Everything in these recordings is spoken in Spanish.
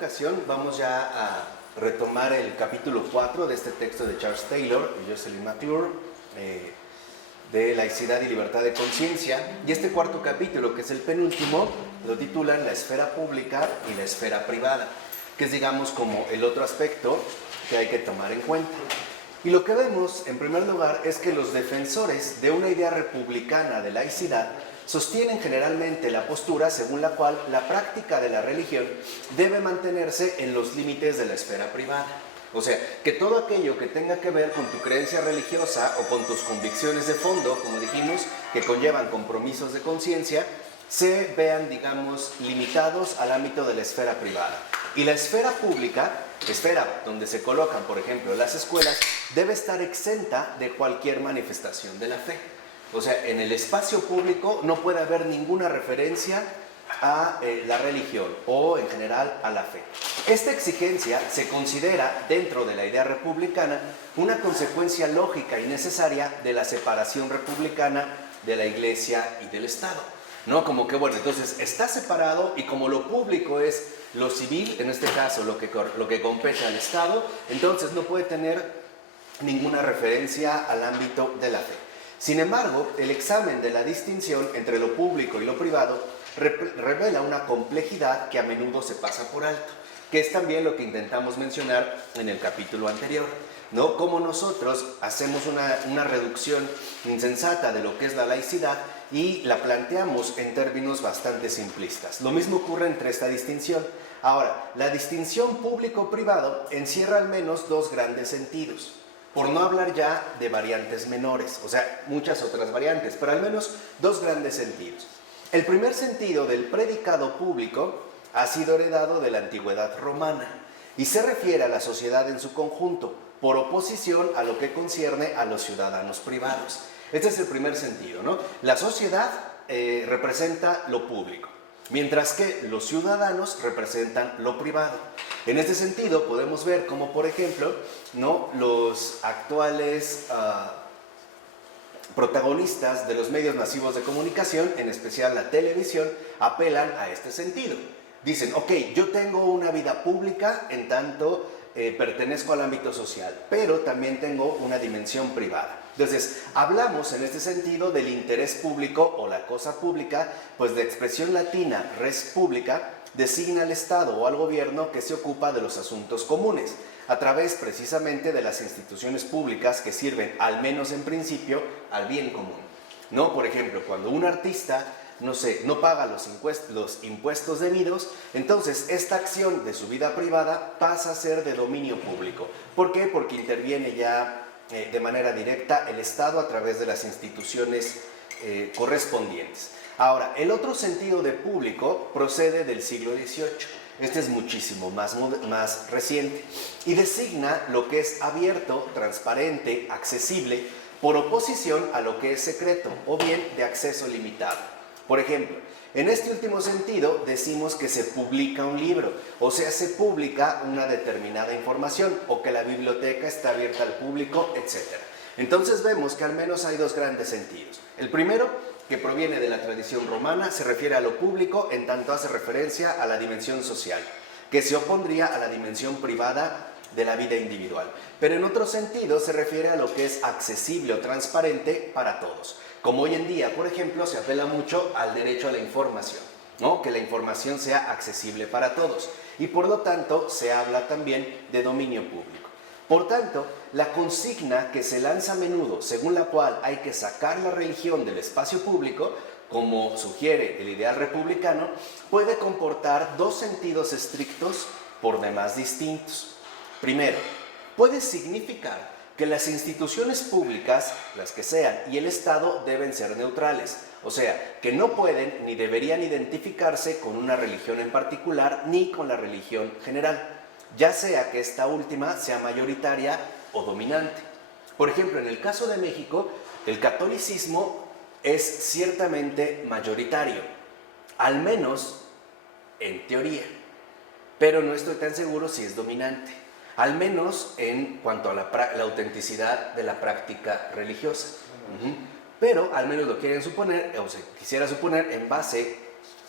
ocasión vamos ya a retomar el capítulo 4 de este texto de Charles Taylor y Jocelyn McClure, de laicidad y libertad de conciencia. Y este cuarto capítulo, que es el penúltimo, lo titulan La esfera pública y la esfera privada, que es, digamos, como el otro aspecto que hay que tomar en cuenta. Y lo que vemos, en primer lugar, es que los defensores de una idea republicana de laicidad sostienen generalmente la postura según la cual la práctica de la religión debe mantenerse en los límites de la esfera privada. O sea, que todo aquello que tenga que ver con tu creencia religiosa o con tus convicciones de fondo, como dijimos, que conllevan compromisos de conciencia, se vean, digamos, limitados al ámbito de la esfera privada. Y la esfera pública, esfera donde se colocan, por ejemplo, las escuelas, debe estar exenta de cualquier manifestación de la fe. O sea, en el espacio público no puede haber ninguna referencia a la religión o en general a la fe. Esta exigencia se considera dentro de la idea republicana una consecuencia lógica y necesaria de la separación republicana de la Iglesia y del Estado, ¿no? Como que, bueno, entonces está separado y como lo público es lo civil, en este caso lo que compete al Estado, entonces no puede tener ninguna referencia al ámbito de la fe. Sin embargo, el examen de la distinción entre lo público y lo privado revela una complejidad que a menudo se pasa por alto, que es también lo que intentamos mencionar en el capítulo anterior, ¿no? Cómo nosotros hacemos una reducción insensata de lo que es la laicidad y la planteamos en términos bastante simplistas. Lo mismo ocurre entre esta distinción. Ahora, la distinción público-privado encierra al menos dos grandes sentidos, por no hablar ya de variantes menores, o sea, muchas otras variantes, pero al menos dos grandes sentidos. El primer sentido del predicado público ha sido heredado de la antigüedad romana y se refiere a la sociedad en su conjunto, por oposición a lo que concierne a los ciudadanos privados. Este es el primer sentido, ¿no? La sociedad representa lo público, mientras que los ciudadanos representan lo privado. En este sentido podemos ver cómo, por ejemplo, ¿no?, los actuales protagonistas de los medios masivos de comunicación, en especial la televisión, apelan a este sentido. Dicen, ok, yo tengo una vida pública en tanto pertenezco al ámbito social, pero también tengo una dimensión privada. Entonces, hablamos en este sentido del interés público o la cosa pública, pues de expresión latina, res publica, designa al Estado o al gobierno que se ocupa de los asuntos comunes, a través precisamente de las instituciones públicas que sirven, al menos en principio, al bien común, ¿no? Por ejemplo, cuando un artista, no sé, no paga los impuestos debidos, entonces esta acción de su vida privada pasa a ser de dominio público. ¿Por qué? Porque interviene ya de manera directa el Estado a través de las instituciones correspondientes. Ahora, el otro sentido de público procede del siglo XVIII. Este es muchísimo más reciente y designa lo que es abierto, transparente, accesible, por oposición a lo que es secreto o bien de acceso limitado. Por ejemplo, en este último sentido decimos que se publica un libro, o sea, se publica una determinada información o que la biblioteca está abierta al público, etc. Entonces vemos que al menos hay dos grandes sentidos. El primero, que proviene de la tradición romana, se refiere a lo público en tanto hace referencia a la dimensión social, que se opondría a la dimensión privada de la vida individual. Pero en otro sentido se refiere a lo que es accesible o transparente para todos. Como hoy en día, por ejemplo, se apela mucho al derecho a la información, ¿no? Que la información sea accesible para todos. Y por lo tanto se habla también de dominio público. Por tanto, la consigna que se lanza a menudo, según la cual hay que sacar la religión del espacio público, como sugiere el ideal republicano, puede comportar dos sentidos estrictos por demás distintos. Primero, puede significar que las instituciones públicas, las que sean, y el Estado deben ser neutrales, o sea, que no pueden ni deberían identificarse con una religión en particular ni con la religión general, ya sea que esta última sea mayoritaria o dominante. Por ejemplo, en el caso de México, el catolicismo es ciertamente mayoritario, al menos en teoría, pero no estoy tan seguro si es dominante, al menos en cuanto a la autenticidad de la práctica religiosa. Pero al menos lo quieren suponer, o se quisiera suponer, en base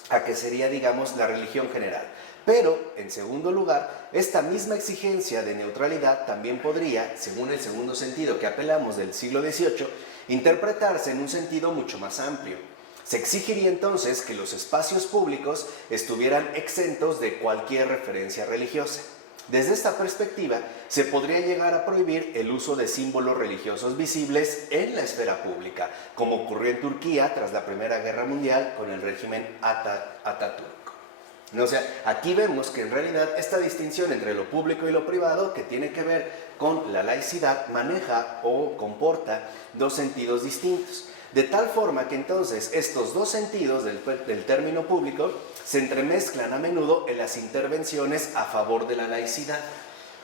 a que sería, digamos, la religión general. Pero, en segundo lugar, esta misma exigencia de neutralidad también podría, según el segundo sentido que apelamos del siglo XVIII, interpretarse en un sentido mucho más amplio. Se exigiría entonces que los espacios públicos estuvieran exentos de cualquier referencia religiosa. Desde esta perspectiva, se podría llegar a prohibir el uso de símbolos religiosos visibles en la esfera pública, como ocurrió en Turquía tras la Primera Guerra Mundial con el régimen Atatürk. O sea, aquí vemos que en realidad esta distinción entre lo público y lo privado, que tiene que ver con la laicidad, maneja o comporta dos sentidos distintos. De tal forma que entonces estos dos sentidos del término público se entremezclan a menudo en las intervenciones a favor de la laicidad.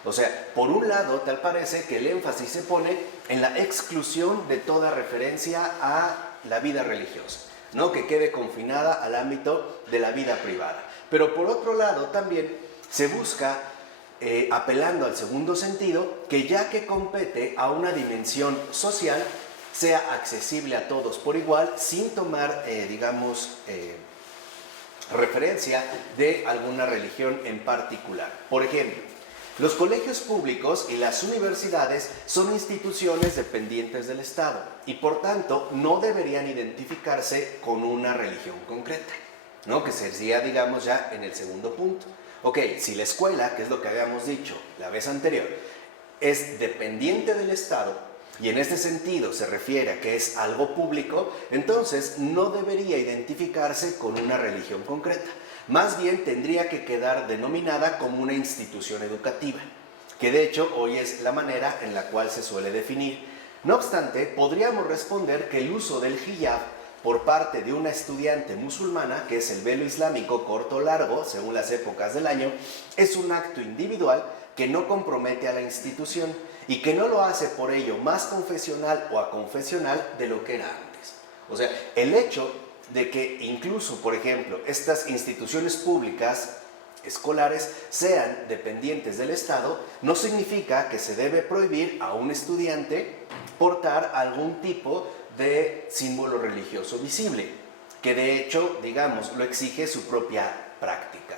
O sea, por un lado, tal parece que el énfasis se pone en la exclusión de toda referencia a la vida religiosa, ¿no? Que quede confinada al ámbito de la vida privada. Pero por otro lado también se busca, apelando al segundo sentido, que ya que compete a una dimensión social, sea accesible a todos por igual, sin tomar, referencia de alguna religión en particular. Por ejemplo, los colegios públicos y las universidades son instituciones dependientes del Estado y por tanto no deberían identificarse con una religión concreta, ¿no? Que sería, digamos, ya en el segundo punto. Ok, si la escuela, que es lo que habíamos dicho la vez anterior, es dependiente del Estado y en este sentido se refiere a que es algo público, entonces no debería identificarse con una religión concreta. Más bien tendría que quedar denominada como una institución educativa, que de hecho hoy es la manera en la cual se suele definir. No obstante, podríamos responder que el uso del hijab por parte de una estudiante musulmana, que es el velo islámico corto o largo, según las épocas del año, es un acto individual que no compromete a la institución y que no lo hace por ello más confesional o aconfesional de lo que era antes. O sea, el hecho de que incluso, por ejemplo, estas instituciones públicas escolares sean dependientes del Estado, no significa que se debe prohibir a un estudiante portar algún tipo de símbolo religioso visible, que de hecho, digamos, lo exige su propia práctica.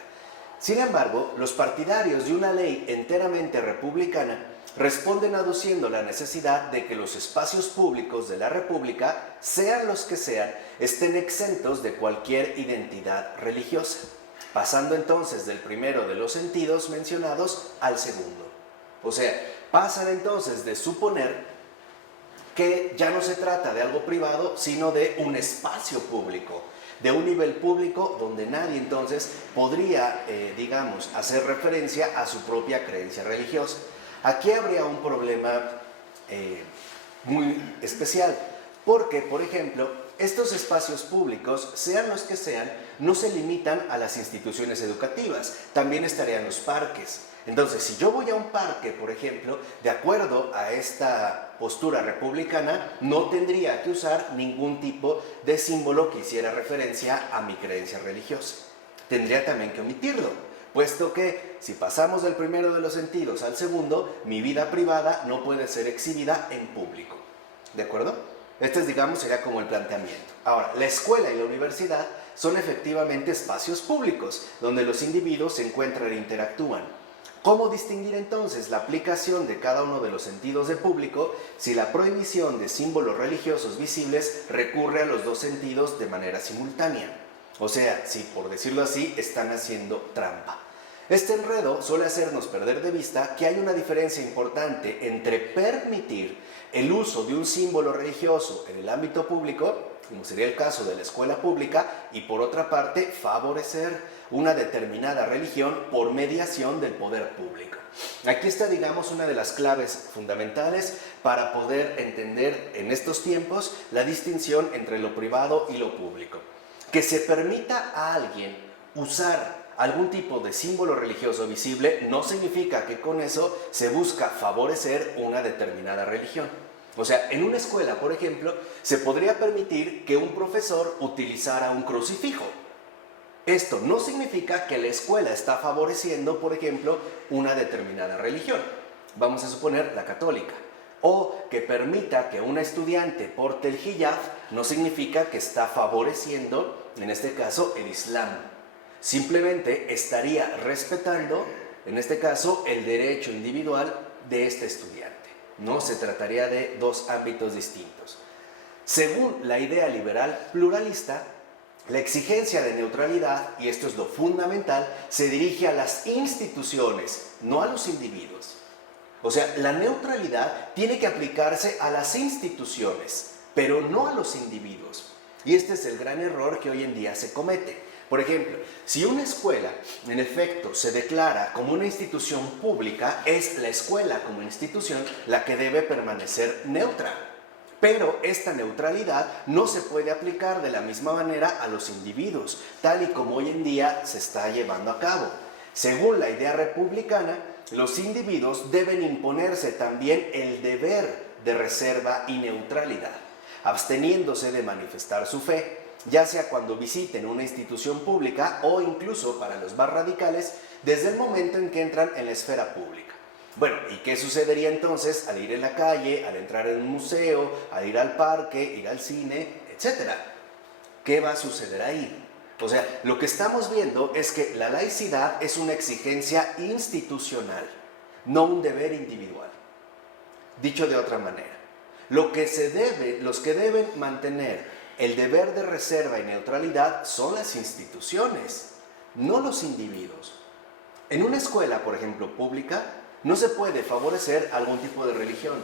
Sin embargo, los partidarios de una ley enteramente republicana responden aduciendo la necesidad de que los espacios públicos de la República, sean los que sean, estén exentos de cualquier identidad religiosa, pasando entonces del primero de los sentidos mencionados al segundo. O sea, pasan entonces de suponer que ya no se trata de algo privado, sino de un espacio público, de un nivel público donde nadie entonces podría, hacer referencia a su propia creencia religiosa. Aquí habría un problema muy especial, porque, por ejemplo, estos espacios públicos, sean los que sean, no se limitan a las instituciones educativas, también estarían los parques. Entonces, si yo voy a un parque, por ejemplo, de acuerdo a esta postura republicana, no tendría que usar ningún tipo de símbolo que hiciera referencia a mi creencia religiosa. Tendría también que omitirlo, puesto que si pasamos del primero de los sentidos al segundo, mi vida privada no puede ser exhibida en público. ¿De acuerdo? Este, sería como el planteamiento. Ahora, la escuela y la universidad son efectivamente espacios públicos, donde los individuos se encuentran e interactúan. ¿Cómo distinguir entonces la aplicación de cada uno de los sentidos de público si la prohibición de símbolos religiosos visibles recurre a los dos sentidos de manera simultánea? O sea, si por decirlo así, están haciendo trampa. Este enredo suele hacernos perder de vista que hay una diferencia importante entre permitir el uso de un símbolo religioso en el ámbito público, como sería el caso de la escuela pública, y por otra parte, favorecer una determinada religión por mediación del poder público. Aquí está, una de las claves fundamentales para poder entender en estos tiempos la distinción entre lo privado y lo público. Que se permita a alguien usar algún tipo de símbolo religioso visible no significa que con eso se busca favorecer una determinada religión. O sea, en una escuela, por ejemplo, se podría permitir que un profesor utilizara un crucifijo. Esto no significa que la escuela está favoreciendo, por ejemplo, una determinada religión. Vamos a suponer la católica. O que permita que una estudiante porte el hijab no significa que está favoreciendo, en este caso, el islam. Simplemente estaría respetando, en este caso, el derecho individual de este estudiante. No se trataría de dos ámbitos distintos. Según la idea liberal pluralista, la exigencia de neutralidad, y esto es lo fundamental, se dirige a las instituciones, no a los individuos. O sea, la neutralidad tiene que aplicarse a las instituciones, pero no a los individuos. Y este es el gran error que hoy en día se comete. Por ejemplo, si una escuela, en efecto, se declara como una institución pública, es la escuela como institución la que debe permanecer neutra. Pero esta neutralidad no se puede aplicar de la misma manera a los individuos, tal y como hoy en día se está llevando a cabo. Según la idea republicana, los individuos deben imponerse también el deber de reserva y neutralidad, absteniéndose de manifestar su fe, ya sea cuando visiten una institución pública o incluso para los más radicales, desde el momento en que entran en la esfera pública. Bueno, ¿y qué sucedería entonces al ir en la calle, al entrar en un museo, al ir al parque, ir al cine, etcétera? ¿Qué va a suceder ahí? O sea, lo que estamos viendo es que la laicidad es una exigencia institucional, no un deber individual. Dicho de otra manera, los que deben mantener el deber de reserva y neutralidad son las instituciones, no los individuos. En una escuela, por ejemplo, pública, no se puede favorecer algún tipo de religión,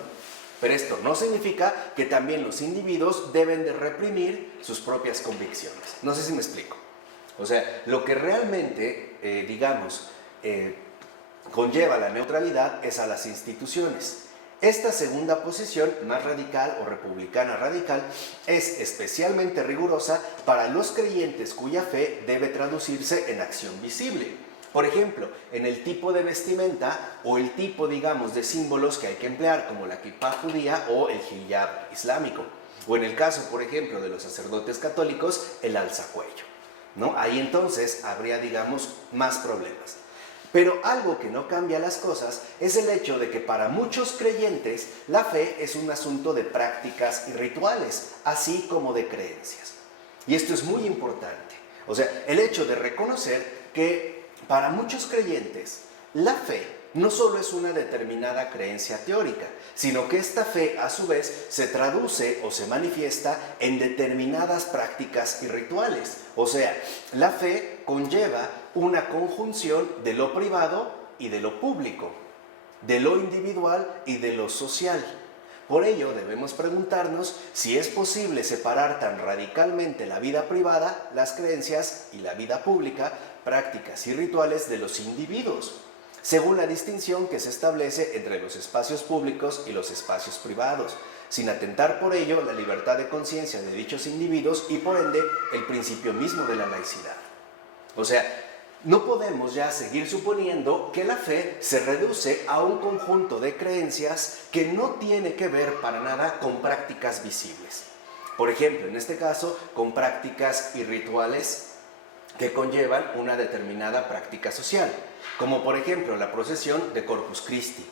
pero esto no significa que también los individuos deben de reprimir sus propias convicciones. No sé si me explico. O sea, lo que realmente, conlleva la neutralidad es a las instituciones. Esta segunda posición, más radical o republicana radical, es especialmente rigurosa para los creyentes cuya fe debe traducirse en acción visible. Por ejemplo, en el tipo de vestimenta o el tipo, de símbolos que hay que emplear, como la kipá judía o el hijab islámico. O en el caso, por ejemplo, de los sacerdotes católicos, el alzacuello, ¿no? Ahí entonces habría, más problemas. Pero algo que no cambia las cosas es el hecho de que para muchos creyentes la fe es un asunto de prácticas y rituales, así como de creencias. Y esto es muy importante. O sea, el hecho de reconocer que para muchos creyentes la fe no solo es una determinada creencia teórica, sino que esta fe a su vez se traduce o se manifiesta en determinadas prácticas y rituales. O sea, la fe conlleva una conjunción de lo privado y de lo público, de lo individual y de lo social. Por ello debemos preguntarnos si es posible separar tan radicalmente la vida privada, las creencias y la vida pública, prácticas y rituales de los individuos, según la distinción que se establece entre los espacios públicos y los espacios privados, sin atentar por ello la libertad de conciencia de dichos individuos y por ende el principio mismo de la laicidad. O sea, no podemos ya seguir suponiendo que la fe se reduce a un conjunto de creencias que no tiene que ver para nada con prácticas visibles. Por ejemplo, en este caso, con prácticas y rituales que conllevan una determinada práctica social, como por ejemplo la procesión de Corpus Christi,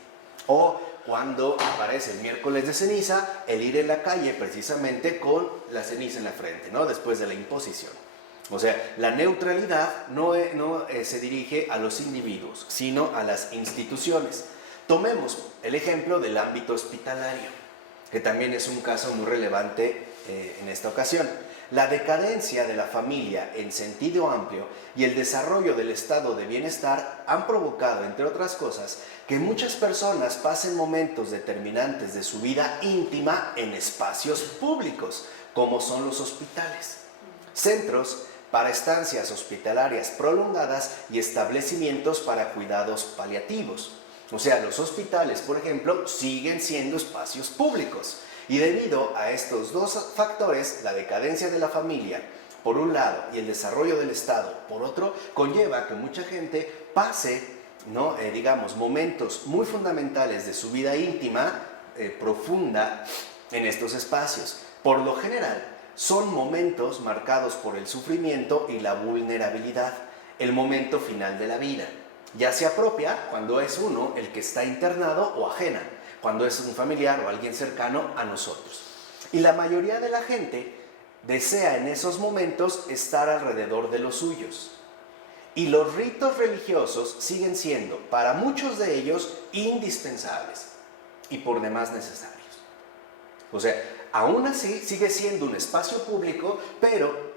o cuando aparece el miércoles de ceniza, el ir en la calle precisamente con la ceniza en la frente, ¿no? Después de la imposición. O sea, la neutralidad no se dirige a los individuos, sino a las instituciones. Tomemos el ejemplo del ámbito hospitalario, que también es un caso muy relevante en esta ocasión. La decadencia de la familia en sentido amplio y el desarrollo del estado de bienestar han provocado, entre otras cosas, que muchas personas pasen momentos determinantes de su vida íntima en espacios públicos, como son los hospitales, centros para estancias hospitalarias prolongadas y establecimientos para cuidados paliativos. O sea, los hospitales, por ejemplo, siguen siendo espacios públicos. Y debido a estos dos factores, la decadencia de la familia, por un lado, y el desarrollo del Estado, por otro, conlleva que mucha gente pase, momentos muy fundamentales de su vida íntima, profunda, en estos espacios. Por lo general, son momentos marcados por el sufrimiento y la vulnerabilidad, el momento final de la vida. Ya sea propia, cuando es uno el que está internado, o ajena, cuando es un familiar o alguien cercano a nosotros. Y la mayoría de la gente desea en esos momentos estar alrededor de los suyos. Y los ritos religiosos siguen siendo, para muchos de ellos, indispensables y por demás necesarios. O sea, aún así sigue siendo un espacio público, pero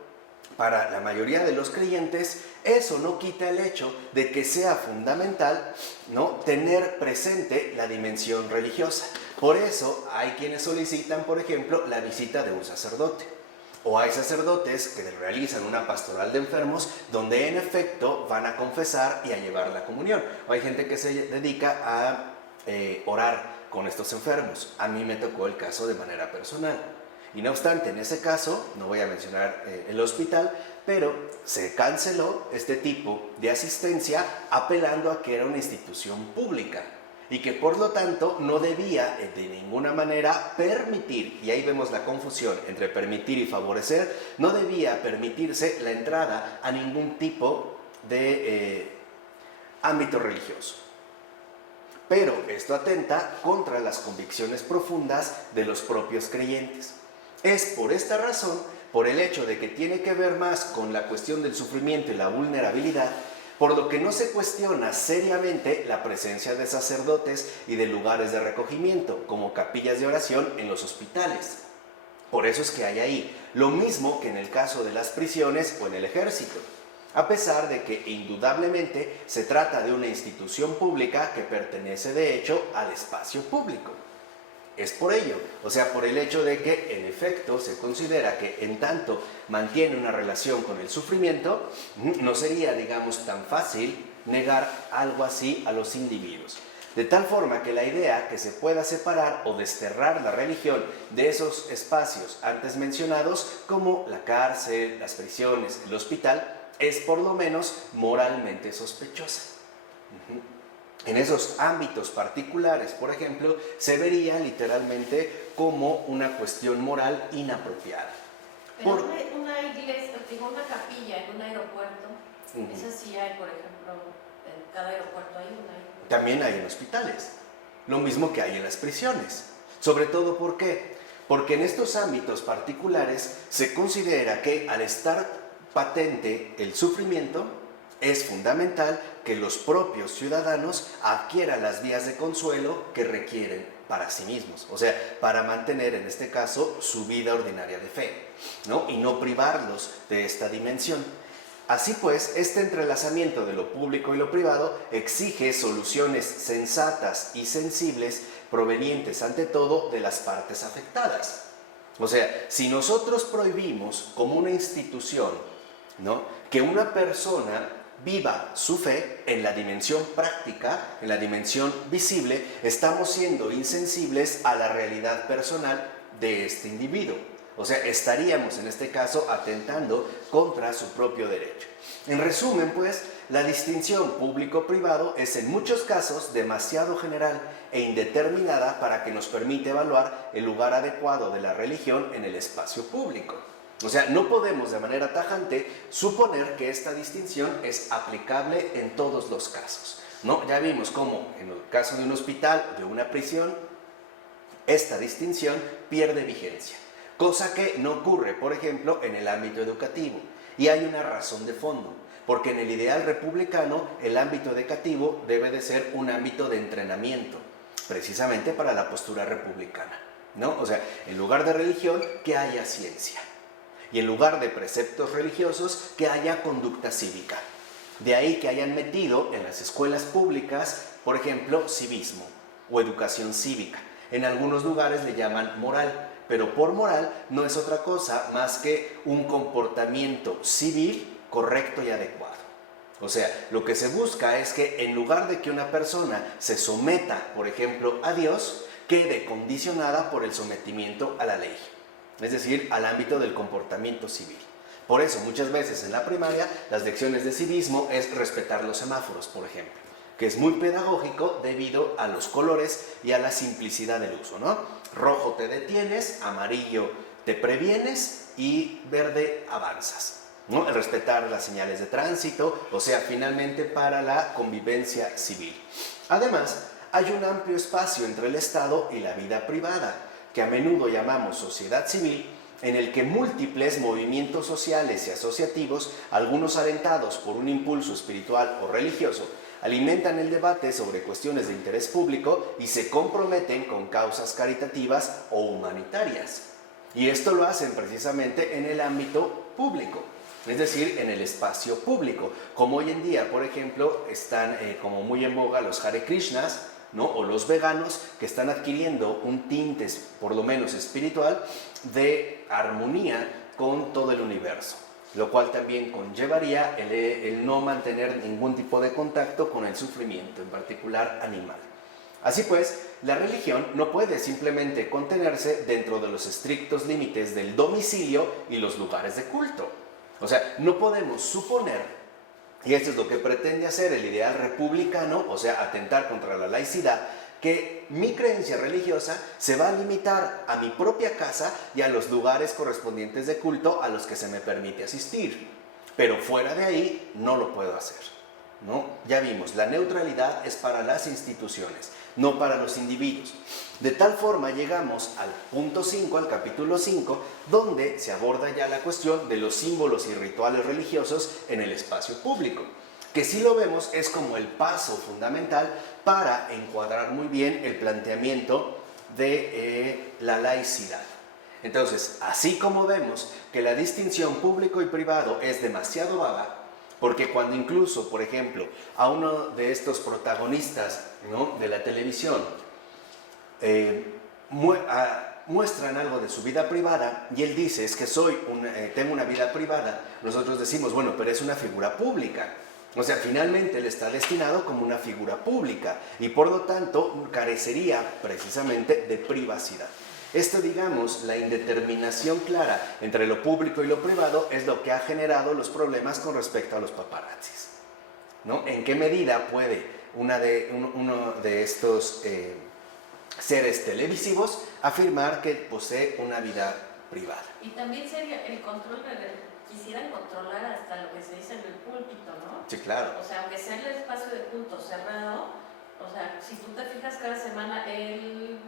para la mayoría de los creyentes eso no quita el hecho de que sea fundamental, ¿no?, tener presente la dimensión religiosa. Por eso hay quienes solicitan, por ejemplo, la visita de un sacerdote. O hay sacerdotes que realizan una pastoral de enfermos donde en efecto van a confesar y a llevar la comunión. O hay gente que se dedica a orar con estos enfermos. A mí me tocó el caso de manera personal. Y no obstante, en ese caso, no voy a mencionar el hospital, pero se canceló este tipo de asistencia apelando a que era una institución pública y que por lo tanto no debía de ninguna manera permitir, y ahí vemos la confusión entre permitir y favorecer, no debía permitirse la entrada a ningún tipo de ámbito religioso. Pero esto atenta contra las convicciones profundas de los propios creyentes. Es por esta razón, por el hecho de que tiene que ver más con la cuestión del sufrimiento y la vulnerabilidad, por lo que no se cuestiona seriamente la presencia de sacerdotes y de lugares de recogimiento, como capillas de oración en los hospitales. Por eso es que hay ahí, lo mismo que en el caso de las prisiones o en el ejército, a pesar de que indudablemente se trata de una institución pública que pertenece de hecho al espacio público. Es por ello, o sea, por el hecho de que en efecto se considera que en tanto mantiene una relación con el sufrimiento, no sería, digamos, tan fácil negar algo así a los individuos. De tal forma que la idea que se pueda separar o desterrar la religión de esos espacios antes mencionados, como la cárcel, las prisiones, el hospital, es por lo menos moralmente sospechosa. En esos ámbitos particulares, por ejemplo, se vería literalmente como una cuestión moral inapropiada. Pero una iglesia, digo, una capilla en un aeropuerto, esa sí hay, por ejemplo, en cada aeropuerto hay una. También hay en hospitales, lo mismo que hay en las prisiones. Sobre todo, ¿por qué? Porque en estos ámbitos particulares se considera que al estar patente el sufrimiento, es fundamental que los propios ciudadanos adquieran las vías de consuelo que requieren para sí mismos, o sea, para mantener en este caso su vida ordinaria de fe, ¿no?, y no privarlos de esta dimensión. Así pues, este entrelazamiento de lo público y lo privado exige soluciones sensatas y sensibles provenientes ante todo de las partes afectadas. O sea, si nosotros prohibimos como una institución, ¿no?, que una persona viva su fe en la dimensión práctica, en la dimensión visible, estamos siendo insensibles a la realidad personal de este individuo. O sea, estaríamos en este caso atentando contra su propio derecho. En resumen, pues, la distinción público-privado es en muchos casos demasiado general e indeterminada para que nos permita evaluar el lugar adecuado de la religión en el espacio público. O sea, no podemos de manera tajante suponer que esta distinción es aplicable en todos los casos, ¿no? Ya vimos cómo en el caso de un hospital o de una prisión, esta distinción pierde vigencia, cosa que no ocurre, por ejemplo, en el ámbito educativo. Y hay una razón de fondo, porque en el ideal republicano el ámbito educativo debe de ser un ámbito de entrenamiento, precisamente para la postura republicana, ¿no? O sea, en lugar de religión, que haya ciencia. Y en lugar de preceptos religiosos, que haya conducta cívica. De ahí que hayan metido en las escuelas públicas, por ejemplo, civismo o educación cívica. En algunos lugares le llaman moral, pero por moral no es otra cosa más que un comportamiento civil correcto y adecuado. O sea, lo que se busca es que en lugar de que una persona se someta, por ejemplo, a Dios, quede condicionada por el sometimiento a la ley. Es decir, al ámbito del comportamiento civil. Por eso, muchas veces en la primaria, las lecciones de civismo es respetar los semáforos, por ejemplo, que es muy pedagógico debido a los colores y a la simplicidad del uso, ¿no? Rojo te detienes, amarillo te previenes y verde avanzas, ¿no? El respetar las señales de tránsito, o sea, finalmente para la convivencia civil. Además, hay un amplio espacio entre el Estado y la vida privada, que a menudo llamamos sociedad civil, en el que múltiples movimientos sociales y asociativos, algunos alentados por un impulso espiritual o religioso, alimentan el debate sobre cuestiones de interés público y se comprometen con causas caritativas o humanitarias. Y esto lo hacen precisamente en el ámbito público, es decir, en el espacio público, como hoy en día, por ejemplo, están como muy en boga los Hare Krishnas, ¿no? O los veganos, que están adquiriendo un tinte, por lo menos espiritual, de armonía con todo el universo, lo cual también conllevaría el no mantener ningún tipo de contacto con el sufrimiento, en particular animal. Así pues, la religión no puede simplemente contenerse dentro de los estrictos límites del domicilio y los lugares de culto. O sea, no podemos suponer, y esto es lo que pretende hacer el ideal republicano, o sea, atentar contra la laicidad, que mi creencia religiosa se va a limitar a mi propia casa y a los lugares correspondientes de culto a los que se me permite asistir. Pero fuera de ahí no lo puedo hacer, ¿no? Ya vimos, la neutralidad es para las instituciones, no para los individuos. De tal forma llegamos al punto 5, al capítulo 5, donde se aborda ya la cuestión de los símbolos y rituales religiosos en el espacio público, que si lo vemos es como el paso fundamental para encuadrar muy bien el planteamiento de la laicidad. Entonces, así como vemos que la distinción público y privado es demasiado vaga, porque cuando incluso, por ejemplo, a uno de estos protagonistas, ¿no?, de la televisión muestran algo de su vida privada y él dice, es que tengo una vida privada, nosotros decimos, bueno, pero es una figura pública. O sea, finalmente él está destinado como una figura pública y por lo tanto carecería precisamente de privacidad. Esto, digamos, la indeterminación clara entre lo público y lo privado es lo que ha generado los problemas con respecto a los paparazzis, ¿no? ¿En qué medida puede uno de estos seres televisivos afirmar que posee una vida privada? Y también sería el control, quisieran controlar hasta lo que se dice en el púlpito, ¿no? Sí, claro. O sea, aunque sea el espacio de culto cerrado, o sea, si tú te fijas cada semana, el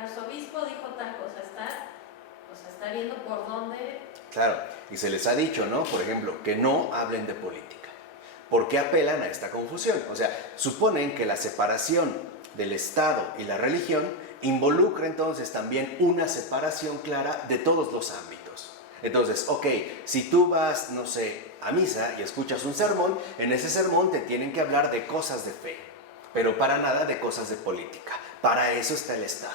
arzobispo dijo tal cosa, está viendo por dónde... Claro, y se les ha dicho, ¿no?, por ejemplo, que no hablen de política. ¿Por qué apelan a esta confusión? O sea, suponen que la separación del Estado y la religión involucra entonces también una separación clara de todos los ámbitos. Entonces, ok, si tú vas, no sé, a misa y escuchas un sermón, en ese sermón te tienen que hablar de cosas de fe, pero para nada de cosas de política. Para eso está el Estado,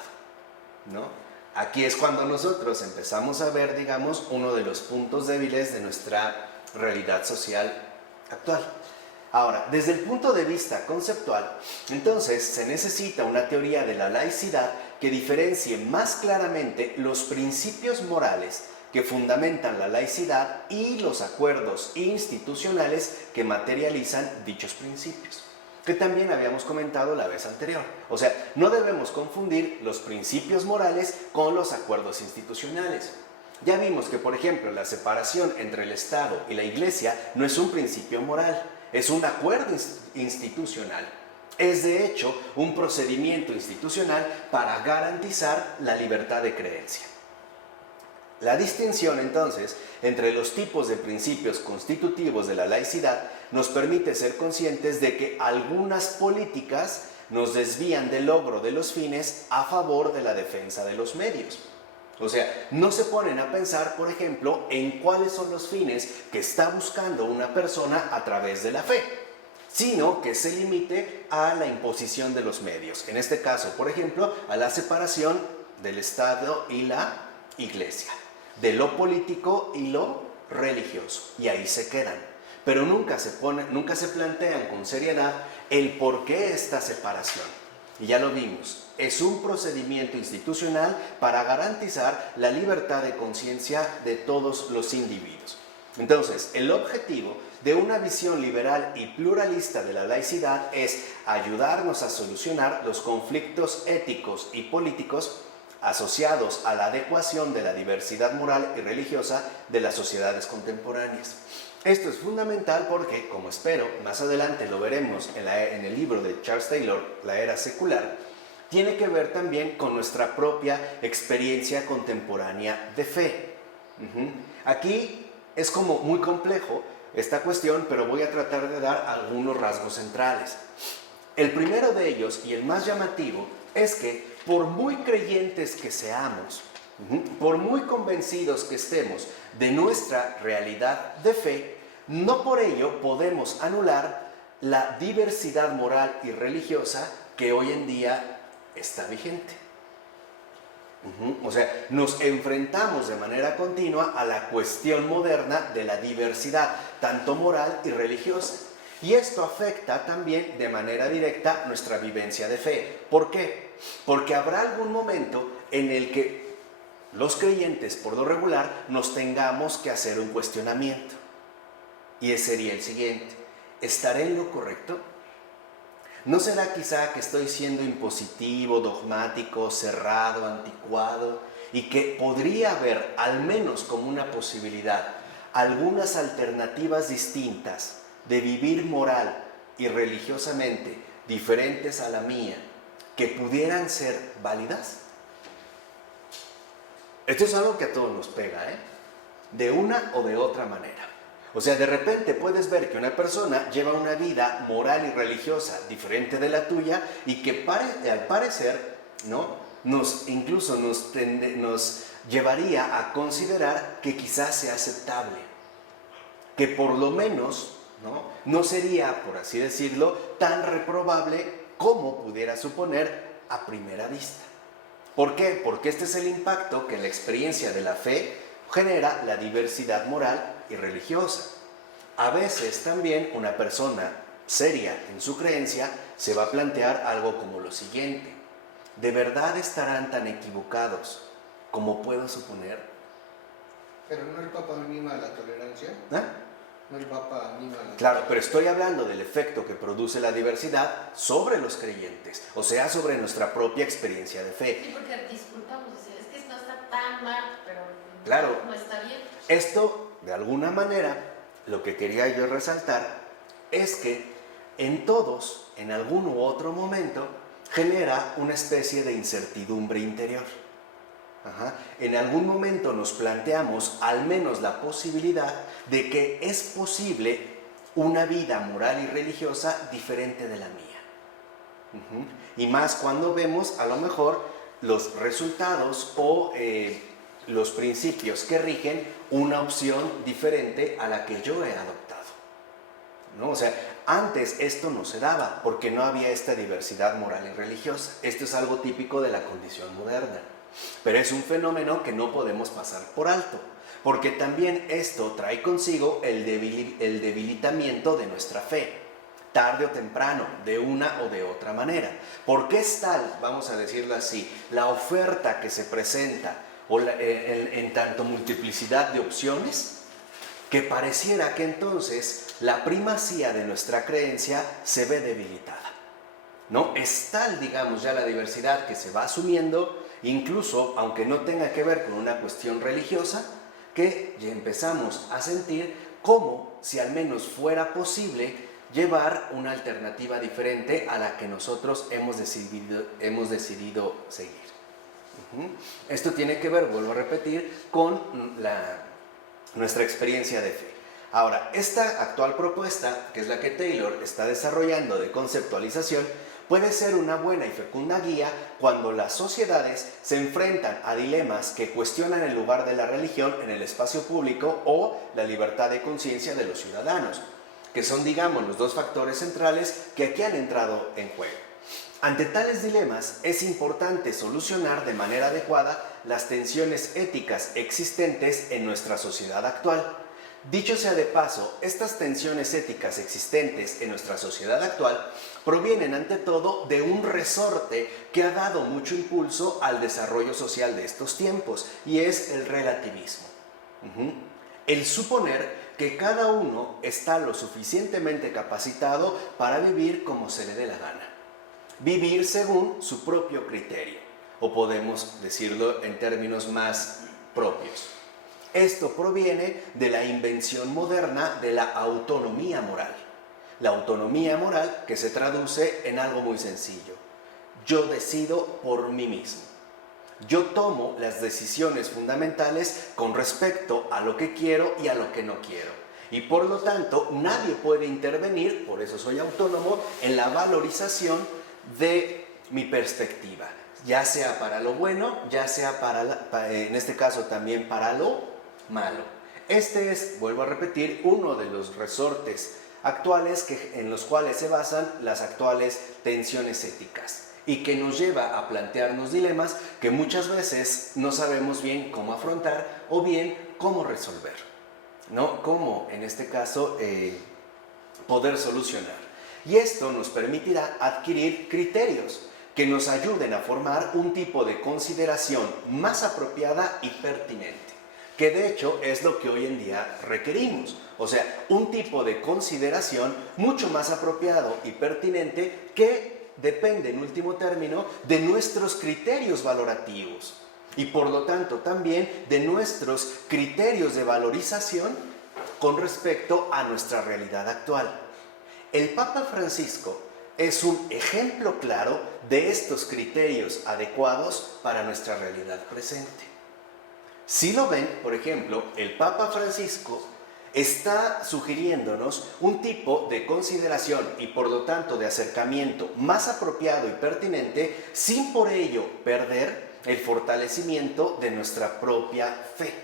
¿no? Aquí es cuando nosotros empezamos a ver, digamos, uno de los puntos débiles de nuestra realidad social actual. Ahora, desde el punto de vista conceptual, entonces se necesita una teoría de la laicidad que diferencie más claramente los principios morales que fundamentan la laicidad y los acuerdos institucionales que materializan dichos principios, que también habíamos comentado la vez anterior. O sea, no debemos confundir los principios morales con los acuerdos institucionales. Ya vimos que, por ejemplo, la separación entre el Estado y la Iglesia no es un principio moral, es un acuerdo institucional. Es, de hecho, un procedimiento institucional para garantizar la libertad de creencia. La distinción, entonces, entre los tipos de principios constitutivos de la laicidad nos permite ser conscientes de que algunas políticas nos desvían del logro de los fines a favor de la defensa de los medios. O sea, no se ponen a pensar, por ejemplo, en cuáles son los fines que está buscando una persona a través de la fe, sino que se limite a la imposición de los medios. En este caso, por ejemplo, a la separación del Estado y la Iglesia, de lo político y lo religioso, y ahí se quedan. Pero nunca se plantean con seriedad el por qué esta separación. Y ya lo vimos, es un procedimiento institucional para garantizar la libertad de conciencia de todos los individuos. Entonces, el objetivo de una visión liberal y pluralista de la laicidad es ayudarnos a solucionar los conflictos éticos y políticos asociados a la adecuación de la diversidad moral y religiosa de las sociedades contemporáneas. Esto es fundamental porque, como espero, más adelante lo veremos en el libro de Charles Taylor, La Era Secular, tiene que ver también con nuestra propia experiencia contemporánea de fe. Ujú. Aquí es como muy complejo esta cuestión, pero voy a tratar de dar algunos rasgos centrales. El primero de ellos, y el más llamativo, es que por muy creyentes que seamos, por muy convencidos que estemos de nuestra realidad de fe, no por ello podemos anular la diversidad moral y religiosa que hoy en día está vigente. O sea, nos enfrentamos de manera continua a la cuestión moderna de la diversidad, tanto moral y religiosa. Y esto afecta también de manera directa nuestra vivencia de fe. ¿Por qué? Porque habrá algún momento en el que los creyentes, por lo regular, nos tengamos que hacer un cuestionamiento. Y ese sería el siguiente: ¿estaré en lo correcto? ¿No será quizá que estoy siendo impositivo, dogmático, cerrado, anticuado, y que podría haber, al menos como una posibilidad, algunas alternativas distintas de vivir moral y religiosamente diferentes a la mía, que pudieran ser válidas? Esto es algo que a todos nos pega, de una o de otra manera. O sea, de repente puedes ver que una persona lleva una vida moral y religiosa diferente de la tuya y que al parecer, ¿no?, incluso nos llevaría a considerar que quizás sea aceptable, que por lo menos no sería, por así decirlo, tan reprobable como pudiera suponer a primera vista. ¿Por qué? Porque este es el impacto que la experiencia de la fe genera la diversidad moral y religiosa. A veces también una persona seria en su creencia se va a plantear algo como lo siguiente: ¿de verdad estarán tan equivocados como puedo suponer? Pero no el Papa anima a la tolerancia. No el Papa anima a la tolerancia. Claro, pero estoy hablando del efecto que produce la diversidad sobre los creyentes, o sea, sobre nuestra propia experiencia de fe. Sí, porque disculpamos, es que no está tan mal, pero claro, no está bien. Esto, de alguna manera, lo que quería yo resaltar es que en todos, en algún u otro momento, genera una especie de incertidumbre interior. En algún momento nos planteamos al menos la posibilidad de que es posible una vida moral y religiosa diferente de la mía. Y más cuando vemos a lo mejor los resultados o los principios que rigen una opción diferente a la que yo he adoptado, ¿no? O sea, antes esto no se daba porque no había esta diversidad moral y religiosa. Esto es algo típico de la condición moderna, pero es un fenómeno que no podemos pasar por alto, porque también esto trae consigo el debilitamiento de nuestra fe, tarde o temprano, de una o de otra manera. Porque es tal, vamos a decirlo así, la oferta que se presenta en tanto multiplicidad de opciones, que pareciera que entonces la primacía de nuestra creencia se ve debilitada, ¿no? Es tal, digamos, ya la diversidad que se va asumiendo, incluso aunque no tenga que ver con una cuestión religiosa, que ya empezamos a sentir como si al menos fuera posible llevar una alternativa diferente a la que nosotros hemos decidido seguir. Esto tiene que ver, vuelvo a repetir, con nuestra experiencia de fe. Ahora, esta actual propuesta, que es la que Taylor está desarrollando de conceptualización, puede ser una buena y fecunda guía cuando las sociedades se enfrentan a dilemas que cuestionan el lugar de la religión en el espacio público o la libertad de conciencia de los ciudadanos, que son, digamos, los dos factores centrales que aquí han entrado en juego. Ante tales dilemas, es importante solucionar de manera adecuada las tensiones éticas existentes en nuestra sociedad actual. Dicho sea de paso, estas tensiones éticas existentes en nuestra sociedad actual provienen ante todo de un resorte que ha dado mucho impulso al desarrollo social de estos tiempos, y es el relativismo. El suponer que cada uno está lo suficientemente capacitado para vivir como se le dé la gana. Vivir según su propio criterio, o podemos decirlo en términos más propios. Esto proviene de la invención moderna de la autonomía moral. La autonomía moral que se traduce en algo muy sencillo: yo decido por mí mismo. Yo tomo las decisiones fundamentales con respecto a lo que quiero y a lo que no quiero. Y por lo tanto, nadie puede intervenir, por eso soy autónomo, en la valorización de mi perspectiva, ya sea para lo bueno, ya sea en este caso también para lo malo. Este es, vuelvo a repetir, uno de los resortes actuales en los cuales se basan las actuales tensiones éticas y que nos lleva a plantearnos dilemas que muchas veces no sabemos bien cómo afrontar o bien cómo resolver, ¿no? Cómo, en este caso, poder solucionar. Y esto nos permitirá adquirir criterios que nos ayuden a formar un tipo de consideración más apropiada y pertinente, que de hecho es lo que hoy en día requerimos. O sea, un tipo de consideración mucho más apropiado y pertinente que depende, en último término, de nuestros criterios valorativos y por lo tanto también de nuestros criterios de valorización con respecto a nuestra realidad actual. El Papa Francisco es un ejemplo claro de estos criterios adecuados para nuestra realidad presente. Si lo ven, por ejemplo, el Papa Francisco está sugiriéndonos un tipo de consideración y por lo tanto de acercamiento más apropiado y pertinente sin por ello perder el fortalecimiento de nuestra propia fe.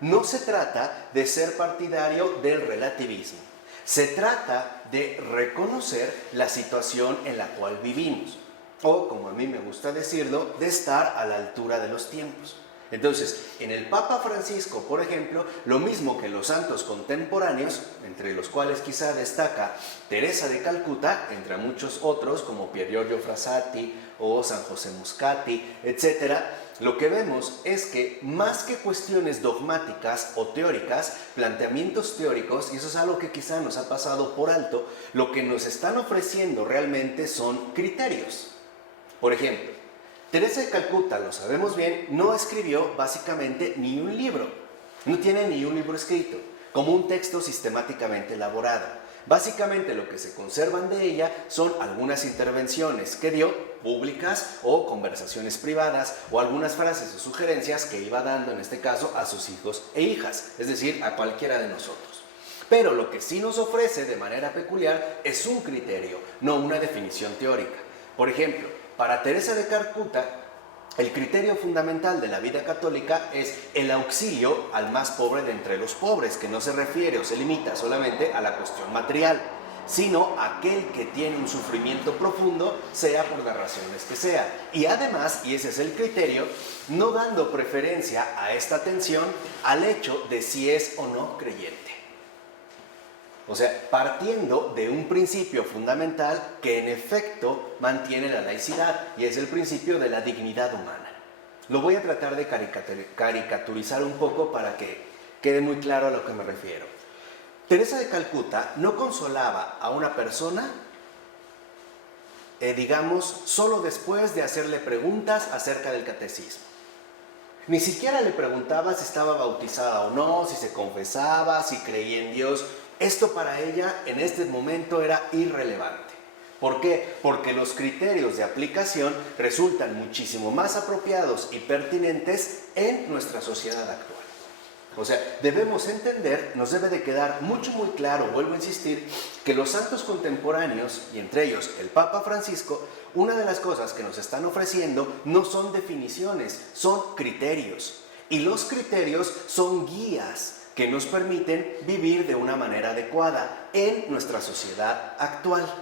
No se trata de ser partidario del relativismo, se trata de reconocer la situación en la cual vivimos, o como a mí me gusta decirlo, de estar a la altura de los tiempos. Entonces, en el Papa Francisco, por ejemplo, lo mismo que los santos contemporáneos, entre los cuales quizá destaca Teresa de Calcuta, entre muchos otros como Pier Giorgio Frassati o San José Muscati, etc., lo que vemos es que más que cuestiones dogmáticas o teóricas, planteamientos teóricos, y eso es algo que quizá nos ha pasado por alto, lo que nos están ofreciendo realmente son criterios. Por ejemplo, Teresa de Calcuta, lo sabemos bien, no escribió básicamente ni un libro, no tiene ni un libro escrito, como un texto sistemáticamente elaborado. Básicamente lo que se conservan de ella son algunas intervenciones que dio, públicas o conversaciones privadas, o algunas frases o sugerencias que iba dando en este caso a sus hijos e hijas, es decir, a cualquiera de nosotros. Pero lo que sí nos ofrece de manera peculiar es un criterio, no una definición teórica. Por ejemplo, para Teresa de Calcuta, el criterio fundamental de la vida católica es el auxilio al más pobre de entre los pobres, que no se refiere o se limita solamente a la cuestión material, sino aquel que tiene un sufrimiento profundo, sea por las razones que sea. Y además, y ese es el criterio, no dando preferencia a esta atención al hecho de si es o no creyente. O sea, partiendo de un principio fundamental que en efecto mantiene la laicidad, y es el principio de la dignidad humana. Lo voy a tratar de caricaturizar un poco para que quede muy claro a lo que me refiero. Teresa de Calcuta no consolaba a una persona, digamos, solo después de hacerle preguntas acerca del catecismo. Ni siquiera le preguntaba si estaba bautizada o no, si se confesaba, si creía en Dios. Esto para ella en este momento era irrelevante. ¿Por qué? Porque los criterios de aplicación resultan muchísimo más apropiados y pertinentes en nuestra sociedad actual. O sea, debemos entender, nos debe de quedar muy claro, vuelvo a insistir, que los santos contemporáneos, y entre ellos el Papa Francisco, una de las cosas que nos están ofreciendo no son definiciones, son criterios. Y los criterios son guías que nos permiten vivir de una manera adecuada en nuestra sociedad actual.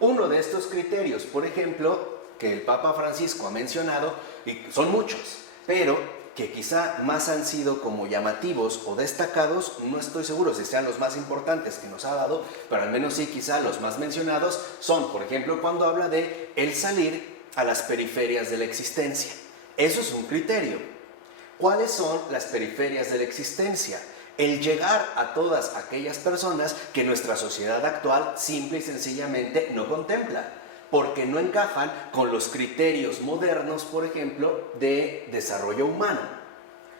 Uno de estos criterios, por ejemplo, que el Papa Francisco ha mencionado, y son muchos, pero que quizá más han sido como llamativos o destacados, no estoy seguro si sean los más importantes que nos ha dado, pero al menos sí quizá los más mencionados son, por ejemplo, cuando habla de el salir a las periferias de la existencia. Eso es un criterio. ¿Cuáles son las periferias de la existencia? El llegar a todas aquellas personas que nuestra sociedad actual simple y sencillamente no contempla, porque no encajan con los criterios modernos, por ejemplo, de desarrollo humano.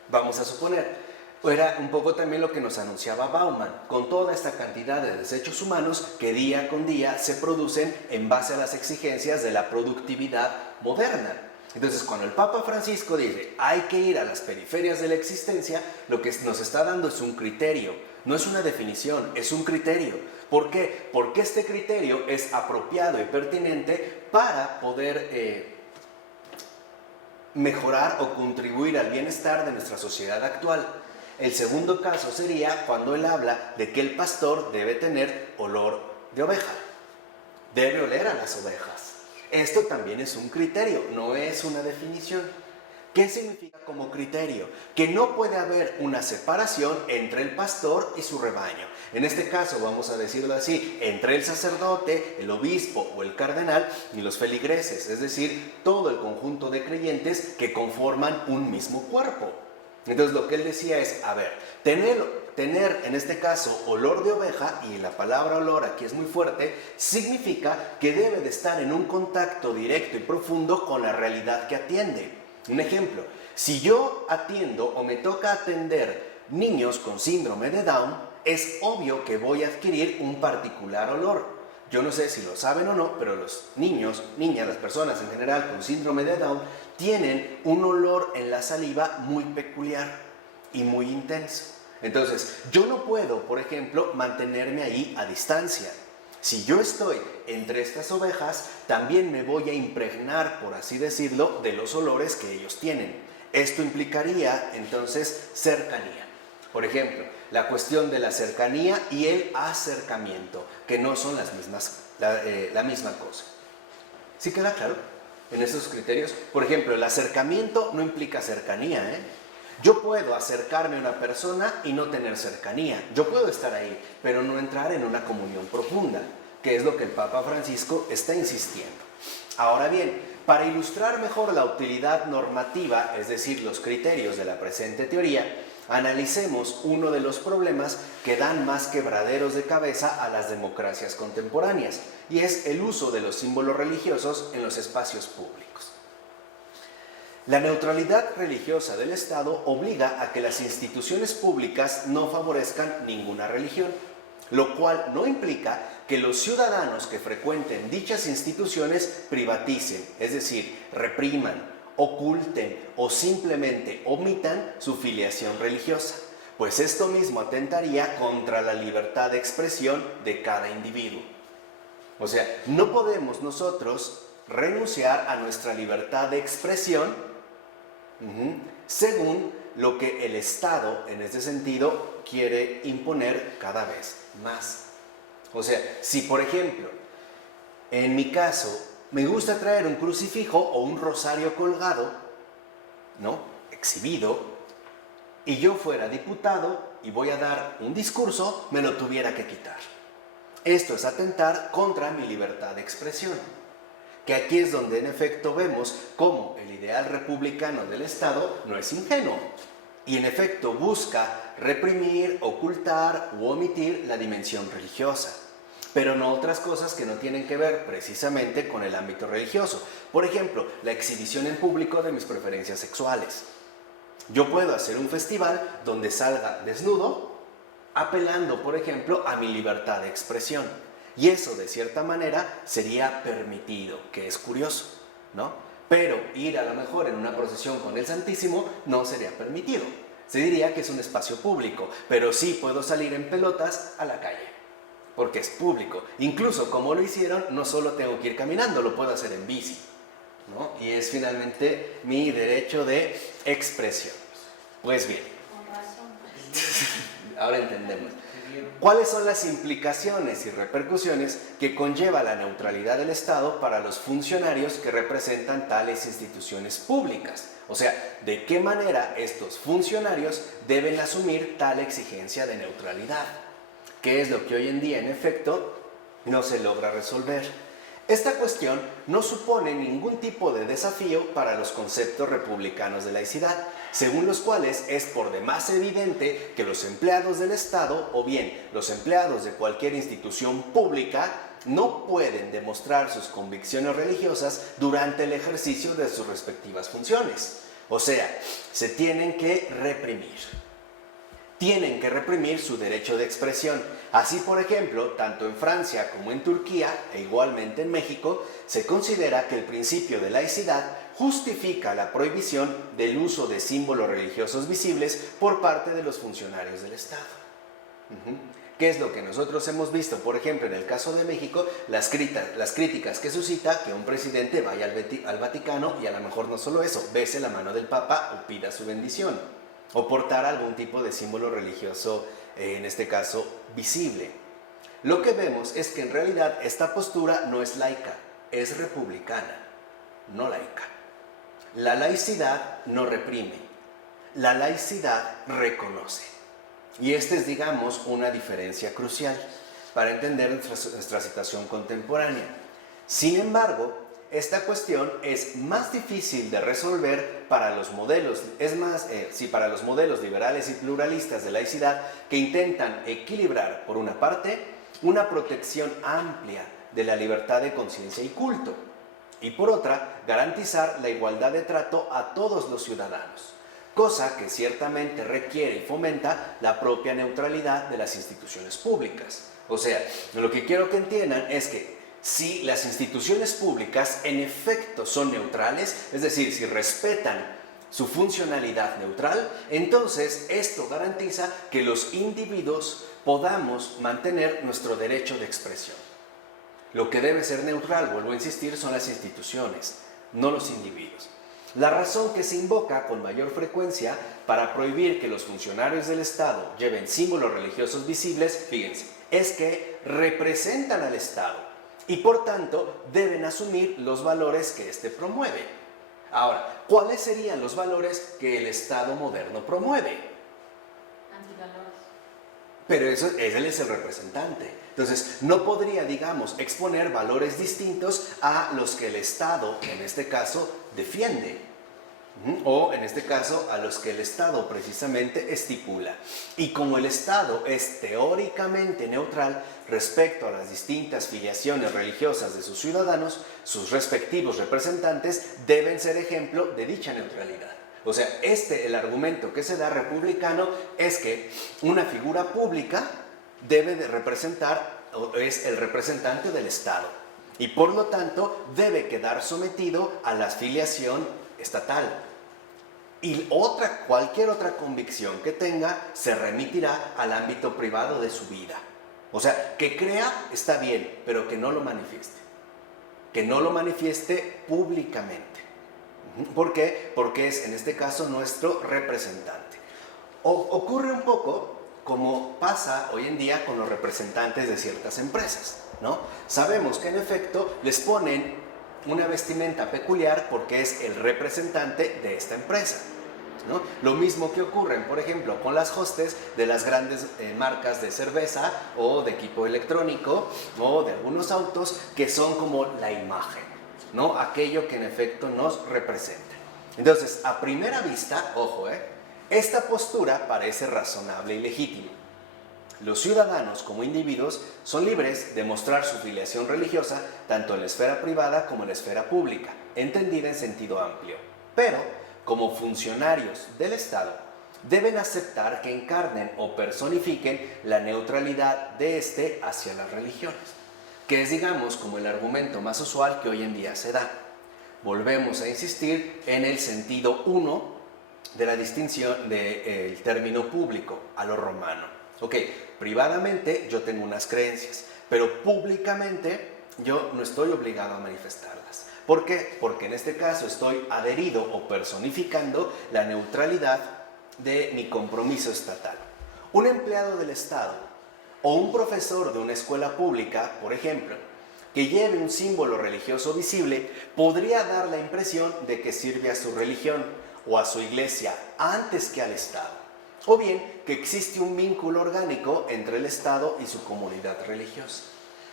Vamos a suponer, era un poco también lo que nos anunciaba Bauman, con toda esta cantidad de desechos humanos que día con día se producen en base a las exigencias de la productividad moderna. Entonces, cuando el Papa Francisco dice hay que ir a las periferias de la existencia, lo que nos está dando es un criterio, no es una definición, es un criterio. ¿Por qué? Porque este criterio es apropiado y pertinente para poder mejorar o contribuir al bienestar de nuestra sociedad actual. El segundo caso sería cuando él habla de que el pastor debe tener olor de oveja, debe oler a las ovejas. Esto también es un criterio, no es una definición. ¿Qué significa como criterio? Que no puede haber una separación entre el pastor y su rebaño. En este caso, vamos a decirlo así, entre el sacerdote, el obispo o el cardenal y los feligreses, es decir, todo el conjunto de creyentes que conforman un mismo cuerpo. Entonces lo que él decía es, a ver, tener en este caso olor de oveja, y la palabra olor aquí es muy fuerte, significa que debe de estar en un contacto directo y profundo con la realidad que atiende. Un ejemplo, si yo atiendo o me toca atender niños con síndrome de Down, es obvio que voy a adquirir un particular olor. Yo no sé si lo saben o no, pero los niños, niñas, las personas en general con síndrome de Down tienen un olor en la saliva muy peculiar y muy intenso. Entonces, yo no puedo, por ejemplo, mantenerme ahí a distancia. Si yo estoy entre estas ovejas, también me voy a impregnar, por así decirlo, de los olores que ellos tienen. Esto implicaría, entonces, cercanía. Por ejemplo, la cuestión de la cercanía y el acercamiento, que no son la misma cosa. ¿Sí queda claro en esos criterios? Por ejemplo, el acercamiento no implica cercanía, ¿eh? Yo puedo acercarme a una persona y no tener cercanía. Yo puedo estar ahí, pero no entrar en una comunión profunda, que es lo que el Papa Francisco está insistiendo. Ahora bien, para ilustrar mejor la utilidad normativa, es decir, los criterios de la presente teoría, analicemos uno de los problemas que dan más quebraderos de cabeza a las democracias contemporáneas, y es el uso de los símbolos religiosos en los espacios públicos. La neutralidad religiosa del Estado obliga a que las instituciones públicas no favorezcan ninguna religión, lo cual no implica que los ciudadanos que frecuenten dichas instituciones privaticen, es decir, repriman, oculten o simplemente omitan su filiación religiosa, pues esto mismo atentaría contra la libertad de expresión de cada individuo. O sea, no podemos nosotros renunciar a nuestra libertad de expresión según lo que el Estado, en ese sentido, quiere imponer cada vez más. O sea, si por ejemplo, en mi caso, me gusta traer un crucifijo o un rosario colgado, ¿no?, exhibido, y yo fuera diputado y voy a dar un discurso, me lo tuviera que quitar. Esto es atentar contra mi libertad de expresión, que aquí es donde en efecto vemos cómo el ideal republicano del Estado no es ingenuo y en efecto busca reprimir, ocultar u omitir la dimensión religiosa, pero no otras cosas que no tienen que ver precisamente con el ámbito religioso. Por ejemplo, la exhibición en público de mis preferencias sexuales. Yo puedo hacer un festival donde salga desnudo, apelando, por ejemplo, a mi libertad de expresión. Y eso, de cierta manera, sería permitido, que es curioso, ¿no? Pero ir a lo mejor en una procesión con el Santísimo no sería permitido. Se diría que es un espacio público, pero sí puedo salir en pelotas a la calle, porque es público. Incluso, como lo hicieron, no solo tengo que ir caminando, lo puedo hacer en bici, ¿no? Y es finalmente mi derecho de expresión. Pues bien, Con razón. ahora entendemos. ¿Cuáles son las implicaciones y repercusiones que conlleva la neutralidad del Estado para los funcionarios que representan tales instituciones públicas? O sea, ¿de qué manera estos funcionarios deben asumir tal exigencia de neutralidad? ¿Qué es lo que hoy en día, en efecto, no se logra resolver? Esta cuestión no supone ningún tipo de desafío para los conceptos republicanos de laicidad, según los cuales es por demás evidente que los empleados del Estado o bien los empleados de cualquier institución pública no pueden demostrar sus convicciones religiosas durante el ejercicio de sus respectivas funciones. O sea, se tienen que reprimir. tienen que reprimir su derecho de expresión. Así, por ejemplo, tanto en Francia como en Turquía, e igualmente en México, se considera que el principio de laicidad justifica la prohibición del uso de símbolos religiosos visibles por parte de los funcionarios del Estado. ¿Qué es lo que nosotros hemos visto? Por ejemplo, en el caso de México, las críticas que suscita que un presidente vaya al Vaticano y a lo mejor no solo eso, bese la mano del Papa o pida su bendición, o portar algún tipo de símbolo religioso, en este caso, visible. Lo que vemos es que en realidad esta postura no es laica, es republicana, no laica. La laicidad no reprime, la laicidad reconoce. Y esta es, digamos, una diferencia crucial para entender nuestra situación contemporánea. Sin embargo, esta cuestión es más difícil de resolver para los modelos, para los modelos liberales y pluralistas de laicidad que intentan equilibrar, por una parte, una protección amplia de la libertad de conciencia y culto, y por otra, garantizar la igualdad de trato a todos los ciudadanos, cosa que ciertamente requiere y fomenta la propia neutralidad de las instituciones públicas. O sea, lo que quiero que entiendan es que si las instituciones públicas en efecto son neutrales, es decir, si respetan su funcionalidad neutral, entonces esto garantiza que los individuos podamos mantener nuestro derecho de expresión. Lo que debe ser neutral, vuelvo a insistir, son las instituciones, no los individuos. La razón que se invoca con mayor frecuencia para prohibir que los funcionarios del Estado lleven símbolos religiosos visibles, fíjense, es que representan al Estado y por tanto deben asumir los valores que éste promueve. Ahora, ¿cuáles serían los valores que el Estado moderno promueve? Antivalores. Pero él es el representante. Entonces, no podría, digamos, exponer valores distintos a los que el Estado, en este caso, defiende. O, en este caso, a los que el Estado precisamente estipula. Y como el Estado es teóricamente neutral respecto a las distintas filiaciones religiosas de sus ciudadanos, sus respectivos representantes deben ser ejemplo de dicha neutralidad. O sea, el argumento que se da republicano es que una figura pública debe de representar, o es el representante del Estado, y por lo tanto debe quedar sometido a la filiación estatal. Y cualquier otra convicción que tenga se remitirá al ámbito privado de su vida. O sea, que crea está bien, pero que no lo manifieste. Que no lo manifieste públicamente. ¿Por qué? Porque es, en este caso, nuestro representante. Ocurre un poco como pasa hoy en día con los representantes de ciertas empresas, ¿no? Sabemos que en efecto les ponen una vestimenta peculiar porque es el representante de esta empresa, ¿no? Lo mismo que ocurre, por ejemplo, con las hostes de las grandes marcas de cerveza o de equipo electrónico o de algunos autos que son como la imagen, ¿no? Aquello que en efecto nos representa. Entonces, a primera vista, ojo, esta postura parece razonable y legítima. Los ciudadanos como individuos son libres de mostrar su filiación religiosa tanto en la esfera privada como en la esfera pública, entendida en sentido amplio. Pero, como funcionarios del Estado, deben aceptar que encarnen o personifiquen la neutralidad de éste hacia las religiones, que es, digamos, como el argumento más usual que hoy en día se da. Volvemos a insistir en el sentido 1 de la distinción del término público a lo romano. Ok, privadamente yo tengo unas creencias, pero públicamente yo no estoy obligado a manifestarlas. ¿Por qué? Porque en este caso estoy adherido o personificando la neutralidad de mi compromiso estatal. Un empleado del Estado o un profesor de una escuela pública, por ejemplo, que lleve un símbolo religioso visible, podría dar la impresión de que sirve a su religión o a su iglesia antes que al Estado. O bien que existe un vínculo orgánico entre el Estado y su comunidad religiosa.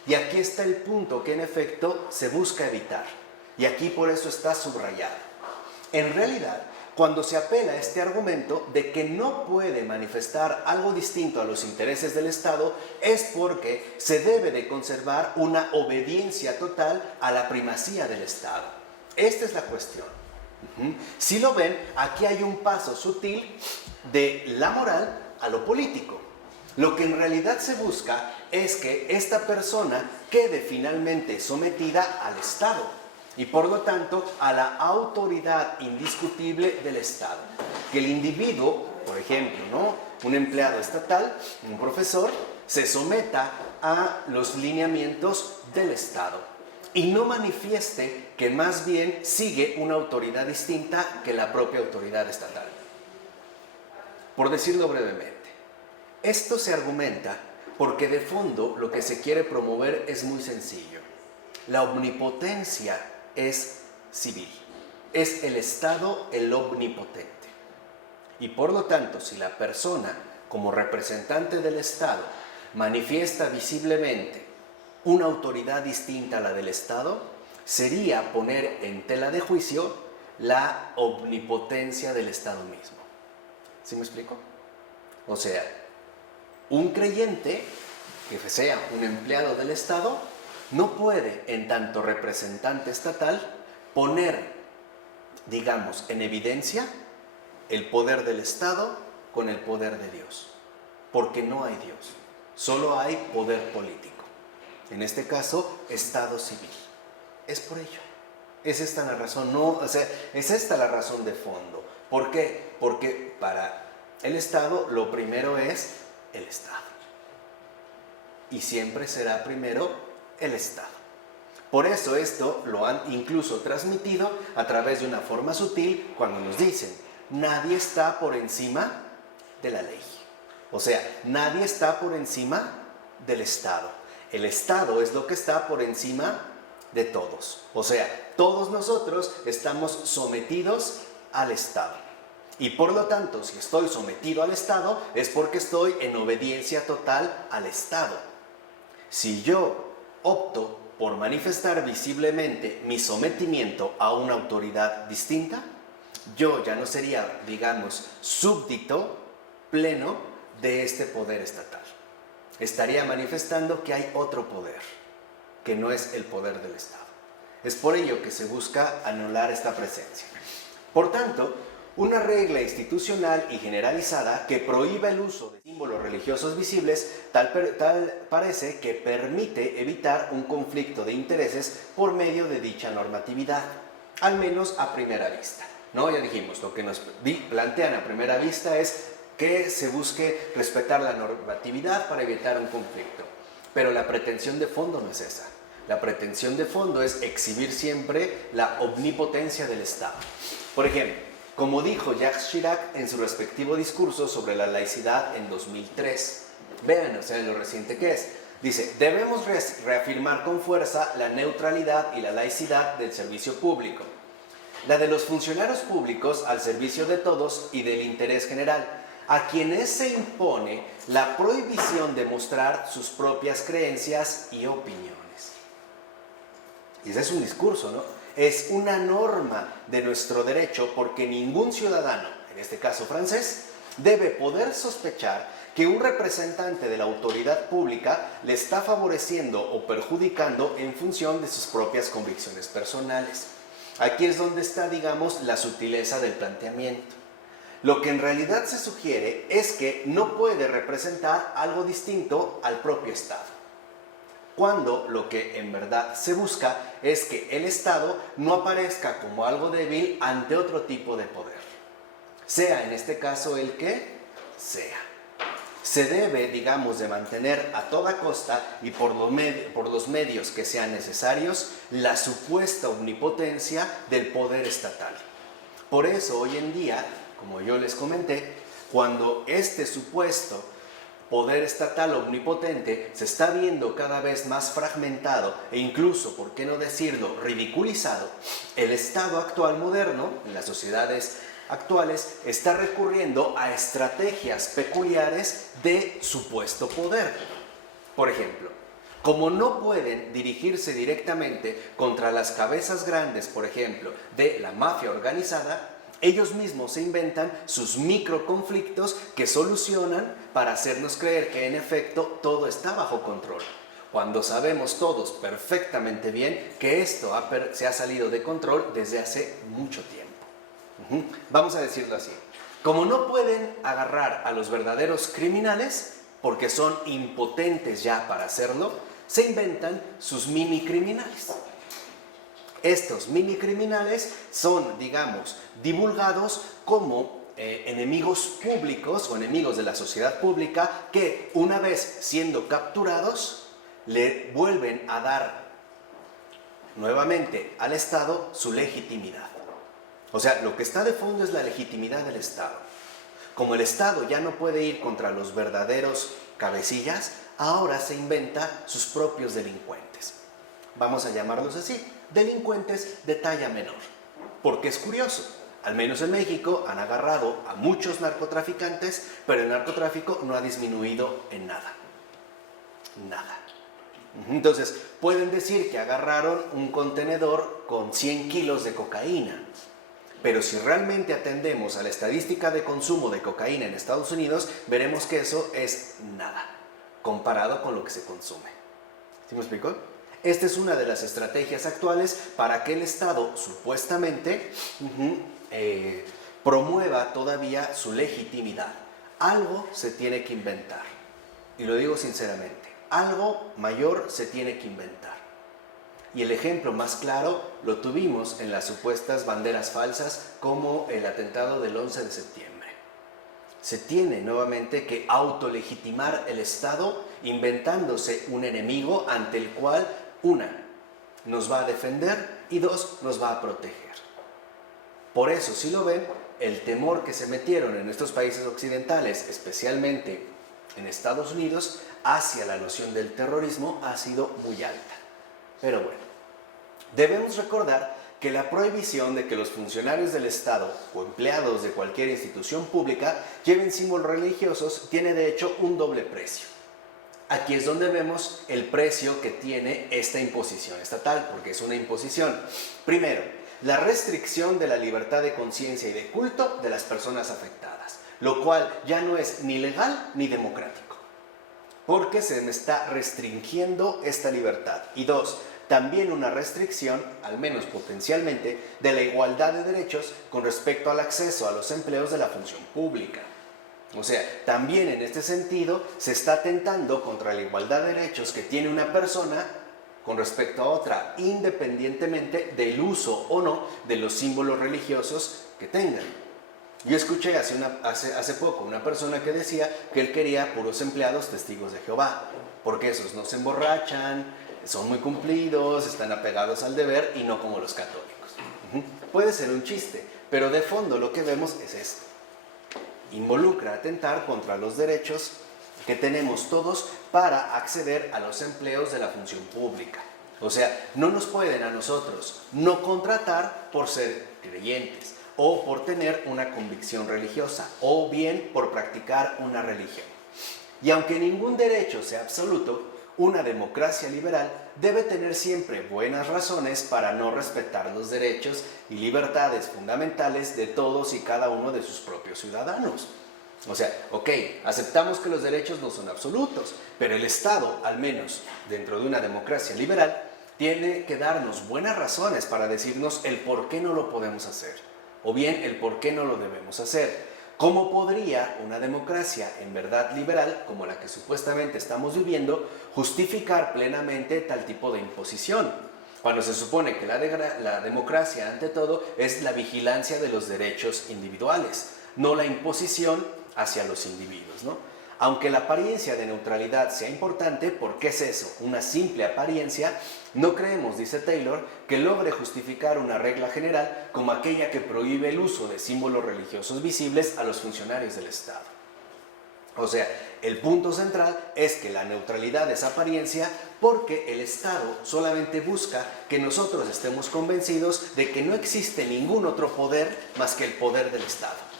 Y aquí está el punto que en efecto se busca evitar. Y aquí por eso está subrayado. En realidad, cuando se apela a este argumento de que no puede manifestar algo distinto a los intereses del Estado, es porque se debe de conservar una obediencia total a la primacía del Estado. Esta es la cuestión. Si lo ven, aquí hay un paso sutil de la moral a lo político. Lo que en realidad se busca es que esta persona quede finalmente sometida al Estado y por lo tanto a la autoridad indiscutible del Estado. Que el individuo, por ejemplo, ¿no?, un empleado estatal, un profesor, se someta a los lineamientos del Estado y no manifieste que más bien sigue una autoridad distinta que la propia autoridad estatal. Por decirlo brevemente, esto se argumenta porque de fondo lo que se quiere promover es muy sencillo. La omnipotencia es civil, es el Estado el omnipotente. Y por lo tanto, si la persona, como representante del Estado, manifiesta visiblemente una autoridad distinta a la del Estado, sería poner en tela de juicio la omnipotencia del Estado mismo. ¿Sí me explico? O sea, un creyente, que sea un empleado del Estado, no puede, en tanto representante estatal, poner, digamos, en evidencia el poder del Estado con el poder de Dios. Porque no hay Dios, solo hay poder político. En este caso, Estado civil. Es por ello. Es esta la razón, es esta la razón de fondo. ¿Por qué? Porque para el Estado lo primero es el Estado. Y siempre será primero el Estado. Por eso esto lo han incluso transmitido a través de una forma sutil cuando nos dicen: nadie está por encima de la ley. O sea, nadie está por encima del Estado. El Estado es lo que está por encima de todos. O sea, todos nosotros estamos sometidos al Estado. Y por lo tanto, si estoy sometido al Estado, es porque estoy en obediencia total al Estado. Si yo opto por manifestar visiblemente mi sometimiento a una autoridad distinta, yo ya no sería, digamos, súbdito pleno de este poder estatal. Estaría manifestando que hay otro poder, que no es el poder del Estado. Es por ello que se busca anular esta presencia. Por tanto, una regla institucional y generalizada que prohíba el uso de símbolos religiosos visibles tal parece que permite evitar un conflicto de intereses por medio de dicha normatividad, al menos a primera vista. ¿No? Ya dijimos, lo que nos plantean a primera vista es que se busque respetar la normatividad para evitar un conflicto. Pero la pretensión de fondo no es esa. La pretensión de fondo es exhibir siempre la omnipotencia del Estado. Por ejemplo, como dijo Jacques Chirac en su respectivo discurso sobre la laicidad en 2003. Vean, o sea, lo reciente que es. Dice: debemos reafirmar con fuerza la neutralidad y la laicidad del servicio público, la de los funcionarios públicos al servicio de todos y del interés general, a quienes se impone la prohibición de mostrar sus propias creencias y opiniones. Y ese es un discurso, ¿no? Es una norma de nuestro derecho porque ningún ciudadano, en este caso francés, debe poder sospechar que un representante de la autoridad pública le está favoreciendo o perjudicando en función de sus propias convicciones personales. Aquí es donde está, digamos, la sutileza del planteamiento. Lo que en realidad se sugiere es que no puede representar algo distinto al propio Estado, cuando lo que en verdad se busca es que el Estado no aparezca como algo débil ante otro tipo de poder, sea en este caso el que sea. Se debe, digamos, de mantener a toda costa y por los medios que sean necesarios la supuesta omnipotencia del poder estatal. Por eso hoy en día, como yo les comenté, cuando este supuesto poder estatal omnipotente se está viendo cada vez más fragmentado e incluso, por qué no decirlo, ridiculizado, el Estado actual moderno, en las sociedades actuales, está recurriendo a estrategias peculiares de supuesto poder. Por ejemplo, como no pueden dirigirse directamente contra las cabezas grandes, por ejemplo, de la mafia organizada, ellos mismos se inventan sus microconflictos que solucionan para hacernos creer que en efecto todo está bajo control, cuando sabemos todos perfectamente bien que esto se ha salido de control desde hace mucho tiempo. Vamos a decirlo así. Como no pueden agarrar a los verdaderos criminales, porque son impotentes ya para hacerlo, se inventan sus mini criminales. Estos mini criminales son, digamos, divulgados como enemigos públicos o enemigos de la sociedad pública que, una vez siendo capturados, le vuelven a dar nuevamente al Estado su legitimidad. O sea, lo que está de fondo es la legitimidad del Estado. Como el Estado ya no puede ir contra los verdaderos cabecillas, ahora se inventa sus propios delincuentes. Vamos a llamarlos así, delincuentes de talla menor. Porque es curioso, al menos en México han agarrado a muchos narcotraficantes, pero el narcotráfico no ha disminuido en nada. Nada. Entonces, pueden decir que agarraron un contenedor con 100 kilos de cocaína, pero si realmente atendemos a la estadística de consumo de cocaína en Estados Unidos, veremos que eso es nada, comparado con lo que se consume. ¿Sí me explico? Esta es una de las estrategias actuales para que el Estado, supuestamente, promueva todavía su legitimidad. Algo se tiene que inventar, y lo digo sinceramente, algo mayor se tiene que inventar. Y el ejemplo más claro lo tuvimos en las supuestas banderas falsas como el atentado del 11 de septiembre. Se tiene nuevamente que autolegitimar el Estado inventándose un enemigo ante el cual, una, nos va a defender y dos, nos va a proteger. Por eso, si lo ven, el temor que se metieron en estos países occidentales, especialmente en Estados Unidos, hacia la noción del terrorismo ha sido muy alta. Pero bueno, debemos recordar que la prohibición de que los funcionarios del Estado o empleados de cualquier institución pública lleven símbolos religiosos tiene de hecho un doble precio. Aquí es donde vemos el precio que tiene esta imposición estatal, porque es una imposición. Primero, la restricción de la libertad de conciencia y de culto de las personas afectadas, lo cual ya no es ni legal ni democrático, porque se me está restringiendo esta libertad. Y dos, también una restricción, al menos potencialmente, de la igualdad de derechos con respecto al acceso a los empleos de la función pública. O sea, también en este sentido se está atentando contra la igualdad de derechos que tiene una persona con respecto a otra, independientemente del uso o no de los símbolos religiosos que tengan. Yo escuché hace poco una persona que decía que él quería puros empleados testigos de Jehová, porque esos no se emborrachan, son muy cumplidos, están apegados al deber y no como los católicos. Puede ser un chiste, pero de fondo lo que vemos es esto. Involucra atentar contra los derechos que tenemos todos para acceder a los empleos de la función pública. O sea, no nos pueden a nosotros no contratar por ser creyentes o por tener una convicción religiosa o bien por practicar una religión. Y aunque ningún derecho sea absoluto, una democracia liberal debe tener siempre buenas razones para no respetar los derechos y libertades fundamentales de todos y cada uno de sus propios ciudadanos. O sea, ok, aceptamos que los derechos no son absolutos, pero el Estado, al menos dentro de una democracia liberal, tiene que darnos buenas razones para decirnos el por qué no lo podemos hacer, o bien el por qué no lo debemos hacer. ¿Cómo podría una democracia en verdad liberal, como la que supuestamente estamos viviendo, justificar plenamente tal tipo de imposición? Cuando se supone que la democracia, ante todo, es la vigilancia de los derechos individuales, no la imposición hacia los individuos, ¿no? Aunque la apariencia de neutralidad sea importante, ¿por qué es eso? Una simple apariencia, no creemos, dice Taylor, que logre justificar una regla general como aquella que prohíbe el uso de símbolos religiosos visibles a los funcionarios del Estado. O sea, el punto central es que la neutralidad es apariencia porque el Estado solamente busca que nosotros estemos convencidos de que no existe ningún otro poder más que el poder del Estado.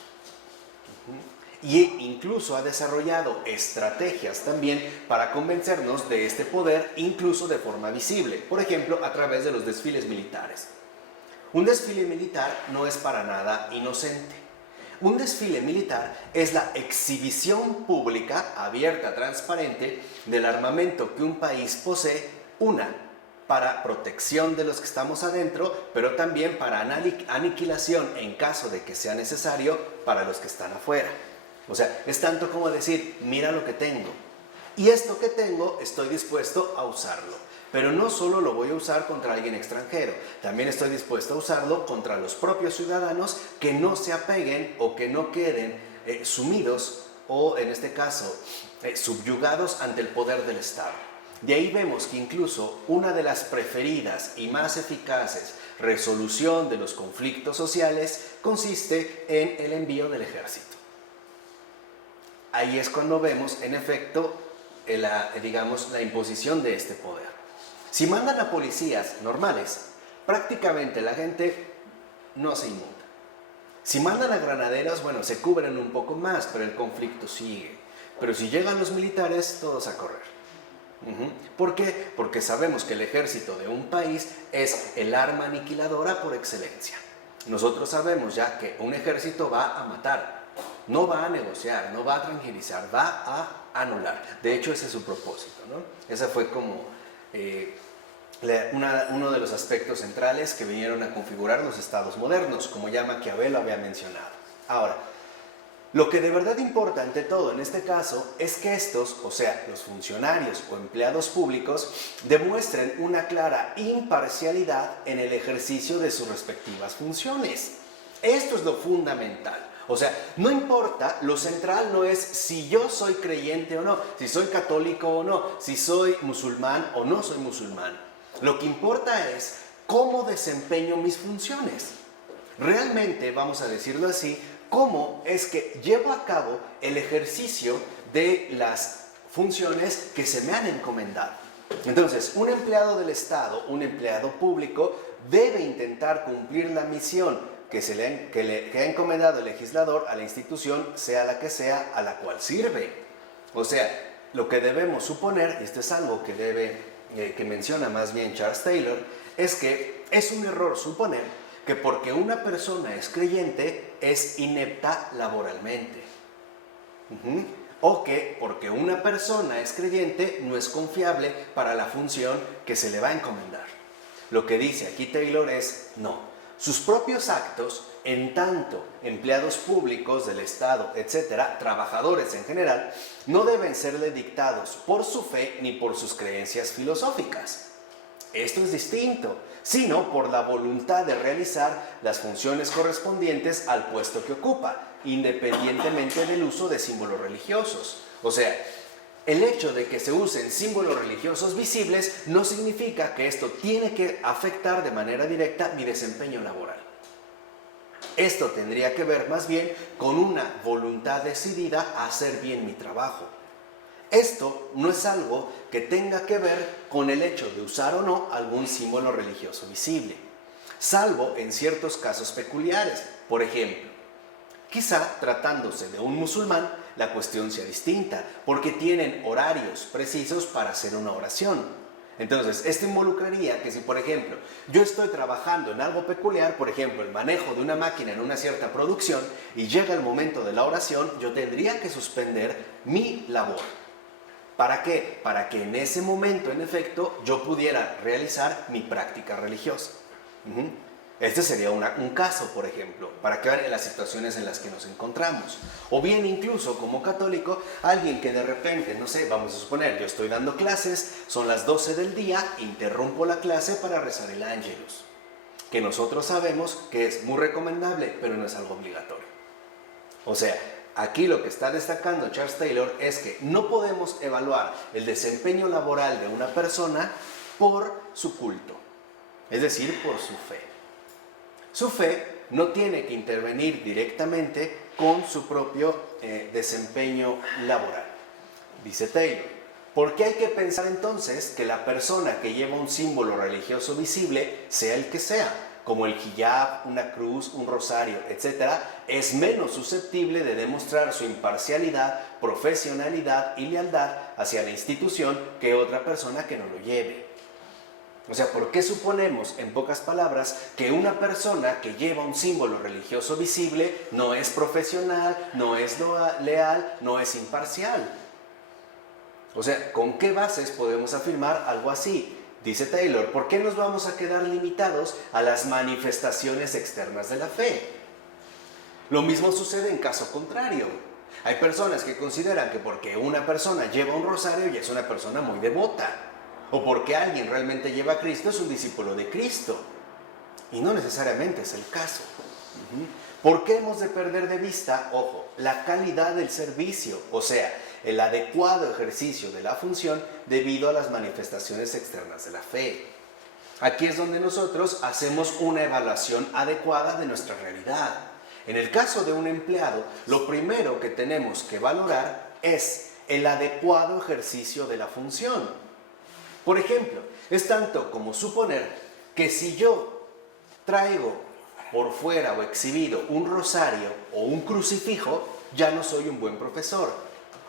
Y incluso ha desarrollado estrategias también para convencernos de este poder, incluso de forma visible, por ejemplo, a través de los desfiles militares. Un desfile militar no es para nada inocente. Un desfile militar es la exhibición pública, abierta, transparente, del armamento que un país posee, una, para protección de los que estamos adentro, pero también para aniquilación en caso de que sea necesario para los que están afuera. O sea, es tanto como decir, mira lo que tengo. Y esto que tengo estoy dispuesto a usarlo. Pero no solo lo voy a usar contra alguien extranjero, también estoy dispuesto a usarlo contra los propios ciudadanos que no se apeguen o que no queden sumidos o, en este caso, subyugados ante el poder del Estado. De ahí vemos que incluso una de las preferidas y más eficaces resolución de los conflictos sociales consiste en el envío del ejército. Ahí es cuando vemos, en efecto, la imposición de este poder. Si mandan a policías normales, prácticamente la gente no se inmuta. Si mandan a granaderos, bueno, se cubren un poco más, pero el conflicto sigue. Pero si llegan los militares, todos a correr. ¿Por qué? Porque sabemos que el ejército de un país es el arma aniquiladora por excelencia. Nosotros sabemos ya que un ejército va a matar, no va a negociar, no va a tranquilizar, va a anular. De hecho, ese es su propósito, ¿no? Ese fue como uno de los aspectos centrales que vinieron a configurar los estados modernos, como ya Maquiavelo había mencionado. Ahora, lo que de verdad importa ante todo en este caso es que estos, o sea, los funcionarios o empleados públicos, demuestren una clara imparcialidad en el ejercicio de sus respectivas funciones. Esto es lo fundamental. O sea, no importa, lo central no es si yo soy creyente o no, si soy católico o no, si soy musulmán o no soy musulmán. Lo que importa es cómo desempeño mis funciones. Realmente, vamos a decirlo así, cómo es que llevo a cabo el ejercicio de las funciones que se me han encomendado. Entonces, un empleado del Estado, un empleado público, debe intentar cumplir la misión que ha encomendado el legislador a la institución, sea la que sea, a la cual sirve. O sea, lo que debemos suponer, y esto es algo que menciona más bien Charles Taylor, es que es un error suponer que porque una persona es creyente es inepta laboralmente. O que porque una persona es creyente no es confiable para la función que se le va a encomendar. Lo que dice aquí Taylor es no. Sus propios actos, en tanto empleados públicos del Estado, etcétera, trabajadores en general, no deben serle dictados por su fe ni por sus creencias filosóficas. Esto es distinto, sino por la voluntad de realizar las funciones correspondientes al puesto que ocupa, independientemente del uso de símbolos religiosos. O sea, el hecho de que se usen símbolos religiosos visibles no significa que esto tiene que afectar de manera directa mi desempeño laboral. Esto tendría que ver más bien con una voluntad decidida a hacer bien mi trabajo. Esto no es algo que tenga que ver con el hecho de usar o no algún símbolo religioso visible, salvo en ciertos casos peculiares. Por ejemplo, quizá tratándose de un musulmán, la cuestión sea distinta, porque tienen horarios precisos para hacer una oración. Entonces, esto involucraría que si, por ejemplo, yo estoy trabajando en algo peculiar, por ejemplo, el manejo de una máquina en una cierta producción, y llega el momento de la oración, yo tendría que suspender mi labor. ¿Para qué? Para que en ese momento, en efecto, yo pudiera realizar mi práctica religiosa. Este sería un caso, por ejemplo, para que vean las situaciones en las que nos encontramos. O bien incluso como católico, alguien que de repente, no sé, vamos a suponer, yo estoy dando clases, son las 12 del día, interrumpo la clase para rezar el Ángelus, que nosotros sabemos que es muy recomendable, pero no es algo obligatorio. O sea, aquí lo que está destacando Charles Taylor es que no podemos evaluar el desempeño laboral de una persona por su culto, es decir, por su fe. Su fe no tiene que intervenir directamente con su propio desempeño laboral. Dice Taylor, ¿por qué hay que pensar entonces que la persona que lleva un símbolo religioso visible, sea el que sea, como el hijab, una cruz, un rosario, etc., es menos susceptible de demostrar su imparcialidad, profesionalidad y lealtad hacia la institución que otra persona que no lo lleve? O sea, ¿por qué suponemos, en pocas palabras, que una persona que lleva un símbolo religioso visible no es profesional, no es leal, no es imparcial? O sea, ¿con qué bases podemos afirmar algo así? dice Taylor, ¿por qué nos vamos a quedar limitados a las manifestaciones externas de la fe? Lo mismo sucede en caso contrario. Hay personas que consideran que porque una persona lleva un rosario ya es una persona muy devota, o porque alguien realmente lleva a Cristo es un discípulo de Cristo. Y no necesariamente es el caso. ¿Por qué hemos de perder de vista, ojo, la calidad del servicio? O sea, el adecuado ejercicio de la función debido a las manifestaciones externas de la fe. Aquí es donde nosotros hacemos una evaluación adecuada de nuestra realidad. En el caso de un empleado, lo primero que tenemos que valorar es el adecuado ejercicio de la función. Por ejemplo, es tanto como suponer que si yo traigo por fuera o exhibido un rosario o un crucifijo, ya no soy un buen profesor.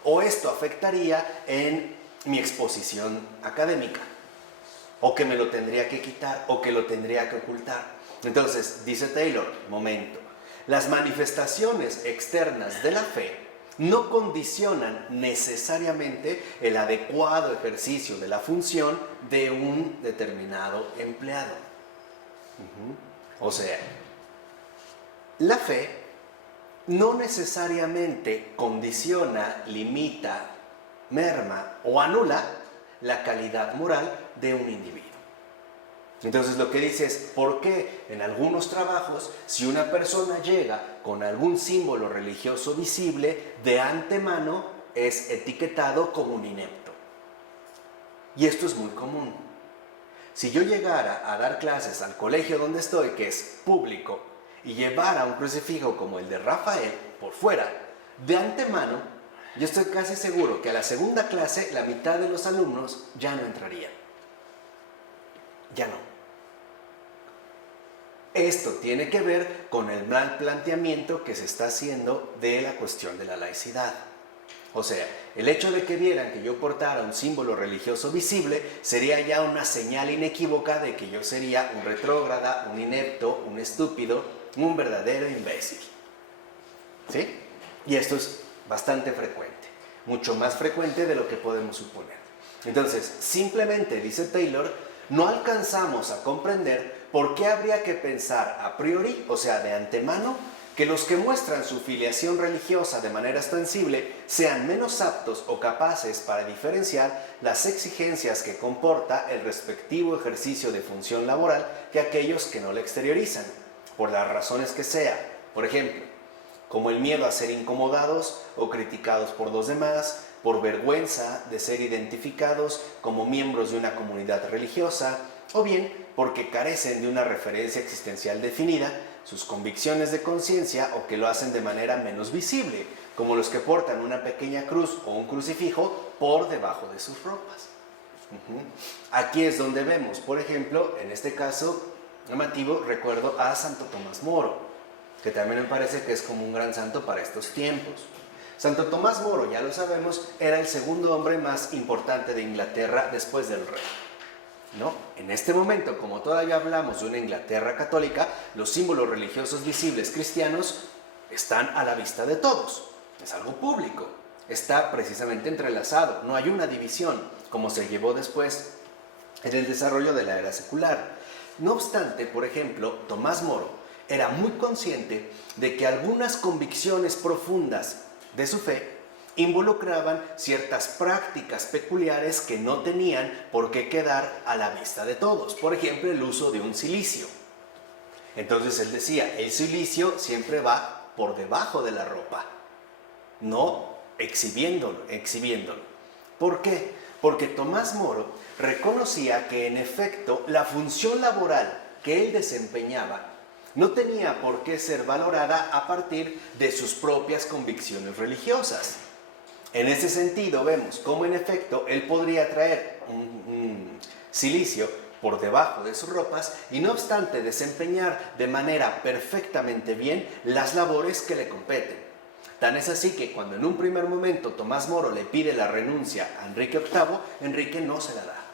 O esto afectaría en mi exposición académica. O que me lo tendría que quitar, o que lo tendría que ocultar. Entonces, dice Taylor, momento, las manifestaciones externas de la fe no condicionan necesariamente el adecuado ejercicio de la función de un determinado empleado. O sea, la fe no necesariamente condiciona, limita, merma o anula la calidad moral de un individuo. Entonces lo que dice es, ¿por qué en algunos trabajos, si una persona llega con algún símbolo religioso visible, de antemano es etiquetado como un inepto? Y esto es muy común. Si yo llegara a dar clases al colegio donde estoy, que es público, y llevara un crucifijo como el de Rafael por fuera, de antemano, yo estoy casi seguro que a la segunda clase la mitad de los alumnos ya no entrarían. Ya no. Esto tiene que ver con el mal planteamiento que se está haciendo de la cuestión de la laicidad. O sea, el hecho de que vieran que yo portara un símbolo religioso visible sería ya una señal inequívoca de que yo sería un retrógrada, un inepto, un estúpido, un verdadero imbécil. ¿Sí? Y esto es bastante frecuente, mucho más frecuente de lo que podemos suponer. Entonces, simplemente, dice Taylor, no alcanzamos a comprender por qué habría que pensar a priori, o sea, de antemano, que los que muestran su filiación religiosa de manera ostensible sean menos aptos o capaces para diferenciar las exigencias que comporta el respectivo ejercicio de función laboral que aquellos que no la exteriorizan, por las razones que sea. Por ejemplo, como el miedo a ser incomodados o criticados por los demás, por vergüenza de ser identificados como miembros de una comunidad religiosa, o bien porque carecen de una referencia existencial definida, sus convicciones de conciencia, o que lo hacen de manera menos visible, como los que portan una pequeña cruz o un crucifijo por debajo de sus ropas. Aquí es donde vemos, por ejemplo, en este caso llamativo, recuerdo a Santo Tomás Moro, que también me parece que es como un gran santo para estos tiempos. Santo Tomás Moro, ya lo sabemos, era el segundo hombre más importante de Inglaterra después del rey. ¿No? En este momento, como todavía hablamos de una Inglaterra católica, los símbolos religiosos visibles cristianos están a la vista de todos. Es algo público. Está precisamente entrelazado. No hay una división, como se llevó después en el desarrollo de la era secular. No obstante, por ejemplo, Tomás Moro era muy consciente de que algunas convicciones profundas de su fe involucraban ciertas prácticas peculiares que no tenían por qué quedar a la vista de todos. Por ejemplo, el uso de un cilicio. Entonces él decía, el cilicio siempre va por debajo de la ropa, no exhibiéndolo. ¿Por qué? Porque Tomás Moro reconocía que en efecto la función laboral que él desempeñaba no tenía por qué ser valorada a partir de sus propias convicciones religiosas. En ese sentido vemos cómo en efecto él podría traer un cilicio por debajo de sus ropas y no obstante desempeñar de manera perfectamente bien las labores que le competen. Tan es así que cuando en un primer momento Tomás Moro le pide la renuncia a Enrique VIII, Enrique no se la da.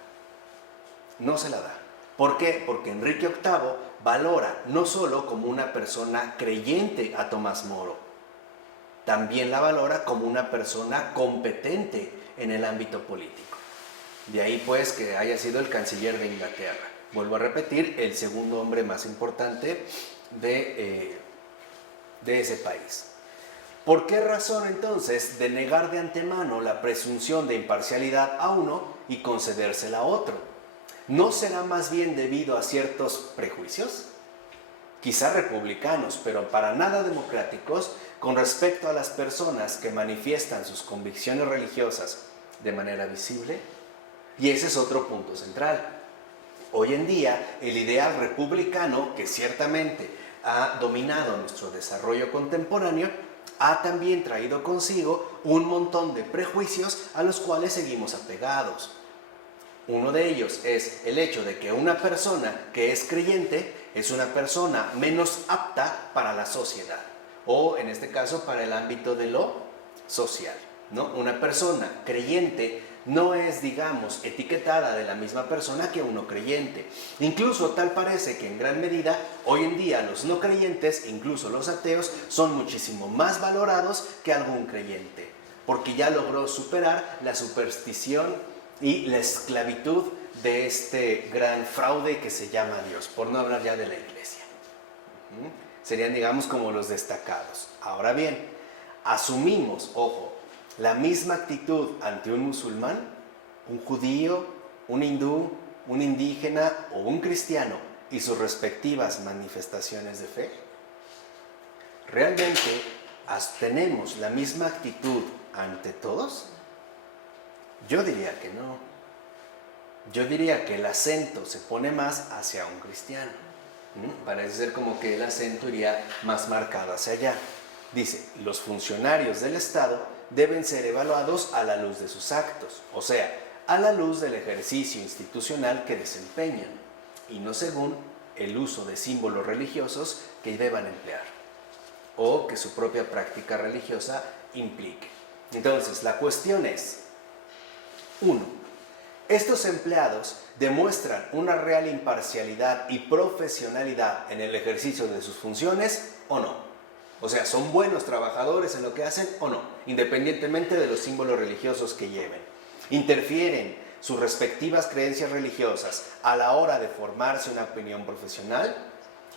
No se la da. ¿Por qué? Porque Enrique VIII valora no solo como una persona creyente a Tomás Moro, también la valora como una persona competente en el ámbito político. De ahí pues que haya sido el canciller de Inglaterra. Vuelvo a repetir, el segundo hombre más importante de ese país. ¿Por qué razón entonces denegar de antemano la presunción de imparcialidad a uno y concedérsela a otro? ¿No será más bien debido a ciertos prejuicios? Quizá republicanos, pero para nada democráticos, con respecto a las personas que manifiestan sus convicciones religiosas de manera visible. Y ese es otro punto central. Hoy en día, el ideal republicano, que ciertamente ha dominado nuestro desarrollo contemporáneo, ha también traído consigo un montón de prejuicios a los cuales seguimos apegados. Uno de ellos es el hecho de que una persona que es creyente es una persona menos apta para la sociedad, o en este caso para el ámbito de lo social, ¿no? Una persona creyente no es, digamos, etiquetada de la misma persona que uno creyente. Incluso tal parece que en gran medida hoy en día los no creyentes, incluso los ateos, son muchísimo más valorados que algún creyente, porque ya logró superar la superstición y la esclavitud de este gran fraude que se llama Dios, por no hablar ya de la iglesia. Serían, digamos, como los destacados. Ahora bien, asumimos, ojo, la misma actitud ante un musulmán, un judío, un hindú, un indígena o un cristiano y sus respectivas manifestaciones de fe. ¿Realmente tenemos la misma actitud ante todos? Yo diría que no. Yo diría que el acento se pone más hacia un cristiano. Parece ser como que el acento iría más marcado hacia allá. Dice, los funcionarios del Estado deben ser evaluados a la luz de sus actos, o sea, a la luz del ejercicio institucional que desempeñan, y no según el uso de símbolos religiosos que deban emplear, o que su propia práctica religiosa implique. Entonces, la cuestión es, 1. Estos empleados demuestran una real imparcialidad y profesionalidad en el ejercicio de sus funciones o no. O sea, ¿son buenos trabajadores en lo que hacen o no? Independientemente de los símbolos religiosos que lleven. ¿Interfieren sus respectivas creencias religiosas a la hora de formarse una opinión profesional?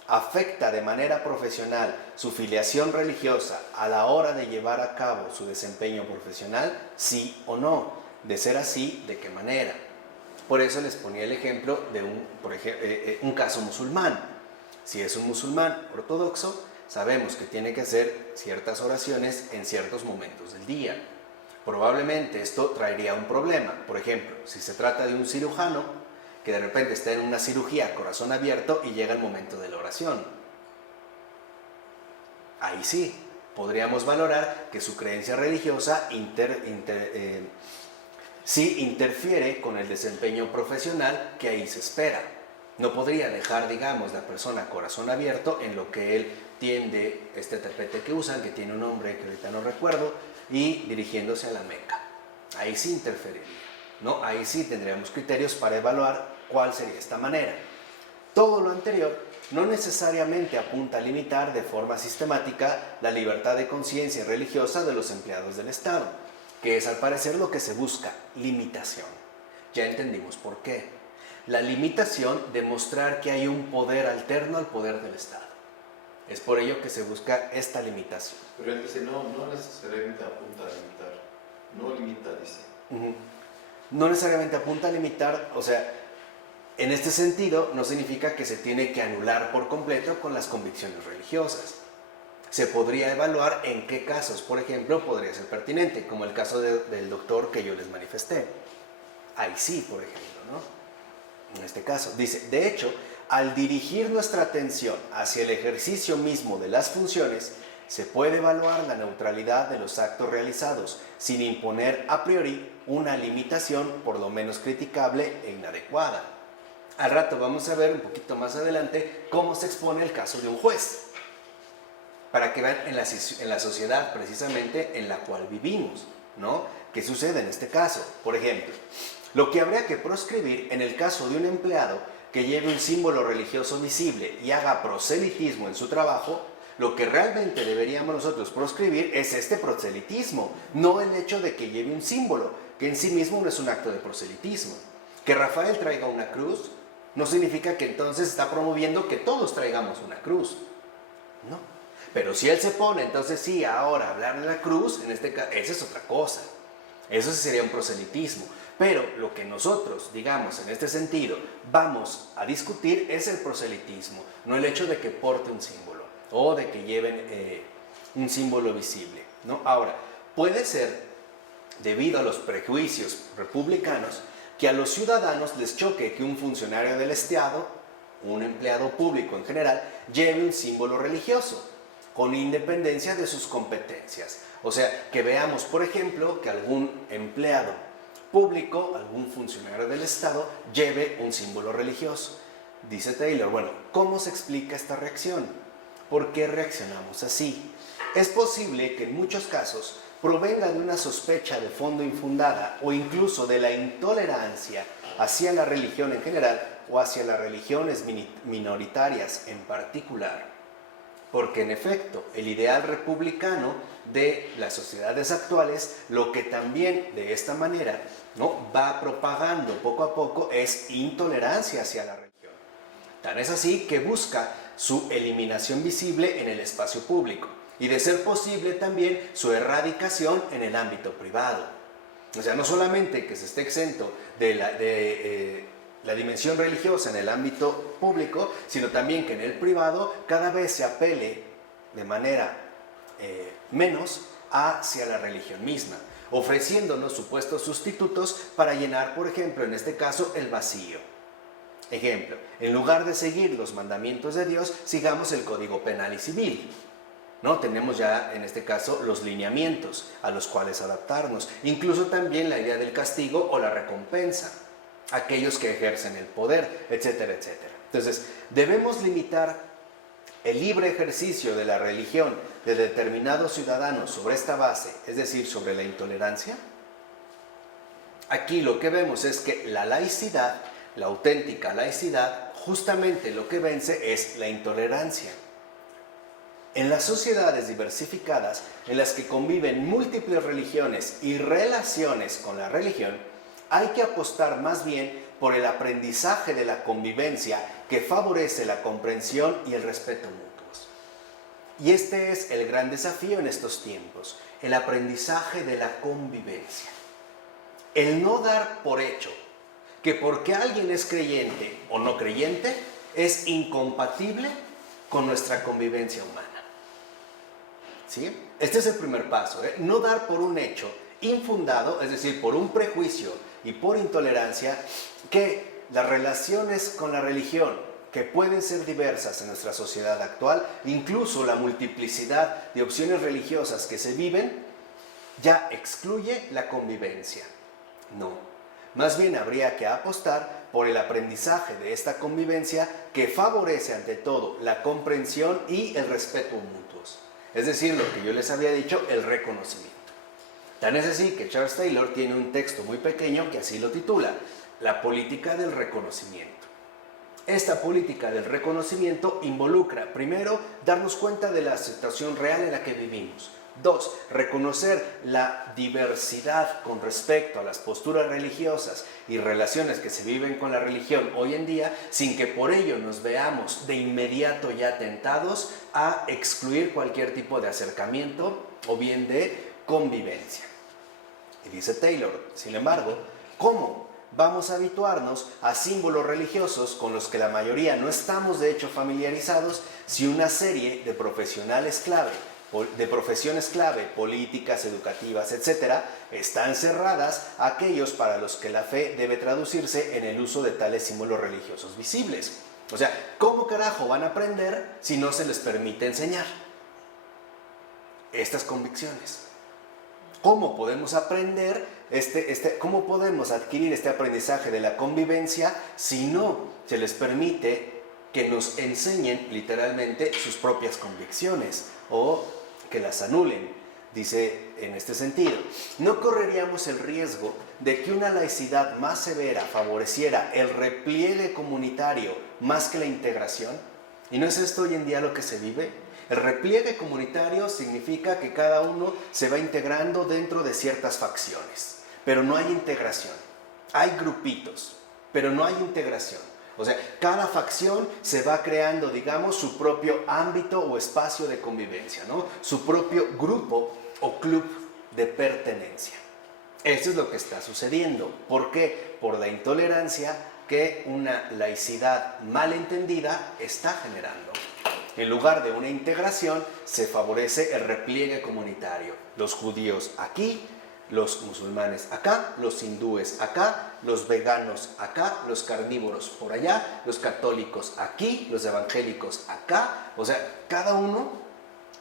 ¿Afecta de manera profesional su filiación religiosa a la hora de llevar a cabo su desempeño profesional? ¿Sí o no? De ser así, ¿de qué manera? Por eso les ponía el ejemplo de un caso musulmán. Si es un musulmán ortodoxo, sabemos que tiene que hacer ciertas oraciones en ciertos momentos del día. Probablemente esto traería un problema. Por ejemplo, si se trata de un cirujano que de repente está en una cirugía a corazón abierto y llega el momento de la oración. Ahí sí, podríamos valorar que su creencia religiosa sí interfiere con el desempeño profesional que ahí se espera. No podría dejar, digamos, la persona a corazón abierto en lo que él tiende, este tapete que usan, que tiene un nombre que ahorita no recuerdo, y dirigiéndose a la Meca. Ahí sí interferiría, ¿no? Ahí sí tendríamos criterios para evaluar cuál sería esta manera. Todo lo anterior no necesariamente apunta a limitar de forma sistemática la libertad de conciencia religiosa de los empleados del Estado, que es al parecer lo que se busca, limitación. Ya entendimos por qué. La limitación de mostrar que hay un poder alterno al poder del Estado. Es por ello que se busca esta limitación. Pero él dice, no necesariamente apunta a limitar. No limita, dice. No necesariamente apunta a limitar, o sea, en este sentido no significa que se tiene que anular por completo con las convicciones religiosas. Se podría evaluar en qué casos, por ejemplo, podría ser pertinente, como el caso del doctor que yo les manifesté. Ahí sí, por ejemplo, ¿no? En este caso, dice, de hecho, al dirigir nuestra atención hacia el ejercicio mismo de las funciones, se puede evaluar la neutralidad de los actos realizados, sin imponer a priori una limitación por lo menos criticable e inadecuada. Al rato vamos a ver un poquito más adelante cómo se expone el caso de un juez, para que vean en la sociedad precisamente en la cual vivimos, ¿no? ¿Qué sucede en este caso? Por ejemplo, lo que habría que proscribir en el caso de un empleado que lleve un símbolo religioso visible y haga proselitismo en su trabajo, lo que realmente deberíamos nosotros proscribir es este proselitismo, no el hecho de que lleve un símbolo, que en sí mismo no es un acto de proselitismo. Que Rafael traiga una cruz no significa que entonces está promoviendo que todos traigamos una cruz. No. Pero si él se pone, entonces sí, ahora hablar de la cruz, en este caso, esa es otra cosa. Eso sí sería un proselitismo. Pero lo que nosotros, digamos, en este sentido, vamos a discutir es el proselitismo, no el hecho de que porte un símbolo o de que lleven un símbolo visible, ¿no? Ahora, puede ser, debido a los prejuicios republicanos, que a los ciudadanos les choque que un funcionario del Estado, un empleado público en general, lleve un símbolo religioso, con independencia de sus competencias. O sea, que veamos, por ejemplo, que algún empleado público, algún funcionario del Estado, lleve un símbolo religioso. Dice Taylor, bueno, ¿cómo se explica esta reacción? ¿Por qué reaccionamos así? Es posible que en muchos casos provenga de una sospecha de fondo infundada o incluso de la intolerancia hacia la religión en general o hacia las religiones minoritarias en particular. Porque en efecto, el ideal republicano de las sociedades actuales, lo que también de esta manera, ¿no?, va propagando poco a poco es intolerancia hacia la religión. Tan es así que busca su eliminación visible en el espacio público y, de ser posible, también su erradicación en el ámbito privado. O sea, no solamente que se esté exento de la dimensión religiosa en el ámbito público, sino también que en el privado cada vez se apele de manera menos hacia la religión misma, ofreciéndonos supuestos sustitutos para llenar, por ejemplo, en este caso, el vacío. Ejemplo, en lugar de seguir los mandamientos de Dios, sigamos el Código Penal y Civil. ¿No? Tenemos ya, en este caso, los lineamientos a los cuales adaptarnos. Incluso también la idea del castigo o la recompensa, aquellos que ejercen el poder, etcétera, etcétera. Entonces, debemos limitar el libre ejercicio de la religión de determinados ciudadanos sobre esta base, es decir, sobre la intolerancia. Aquí lo que vemos es que la laicidad, la auténtica laicidad, justamente lo que vence es la intolerancia. En las sociedades diversificadas, en las que conviven múltiples religiones y relaciones con la religión, hay que apostar más bien por el aprendizaje de la convivencia que favorece la comprensión y el respeto mutuos. Y este es el gran desafío en estos tiempos, el aprendizaje de la convivencia. El no dar por hecho que porque alguien es creyente o no creyente, es incompatible con nuestra convivencia humana. ¿Sí? Este es el primer paso, no dar por un hecho infundado, es decir, por un prejuicio y por intolerancia, que las relaciones con la religión, que pueden ser diversas en nuestra sociedad actual, incluso la multiplicidad de opciones religiosas que se viven, ya excluye la convivencia. No, más bien habría que apostar por el aprendizaje de esta convivencia que favorece ante todo la comprensión y el respeto mutuos. Es decir, lo que yo les había dicho, el reconocimiento. Tan es así que Charles Taylor tiene un texto muy pequeño que así lo titula, La política del reconocimiento. Esta política del reconocimiento involucra, primero, darnos cuenta de la situación real en la que vivimos. 2, reconocer la diversidad con respecto a las posturas religiosas y relaciones que se viven con la religión hoy en día, sin que por ello nos veamos de inmediato ya tentados a excluir cualquier tipo de acercamiento o bien de convivencia. Y dice Taylor, sin embargo, ¿cómo vamos a habituarnos a símbolos religiosos con los que la mayoría no estamos de hecho familiarizados si una serie de profesionales clave, políticas, educativas, etcétera, están cerradas a aquellos para los que la fe debe traducirse en el uso de tales símbolos religiosos visibles? O sea, ¿cómo carajo van a aprender si no se les permite enseñar estas convicciones? ¿Cómo podemos aprender, cómo podemos adquirir este aprendizaje de la convivencia si no se les permite que nos enseñen literalmente sus propias convicciones o que las anulen? Dice en este sentido, ¿no correríamos el riesgo de que una laicidad más severa favoreciera el repliegue comunitario más que la integración? ¿Y no es esto hoy en día lo que se vive? El repliegue comunitario significa que cada uno se va integrando dentro de ciertas facciones. pero no hay integración. Hay grupitos, pero no hay integración. O sea, cada facción se va creando, digamos, su propio ámbito o espacio de convivencia, ¿no? Su propio grupo o club de pertenencia. Eso es lo que está sucediendo. ¿Por qué? Por la intolerancia que una laicidad malentendida está generando. En lugar de una integración, se favorece el repliegue comunitario. Los judíos aquí, los musulmanes acá, los hindúes acá, los veganos acá, los carnívoros por allá, los católicos aquí, los evangélicos acá. O sea, cada uno,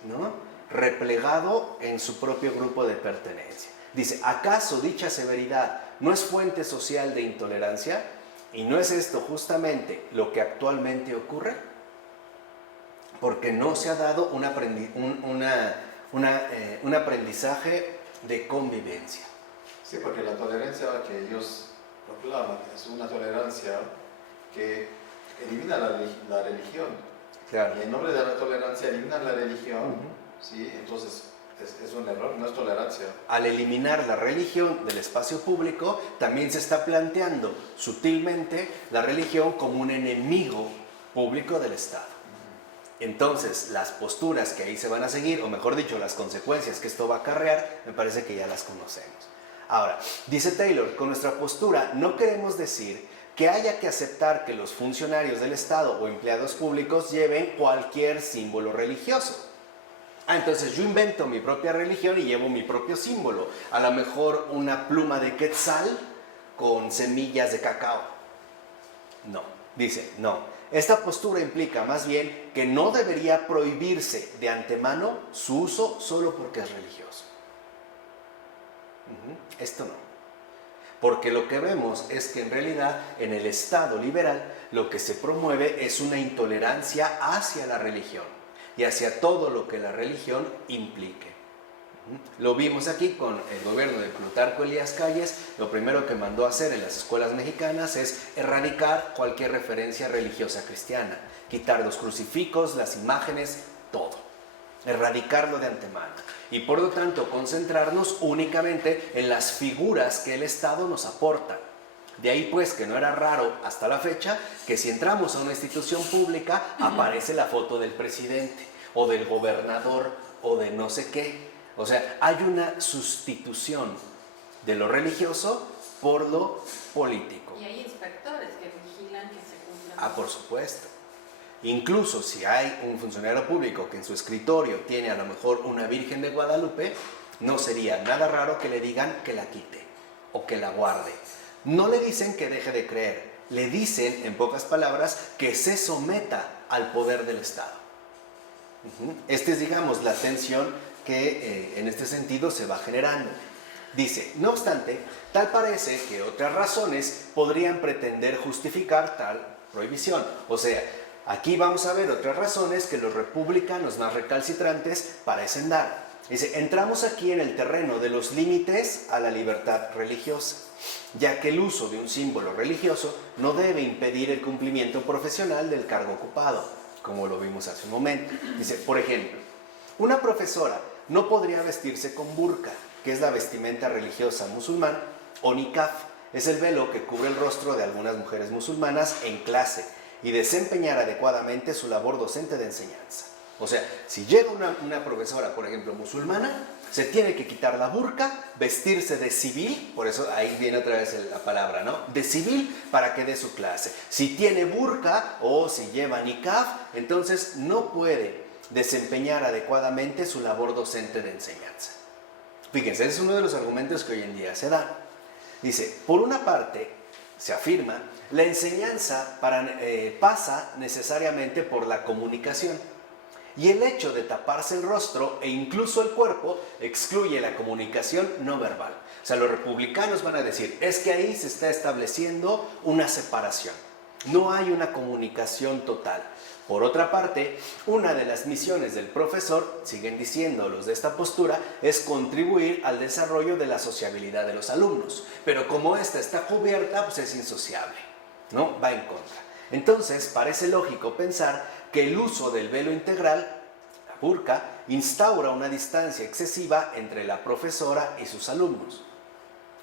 ¿no?, replegado en su propio grupo de pertenencia. Dice, ¿acaso dicha severidad no es fuente social de intolerancia? ¿Y no es esto justamente lo que actualmente ocurre? Porque no se ha dado un aprendizaje de convivencia. Sí, porque la tolerancia que ellos proclaman es una tolerancia que elimina la religión. Claro. Y en nombre de la tolerancia eliminan la religión, ¿sí? Entonces es un error, no es tolerancia. Al eliminar la religión del espacio público, también se está planteando sutilmente la religión como un enemigo público del Estado. Entonces, las posturas que ahí se van a seguir, o mejor dicho, las consecuencias que esto va a acarrear, me parece que ya las conocemos. Ahora, dice Taylor, con nuestra postura no queremos decir que haya que aceptar que los funcionarios del Estado o empleados públicos lleven cualquier símbolo religioso. Entonces yo invento mi propia religión y llevo mi propio símbolo. A lo mejor una pluma de quetzal con semillas de cacao. No, dice, no. Esta postura implica más bien que no debería prohibirse de antemano su uso solo porque es religioso. Esto no. Porque lo que vemos es que en realidad en el Estado liberal lo que se promueve es una intolerancia hacia la religión y hacia todo lo que la religión implique. Lo vimos aquí con el gobierno de Plutarco Elías Calles. Lo primero que mandó a hacer en las escuelas mexicanas es erradicar cualquier referencia religiosa cristiana, quitar los crucifijos, las imágenes, todo, erradicarlo de antemano y por lo tanto concentrarnos únicamente en las figuras que el Estado nos aporta. De ahí pues que no era raro hasta la fecha que si entramos a una institución pública aparece la foto del presidente o del gobernador o de no sé qué. O sea, hay una sustitución de lo religioso por lo político. Y hay inspectores que vigilan que se cumplan. Por supuesto. Incluso si hay un funcionario público que en su escritorio tiene a lo mejor una Virgen de Guadalupe, no sería nada raro que le digan que la quite o que la guarde. No le dicen que deje de creer, le dicen, en pocas palabras, que se someta al poder del Estado. Esta es, digamos, la tensión que en este sentido se va generando. Dice, no obstante, tal parece que otras razones podrían pretender justificar tal prohibición. O sea, aquí vamos a ver otras razones que los republicanos más recalcitrantes parecen dar. Dice, entramos aquí en el terreno de los límites a la libertad religiosa, ya que el uso de un símbolo religioso no debe impedir el cumplimiento profesional del cargo ocupado, como lo vimos hace un momento. Dice, por ejemplo, una profesora no podría vestirse con burka, que es la vestimenta religiosa musulmana, o niqab, es el velo que cubre el rostro de algunas mujeres musulmanas en clase, y desempeñar adecuadamente su labor docente de enseñanza. O sea, si llega una profesora, por ejemplo, musulmana, se tiene que quitar la burka, vestirse de civil, por eso ahí viene otra vez la palabra, ¿no? De civil para que dé su clase. Si tiene burka o si lleva niqab, entonces no puede desempeñar adecuadamente su labor docente de enseñanza. Fíjense, ese es uno de los argumentos que hoy en día se da. Dice, por una parte, se afirma, la enseñanza pasa necesariamente por la comunicación. Y el hecho de taparse el rostro e incluso el cuerpo excluye la comunicación no verbal. O sea, los republicanos van a decir, es que ahí se está estableciendo una separación. No hay una comunicación total. Por otra parte, una de las misiones del profesor, siguen diciendo los de esta postura, es contribuir al desarrollo de la sociabilidad de los alumnos. Pero como esta está cubierta, pues es insociable, ¿no? Va en contra. Entonces, parece lógico pensar que el uso del velo integral, la burka, instaura una distancia excesiva entre la profesora y sus alumnos.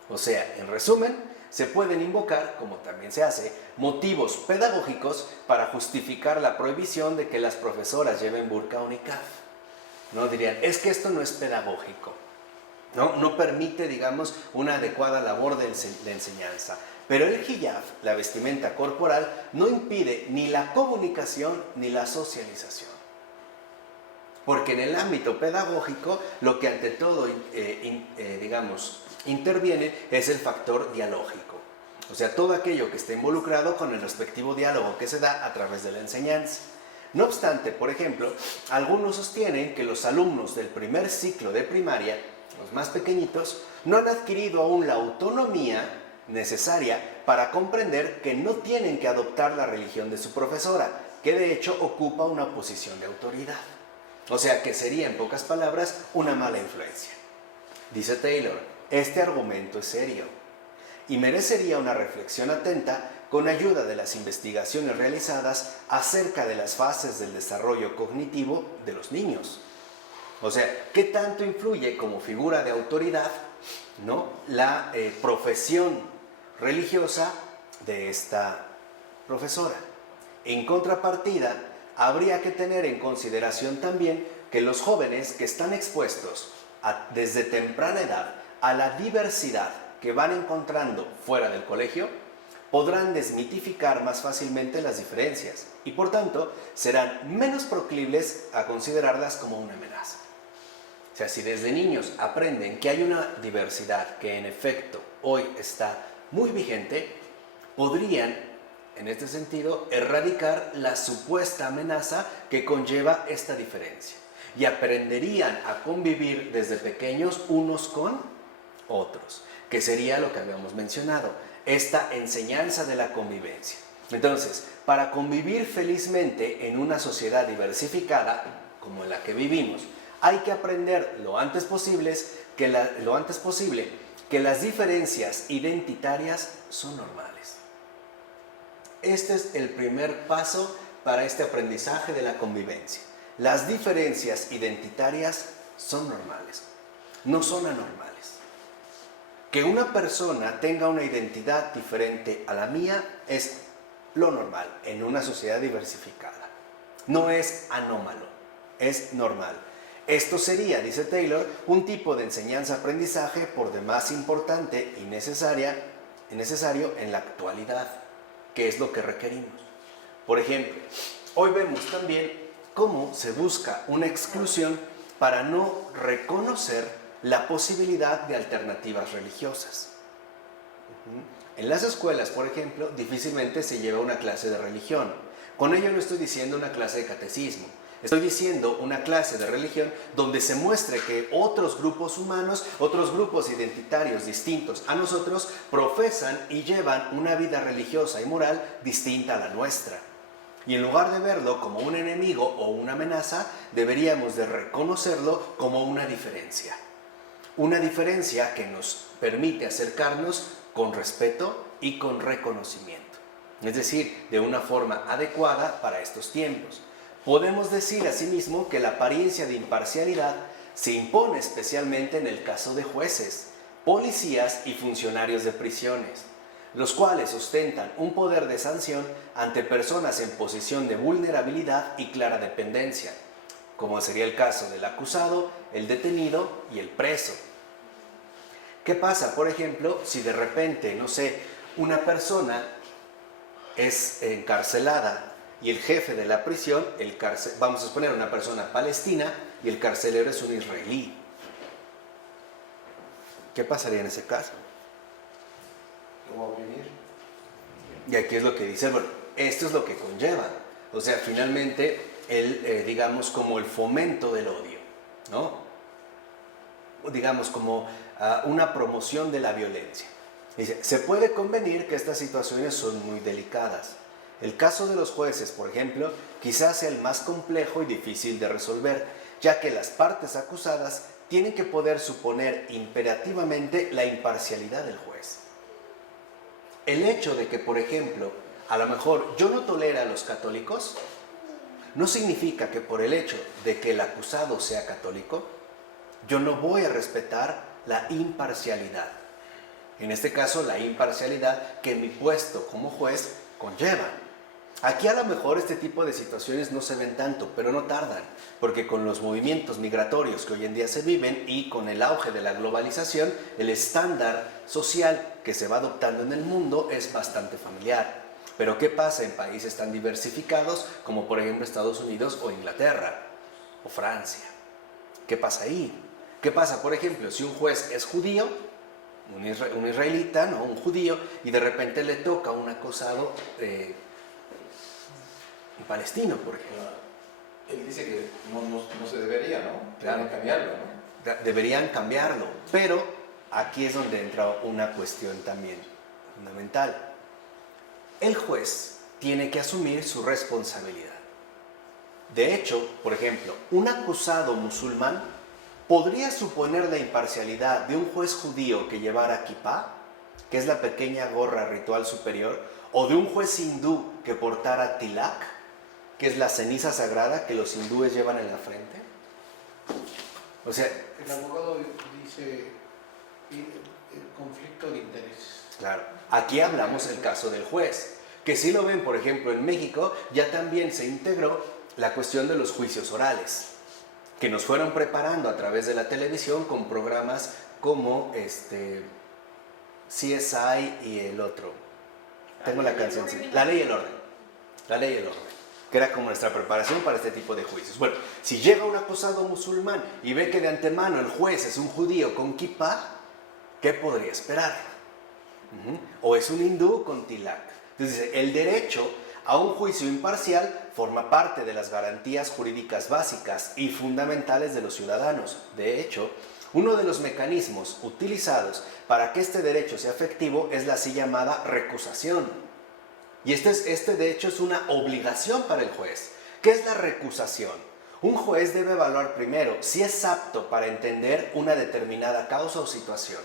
O sea, en resumen, se pueden invocar, como también se hace, motivos pedagógicos para justificar la prohibición de que las profesoras lleven burka o niqab. No dirían, es que esto no es pedagógico, no permite, digamos, una adecuada labor de enseñanza. Pero el hijab, la vestimenta corporal, no impide ni la comunicación ni la socialización. Porque en el ámbito pedagógico, lo que ante todo, digamos, interviene es el factor dialógico. O sea, todo aquello que está involucrado con el respectivo diálogo que se da a través de la enseñanza. No obstante, por ejemplo, algunos sostienen que los alumnos del primer ciclo de primaria, los más pequeñitos, no han adquirido aún la autonomía necesaria para comprender que no tienen que adoptar la religión de su profesora, que de hecho ocupa una posición de autoridad. O sea, que sería, en pocas palabras, una mala influencia. Dice Taylor, este argumento es serio y merecería una reflexión atenta con ayuda de las investigaciones realizadas acerca de las fases del desarrollo cognitivo de los niños. O sea, ¿qué tanto influye como figura de autoridad, ¿no?, la profesión religiosa de esta profesora? En contrapartida, habría que tener en consideración también que los jóvenes que están expuestos desde temprana edad a la diversidad que van encontrando fuera del colegio, podrán desmitificar más fácilmente las diferencias y por tanto serán menos proclives a considerarlas como una amenaza. O sea, si desde niños aprenden que hay una diversidad que en efecto hoy está muy vigente, podrían, en este sentido, erradicar la supuesta amenaza que conlleva esta diferencia y aprenderían a convivir desde pequeños unos con otros, que sería lo que habíamos mencionado, esta enseñanza de la convivencia. Entonces, para convivir felizmente en una sociedad diversificada, como en la que vivimos, hay que aprender lo antes posible que las diferencias identitarias son normales. Este es el primer paso para este aprendizaje de la convivencia. Las diferencias identitarias son normales, no son anormales. Que una persona tenga una identidad diferente a la mía es lo normal en una sociedad diversificada. No es anómalo, es normal. Esto sería, dice Taylor, un tipo de enseñanza-aprendizaje por demás importante y necesario en la actualidad, que es lo que requerimos. Por ejemplo, hoy vemos también cómo se busca una exclusión para no reconocer la posibilidad de alternativas religiosas. En las escuelas, por ejemplo, difícilmente se lleva una clase de religión. Con ello no estoy diciendo una clase de catecismo. Estoy diciendo una clase de religión donde se muestre que otros grupos humanos, otros grupos identitarios distintos a nosotros, profesan y llevan una vida religiosa y moral distinta a la nuestra. Y en lugar de verlo como un enemigo o una amenaza, deberíamos de reconocerlo como una diferencia. Una diferencia que nos permite acercarnos con respeto y con reconocimiento. Es decir, de una forma adecuada para estos tiempos. Podemos decir asimismo que la apariencia de imparcialidad se impone especialmente en el caso de jueces, policías y funcionarios de prisiones, los cuales ostentan un poder de sanción ante personas en posición de vulnerabilidad y clara dependencia, como sería el caso del acusado, el detenido y el preso. ¿Qué pasa, por ejemplo, si de repente, no sé, una persona es encarcelada y el jefe de la prisión, vamos a suponer una persona palestina y el carcelero es un israelí? ¿Qué pasaría en ese caso? ¿Cómo va a oprimir? Y aquí es lo que dice, bueno, esto es lo que conlleva. O sea, finalmente, digamos, como el fomento del odio, ¿no? Digamos, como una promoción de la violencia. Dice, se puede convenir que estas situaciones son muy delicadas. El caso de los jueces, por ejemplo, quizás sea el más complejo y difícil de resolver, ya que las partes acusadas tienen que poder suponer imperativamente la imparcialidad del juez. El hecho de que, por ejemplo, a lo mejor yo no tolero a los católicos, no significa que por el hecho de que el acusado sea católico, yo no voy a respetar la imparcialidad. En este caso, la imparcialidad que mi puesto como juez conlleva. Aquí a lo mejor este tipo de situaciones no se ven tanto, pero no tardan, porque con los movimientos migratorios que hoy en día se viven y con el auge de la globalización, el estándar social que se va adoptando en el mundo es bastante familiar. Pero ¿qué pasa en países tan diversificados como por ejemplo Estados Unidos o Inglaterra o Francia? ¿Qué pasa ahí? ¿Qué pasa, por ejemplo, si un juez es judío, un israelita, ¿no? Un judío, y de repente le toca a un acusado palestino, por ejemplo? Él dice que no se debería, ¿no? Claro. Deberían cambiarlo, ¿no? Deberían cambiarlo, pero aquí es donde entra una cuestión también fundamental. El juez tiene que asumir su responsabilidad. De hecho, por ejemplo, un acusado musulmán podría suponer la imparcialidad de un juez judío que llevara kipá, que es la pequeña gorra ritual superior, o de un juez hindú que portara tilak, que es la ceniza sagrada que los hindúes llevan en la frente. O sea, El abogado dice conflicto de interés. claro, aquí hablamos el caso del juez, que si lo ven, por ejemplo, en México, ya también se integró la cuestión de los juicios orales, que nos fueron preparando a través de la televisión con programas como CSI y el otro. Tengo la canción, La Ley y el Orden. La Ley y el Orden, que era como nuestra preparación para este tipo de juicios. Bueno, si llega un acusado musulmán y ve que de antemano el juez es un judío con kipá, ¿qué podría esperar? O es un hindú con tilak. Entonces dice, el derecho a un juicio imparcial forma parte de las garantías jurídicas básicas y fundamentales de los ciudadanos. De hecho, uno de los mecanismos utilizados para que este derecho sea efectivo es la así llamada recusación. Y este de hecho es una obligación para el juez. ¿Qué es la recusación? Un juez debe evaluar primero si es apto para entender una determinada causa o situación.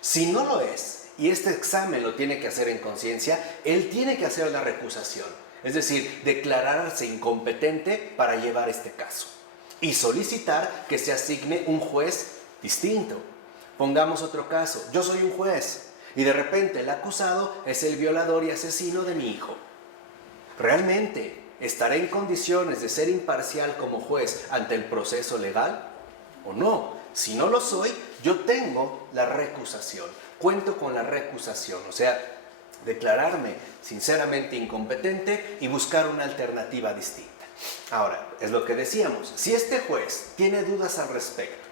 Si no lo es, y este examen lo tiene que hacer en conciencia, él tiene que hacer la recusación, es decir, declararse incompetente para llevar este caso y solicitar que se asigne un juez distinto. Pongamos otro caso, yo soy un juez y de repente el acusado es el violador y asesino de mi hijo. ¿Realmente estaré en condiciones de ser imparcial como juez ante el proceso legal o no? Si no lo soy, yo tengo la recusación, cuento con la recusación, o sea, declararme sinceramente incompetente y buscar una alternativa distinta. Ahora, es lo que decíamos, si este juez tiene dudas al respecto,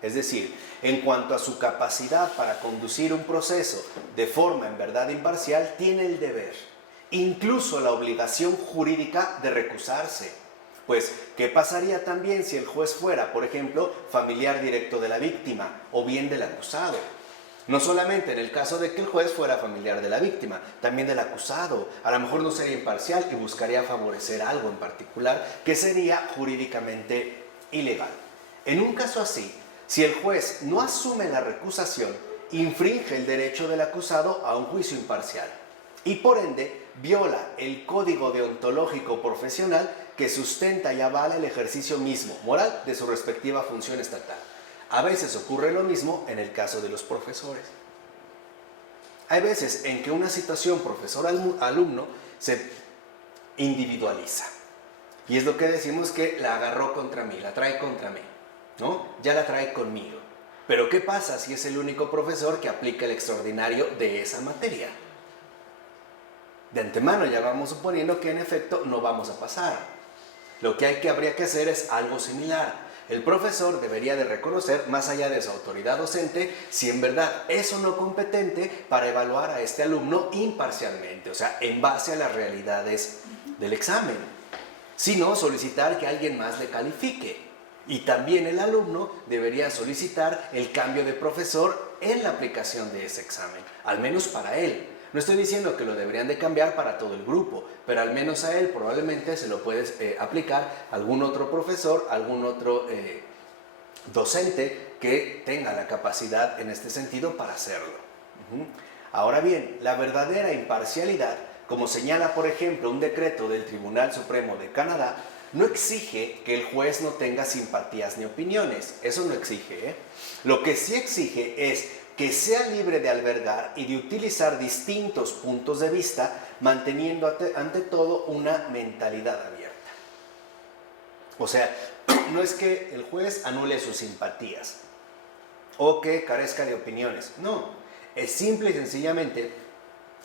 es decir, en cuanto a su capacidad para conducir un proceso de forma en verdad imparcial, tiene el deber, incluso la obligación jurídica de recusarse. Pues, ¿qué pasaría también si el juez fuera, por ejemplo, familiar directo de la víctima o bien del acusado? No solamente en el caso de que el juez fuera familiar de la víctima, también del acusado. A lo mejor no sería imparcial y buscaría favorecer algo en particular que sería jurídicamente ilegal. En un caso así, si el juez no asume la recusación, infringe el derecho del acusado a un juicio imparcial y por ende viola el código deontológico profesional que sustenta y avala el ejercicio mismo moral de su respectiva función estatal. A veces ocurre lo mismo en el caso de los profesores. Hay veces en que una situación profesor-alumno se individualiza. Y es lo que decimos que la agarró contra mí, la trae contra mí, ¿no? Ya la trae conmigo. Pero ¿qué pasa si es el único profesor que aplica el extraordinario de esa materia? De antemano ya vamos suponiendo que en efecto no vamos a pasar. Lo que habría que hacer es algo similar. El profesor debería de reconocer, más allá de su autoridad docente, si en verdad es o no competente para evaluar a este alumno imparcialmente, o sea, en base a las realidades del examen. Si no, solicitar que alguien más le califique. Y también el alumno debería solicitar el cambio de profesor en la aplicación de ese examen, al menos para él. No estoy diciendo que lo deberían de cambiar para todo el grupo, pero al menos a él probablemente se lo puedes aplicar algún otro profesor, algún otro docente que tenga la capacidad en este sentido para hacerlo. Ahora bien, la verdadera imparcialidad, como señala por ejemplo un decreto del Tribunal Supremo de Canadá, no exige que el juez no tenga simpatías ni opiniones, eso no exige. Lo que sí exige es que sea libre de albergar y de utilizar distintos puntos de vista, manteniendo ante todo una mentalidad abierta. O sea, no es que el juez anule sus simpatías o que carezca de opiniones, no, es simple y sencillamente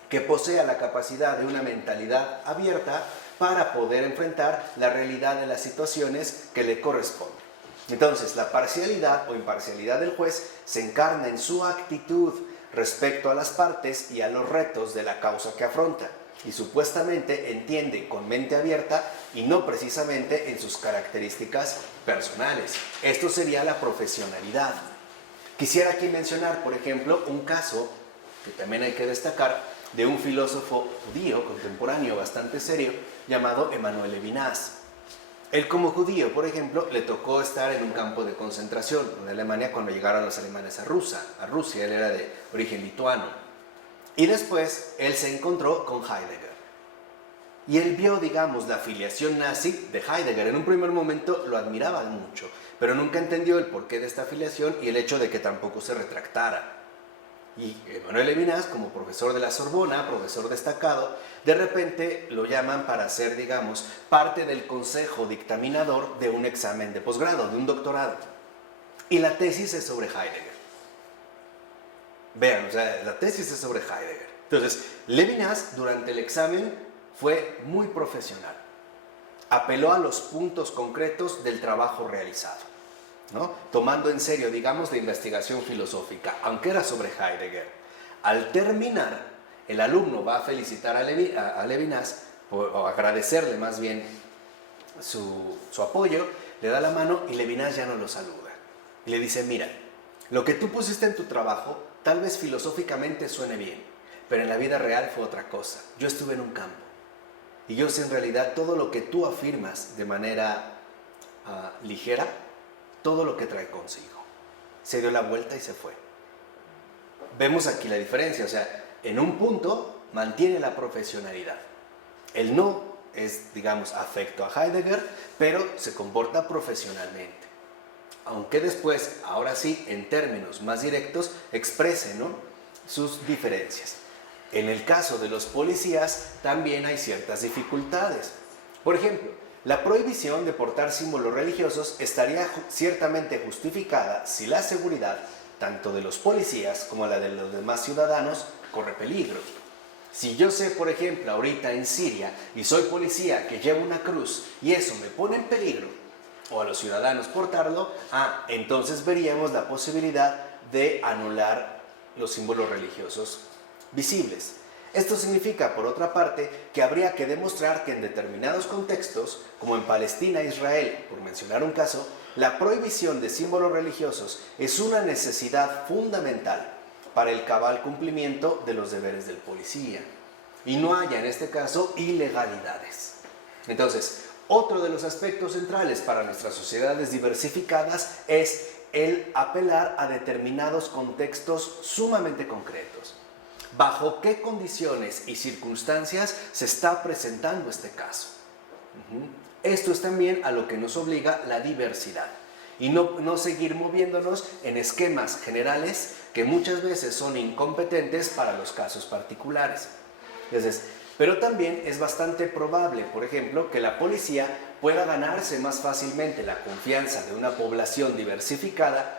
que posea la capacidad de una mentalidad abierta para poder enfrentar la realidad de las situaciones que le corresponden. Entonces, la parcialidad o imparcialidad del juez se encarna en su actitud respecto a las partes y a los retos de la causa que afronta, y supuestamente entiende con mente abierta y no precisamente en sus características personales. Esto sería la profesionalidad. Quisiera aquí mencionar, por ejemplo, un caso que también hay que destacar de un filósofo judío contemporáneo bastante serio llamado Emmanuel Levinas. Él como judío, por ejemplo, le tocó estar en un campo de concentración en Alemania cuando llegaron los alemanes a Rusia. Él era de origen lituano. Y después él se encontró con Heidegger. Y él vio, digamos, la afiliación nazi de Heidegger. En un primer momento lo admiraba mucho, pero nunca entendió el porqué de esta afiliación y el hecho de que tampoco se retractara. Y Emmanuel Levinas, como profesor de la Sorbona, profesor destacado, de repente lo llaman para ser, digamos, parte del consejo dictaminador de un examen de posgrado, de un doctorado. Y la tesis es sobre Heidegger. Vean, o sea, la tesis es sobre Heidegger. Entonces, Levinas durante el examen fue muy profesional. Apeló a los puntos concretos del trabajo realizado, ¿no? Tomando en serio, digamos, la investigación filosófica, aunque era sobre Heidegger. Al terminar, el alumno va a felicitar a Levinas, o agradecerle más bien su apoyo, le da la mano y Levinas ya no lo saluda. Y le dice, mira, lo que tú pusiste en tu trabajo tal vez filosóficamente suene bien, pero en la vida real fue otra cosa. Yo estuve en un campo y yo sé en realidad todo lo que tú afirmas de manera ligera, todo lo que trae consigo. Se dio la vuelta y se fue. Vemos aquí la diferencia, o sea, en un punto mantiene la profesionalidad. Él no es, digamos, afecto a Heidegger, pero se comporta profesionalmente. Aunque después, ahora sí, en términos más directos, exprese, ¿no?, sus diferencias. En el caso de los policías también hay ciertas dificultades. Por ejemplo, la prohibición de portar símbolos religiosos estaría ciertamente justificada si la seguridad, tanto de los policías como la de los demás ciudadanos, corre peligro. Si yo sé, por ejemplo, ahorita en Siria, y soy policía que lleva una cruz, y eso me pone en peligro, o a los ciudadanos portarlo, entonces veríamos la posibilidad de anular los símbolos religiosos visibles. Esto significa, por otra parte, que habría que demostrar que en determinados contextos, como en Palestina e Israel, por mencionar un caso, la prohibición de símbolos religiosos es una necesidad fundamental para el cabal cumplimiento de los deberes del policía. Y no haya, en este caso, ilegalidades. Entonces, otro de los aspectos centrales para nuestras sociedades diversificadas es el apelar a determinados contextos sumamente concretos. ¿Bajo qué condiciones y circunstancias se está presentando este caso? Esto es también a lo que nos obliga la diversidad y no seguir moviéndonos en esquemas generales que muchas veces son incompetentes para los casos particulares. Entonces, pero también es bastante probable, por ejemplo, que la policía pueda ganarse más fácilmente la confianza de una población diversificada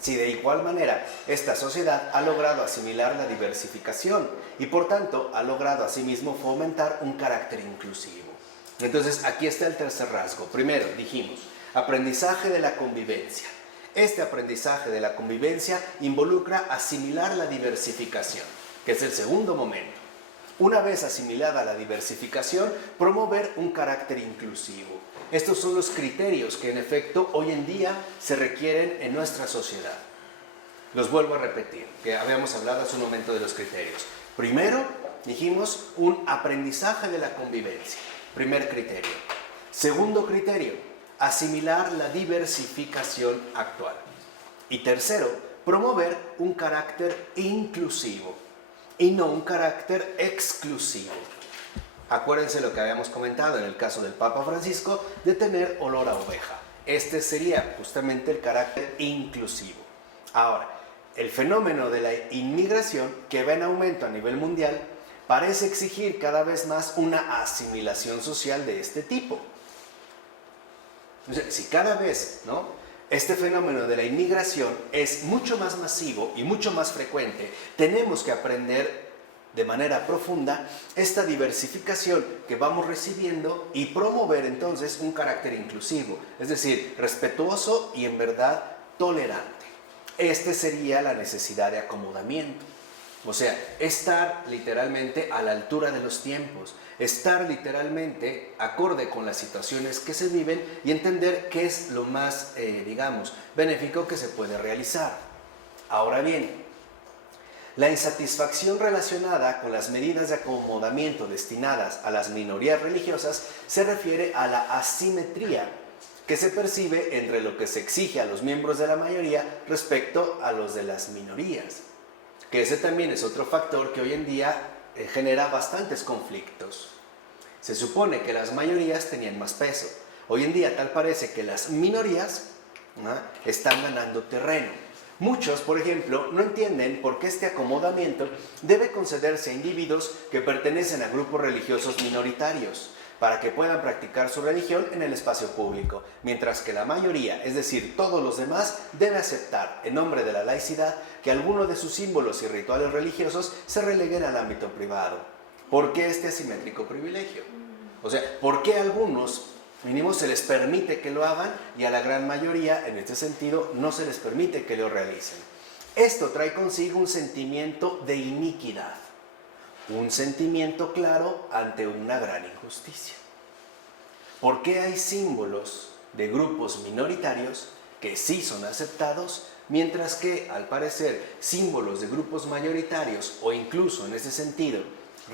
si de igual manera esta sociedad ha logrado asimilar la diversificación y por tanto ha logrado asimismo fomentar un carácter inclusivo. Entonces aquí está el tercer rasgo. Primero dijimos, aprendizaje de la convivencia. Este aprendizaje de la convivencia involucra asimilar la diversificación, que es el segundo momento. Una vez asimilada la diversificación, promover un carácter inclusivo. Estos son los criterios que en efecto hoy en día se requieren en nuestra sociedad. Los vuelvo a repetir, que habíamos hablado hace un momento de los criterios. Primero, dijimos un aprendizaje de la convivencia. Primer criterio. Segundo criterio, asimilar la diversificación actual. Y tercero, promover un carácter inclusivo y no un carácter exclusivo. Acuérdense lo que habíamos comentado en el caso del Papa Francisco de tener olor a oveja. Este sería justamente el carácter inclusivo. Ahora, el fenómeno de la inmigración, que va en aumento a nivel mundial, parece exigir cada vez más una asimilación social de este tipo. O sea, si cada vez, ¿no?, este fenómeno de la inmigración es mucho más masivo y mucho más frecuente, tenemos que aprender de manera profunda esta diversificación que vamos recibiendo y promover entonces un carácter inclusivo, es decir, respetuoso y en verdad tolerante. Esta sería la necesidad de acomodamiento. O sea, estar literalmente a la altura de los tiempos, estar literalmente acorde con las situaciones que se viven y entender qué es lo más, benéfico que se puede realizar. Ahora bien, la insatisfacción relacionada con las medidas de acomodamiento destinadas a las minorías religiosas se refiere a la asimetría que se percibe entre lo que se exige a los miembros de la mayoría respecto a los de las minorías. Que ese también es otro factor que hoy en día genera bastantes conflictos. Se supone que las mayorías tenían más peso. Hoy en día tal parece que las minorías, ¿no?, están ganando terreno. Muchos, por ejemplo, no entienden por qué este acomodamiento debe concederse a individuos que pertenecen a grupos religiosos minoritarios, para que puedan practicar su religión en el espacio público, mientras que la mayoría, es decir, todos los demás, debe aceptar, en nombre de la laicidad, que algunos de sus símbolos y rituales religiosos se releguen al ámbito privado. ¿Por qué este asimétrico privilegio? O sea, ¿por qué a algunos mínimo se les permite que lo hagan y a la gran mayoría, en este sentido, no se les permite que lo realicen? Esto trae consigo un sentimiento de iniquidad, un sentimiento claro ante una gran injusticia. ¿Por qué hay símbolos de grupos minoritarios que sí son aceptados, mientras que, al parecer, símbolos de grupos mayoritarios o incluso, en ese sentido,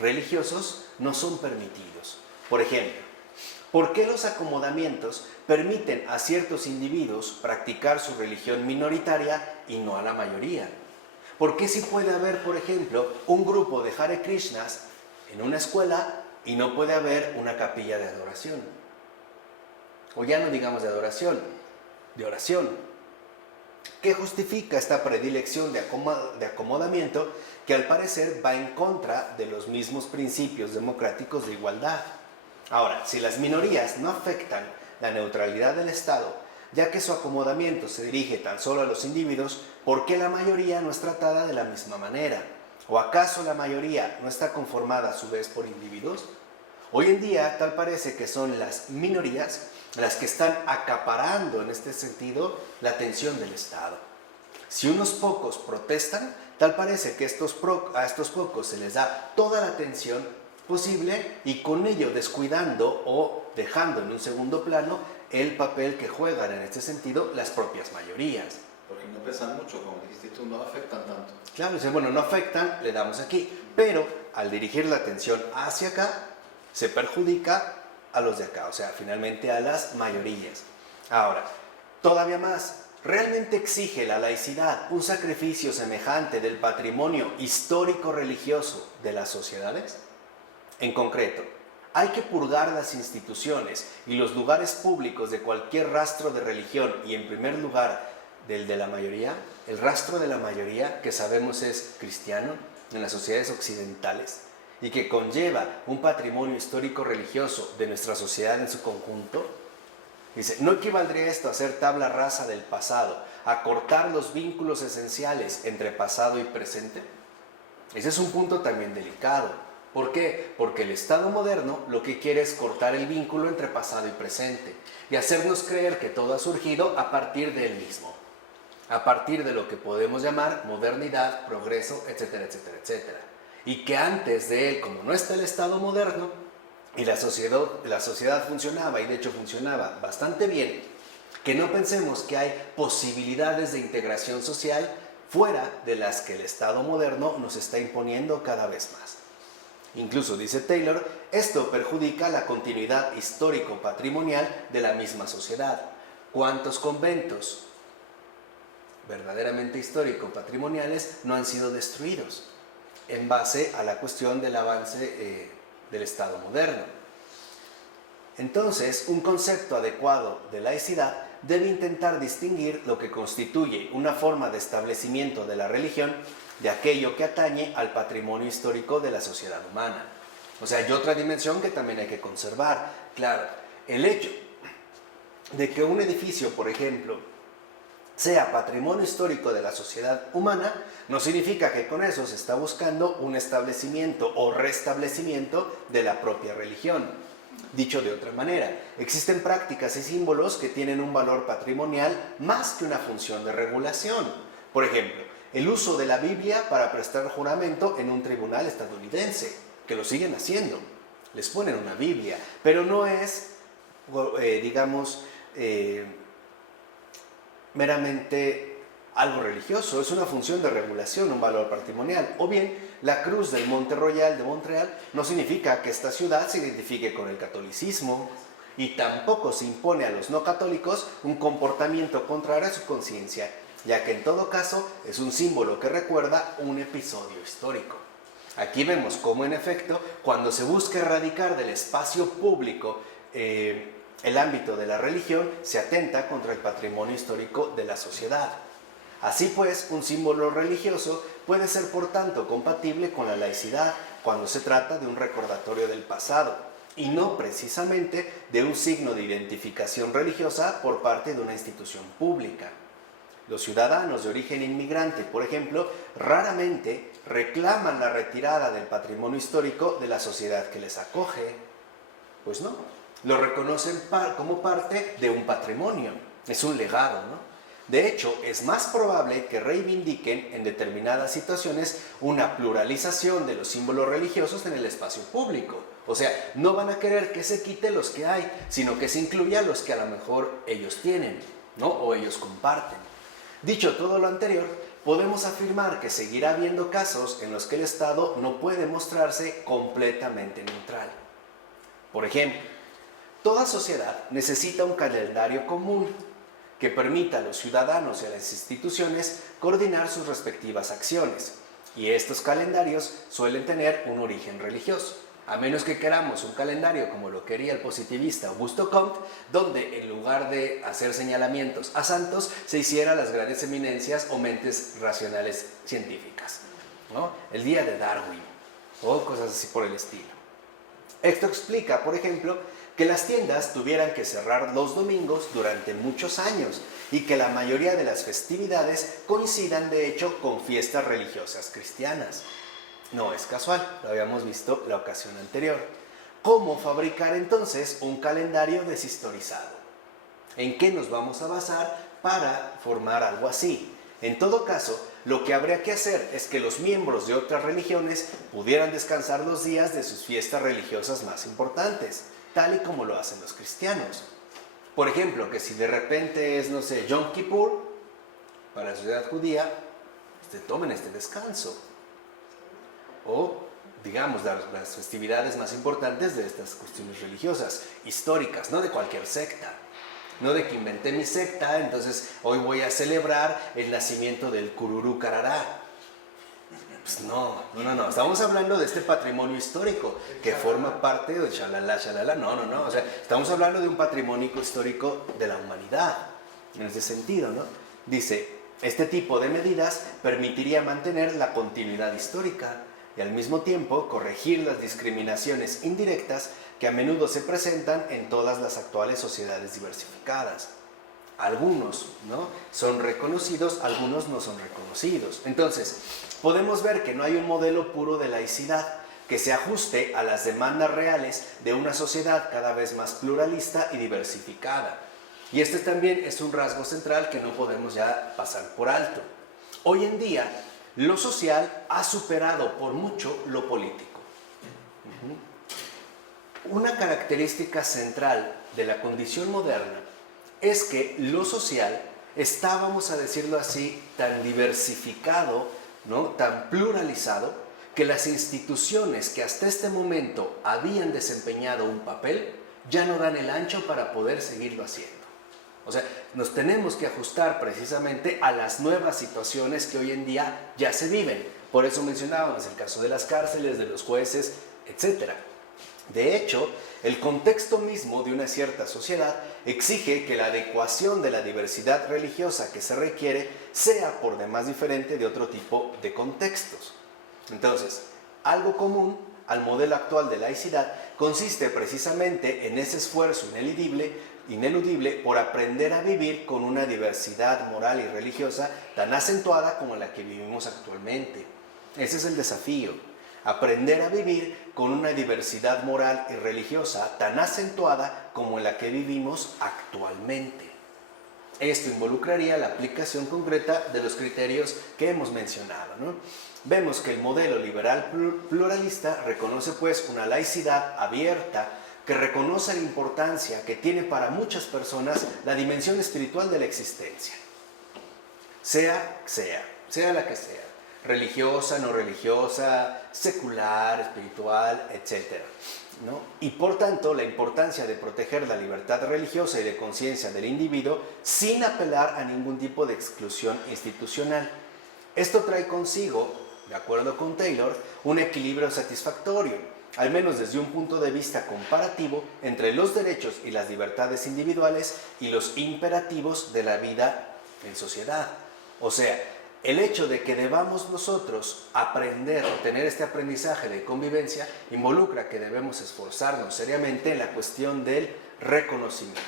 religiosos, no son permitidos? Por ejemplo, ¿por qué los acomodamientos permiten a ciertos individuos practicar su religión minoritaria y no a la mayoría? ¿Por qué sí puede haber, por ejemplo, un grupo de Hare Krishnas en una escuela y no puede haber una capilla de adoración? O ya no digamos de adoración, de oración. ¿Qué justifica esta predilección de acomodamiento que al parecer va en contra de los mismos principios democráticos de igualdad? Ahora, si las minorías no afectan la neutralidad del Estado, ya que su acomodamiento se dirige tan solo a los individuos, ¿por qué la mayoría no es tratada de la misma manera? ¿O acaso la mayoría no está conformada a su vez por individuos? Hoy en día tal parece que son las minorías las que están acaparando en este sentido la atención del Estado. Si unos pocos protestan, tal parece que a estos pocos se les da toda la atención posible y con ello descuidando o dejando en un segundo plano el papel que juegan en este sentido las propias mayorías. Porque no pesan mucho, como dijiste tú, no afectan tanto. Claro, dice, bueno, no afectan, le damos aquí, pero al dirigir la atención hacia acá, se perjudica a los de acá, o sea, finalmente a las mayorías. Ahora, todavía más, ¿realmente exige la laicidad un sacrificio semejante del patrimonio histórico-religioso de las sociedades? En concreto, hay que purgar las instituciones y los lugares públicos de cualquier rastro de religión y en primer lugar del de la mayoría, el rastro de la mayoría que sabemos es cristiano en las sociedades occidentales y que conlleva un patrimonio histórico-religioso de nuestra sociedad en su conjunto. Dice, ¿no equivaldría esto a hacer tabla rasa del pasado, a cortar los vínculos esenciales entre pasado y presente? Ese es un punto también delicado. ¿Por qué? Porque el Estado moderno lo que quiere es cortar el vínculo entre pasado y presente y hacernos creer que todo ha surgido a partir de él mismo, a partir de lo que podemos llamar modernidad, progreso, etcétera, etcétera, etcétera. Y que antes de él, como no está el Estado moderno y la sociedad funcionaba, y de hecho funcionaba bastante bien, que no pensemos que hay posibilidades de integración social fuera de las que el Estado moderno nos está imponiendo cada vez más. Incluso, dice Taylor, esto perjudica la continuidad histórico-patrimonial de la misma sociedad. ¿Cuántos conventos verdaderamente histórico-patrimoniales no han sido destruidos en base a la cuestión del avance del Estado moderno? Entonces, un concepto adecuado de laicidad debe intentar distinguir lo que constituye una forma de establecimiento de la religión de aquello que atañe al patrimonio histórico de la sociedad humana. O sea, hay otra dimensión que también hay que conservar. Claro, el hecho de que un edificio, por ejemplo, sea patrimonio histórico de la sociedad humana, no significa que con eso se está buscando un establecimiento o restablecimiento de la propia religión. Dicho de otra manera, existen prácticas y símbolos que tienen un valor patrimonial más que una función de regulación. Por ejemplo, el uso de la Biblia para prestar juramento en un tribunal estadounidense, que lo siguen haciendo. Les ponen una Biblia, pero no es, meramente algo religioso, es una función de regulación, un valor patrimonial. O bien, la cruz del Monte Royal de Montreal no significa que esta ciudad se identifique con el catolicismo y tampoco se impone a los no católicos un comportamiento contrario a su conciencia, ya que en todo caso es un símbolo que recuerda un episodio histórico. Aquí vemos cómo en efecto, cuando se busca erradicar del espacio público el ámbito de la religión, se atenta contra el patrimonio histórico de la sociedad. Así pues, un símbolo religioso puede ser por tanto compatible con la laicidad cuando se trata de un recordatorio del pasado y no precisamente de un signo de identificación religiosa por parte de una institución pública. Los ciudadanos de origen inmigrante, por ejemplo, raramente reclaman la retirada del patrimonio histórico de la sociedad que les acoge. Pues no, lo reconocen como parte de un patrimonio, es un legado, ¿no? De hecho, es más probable que reivindiquen en determinadas situaciones una pluralización de los símbolos religiosos en el espacio público. O sea, no van a querer que se quite los que hay, sino que se incluya los que a lo mejor ellos tienen, ¿no? O ellos comparten. Dicho todo lo anterior, podemos afirmar que seguirá habiendo casos en los que el Estado no puede mostrarse completamente neutral. Por ejemplo, toda sociedad necesita un calendario común que permita a los ciudadanos y a las instituciones coordinar sus respectivas acciones. Y estos calendarios suelen tener un origen religioso, a menos que queramos un calendario como lo quería el positivista Augusto Comte, donde en lugar de hacer señalamientos a santos, se hicieran las grandes eminencias o mentes racionales científicas, ¿no? El día de Darwin, o cosas así por el estilo. Esto explica, por ejemplo, que las tiendas tuvieran que cerrar los domingos durante muchos años y que la mayoría de las festividades coincidan de hecho con fiestas religiosas cristianas. No es casual, lo habíamos visto la ocasión anterior. ¿Cómo fabricar entonces un calendario deshistorizado? ¿En qué nos vamos a basar para formar algo así? En todo caso, lo que habría que hacer es que los miembros de otras religiones pudieran descansar los días de sus fiestas religiosas más importantes, tal y como lo hacen los cristianos. Por ejemplo, que si de repente es, no sé, Yom Kippur, para la sociedad judía, tomen este descanso. O, digamos, las festividades más importantes de estas cuestiones religiosas, históricas, no de cualquier secta. No de que inventé mi secta, entonces hoy voy a celebrar el nacimiento del Cururú Carará. Pues no, estamos hablando de este patrimonio histórico que forma parte de shalala, no, o sea, estamos hablando de un patrimonio histórico de la humanidad, en ese sentido, ¿no? Dice, este tipo de medidas permitiría mantener la continuidad histórica y al mismo tiempo corregir las discriminaciones indirectas que a menudo se presentan en todas las actuales sociedades diversificadas. Algunos, ¿no?, son reconocidos, algunos no son reconocidos. Entonces, podemos ver que no hay un modelo puro de laicidad que se ajuste a las demandas reales de una sociedad cada vez más pluralista y diversificada. Y este también es un rasgo central que no podemos ya pasar por alto. Hoy en día, lo social ha superado por mucho lo político. Una característica central de la condición moderna es que lo social está, vamos a decirlo así, tan diversificado, ¿no?, tan pluralizado, que las instituciones que hasta este momento habían desempeñado un papel ya no dan el ancho para poder seguirlo haciendo. O sea, nos tenemos que ajustar precisamente a las nuevas situaciones que hoy en día ya se viven. Por eso mencionábamos el caso de las cárceles, de los jueces, etc. De hecho, el contexto mismo de una cierta sociedad exige que la adecuación de la diversidad religiosa que se requiere sea por demás diferente de otro tipo de contextos. Entonces, algo común al modelo actual de laicidad consiste precisamente en ese esfuerzo ineludible por aprender a vivir con una diversidad moral y religiosa tan acentuada como la que vivimos actualmente. Ese es el desafío. Aprender a vivir con una diversidad moral y religiosa tan acentuada como la que vivimos actualmente. Esto involucraría la aplicación concreta de los criterios que hemos mencionado, ¿no? Vemos que el modelo liberal pluralista reconoce pues una laicidad abierta que reconoce la importancia que tiene para muchas personas la dimensión espiritual de la existencia. Sea la que sea. Religiosa, no religiosa, secular, espiritual, etc., ¿no? Y por tanto, la importancia de proteger la libertad religiosa y de conciencia del individuo sin apelar a ningún tipo de exclusión institucional. Esto trae consigo, de acuerdo con Taylor, un equilibrio satisfactorio, al menos desde un punto de vista comparativo entre los derechos y las libertades individuales y los imperativos de la vida en sociedad. O sea, el hecho de que debamos nosotros aprender o tener este aprendizaje de convivencia involucra que debemos esforzarnos seriamente en la cuestión del reconocimiento.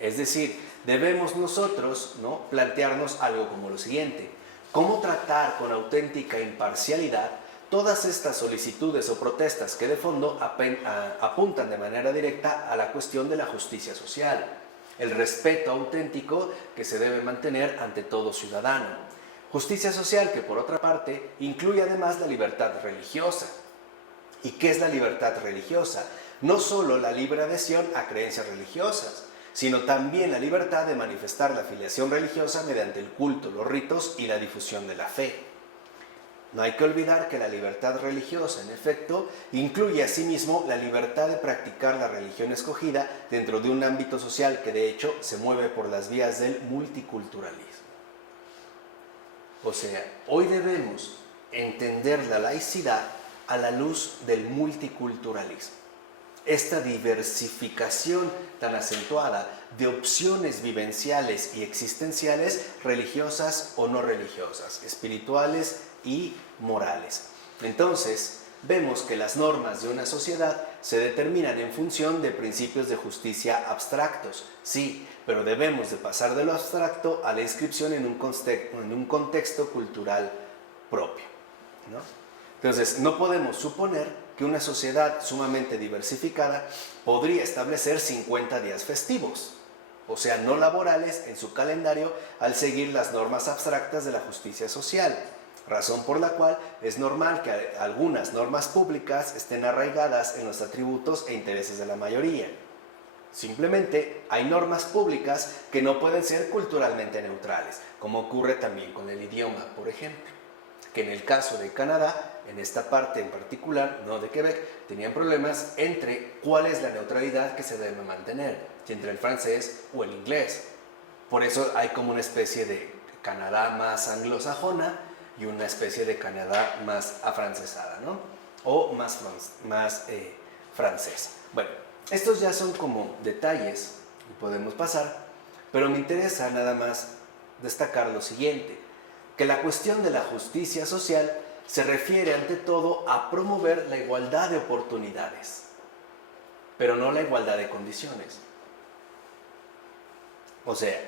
Es decir, debemos nosotros, ¿no?, plantearnos algo como lo siguiente: ¿cómo tratar con auténtica imparcialidad todas estas solicitudes o protestas que de fondo apuntan de manera directa a la cuestión de la justicia social, el respeto auténtico que se debe mantener ante todo ciudadano? Justicia social que, por otra parte, incluye además la libertad religiosa. ¿Y qué es la libertad religiosa? No solo la libre adhesión a creencias religiosas, sino también la libertad de manifestar la afiliación religiosa mediante el culto, los ritos y la difusión de la fe. No hay que olvidar que la libertad religiosa, en efecto, incluye asimismo la libertad de practicar la religión escogida dentro de un ámbito social que, de hecho, se mueve por las vías del multiculturalismo. O sea, hoy debemos entender la laicidad a la luz del multiculturalismo. Esta diversificación tan acentuada de opciones vivenciales y existenciales, religiosas o no religiosas, espirituales y morales. Entonces, vemos que las normas de una sociedad se determinan en función de principios de justicia abstractos, sí, pero debemos de pasar de lo abstracto a la inscripción en un contexto cultural propio, ¿no? Entonces, no podemos suponer que una sociedad sumamente diversificada podría establecer 50 días festivos, o sea, no laborales, en su calendario al seguir las normas abstractas de la justicia social, razón por la cual es normal que algunas normas públicas estén arraigadas en los atributos e intereses de la mayoría. Simplemente hay normas públicas que no pueden ser culturalmente neutrales, como ocurre también con el idioma, por ejemplo, que en el caso de Canadá, en esta parte en particular, no de Quebec, tenían problemas entre cuál es la neutralidad que se debe mantener, si entre el francés o el inglés. Por eso hay como una especie de Canadá más anglosajona y una especie de Canadá más afrancesada, ¿no? O más francesa. Bueno, estos ya son como detalles y podemos pasar, pero me interesa nada más destacar lo siguiente, que la cuestión de la justicia social se refiere ante todo a promover la igualdad de oportunidades, pero no la igualdad de condiciones. O sea,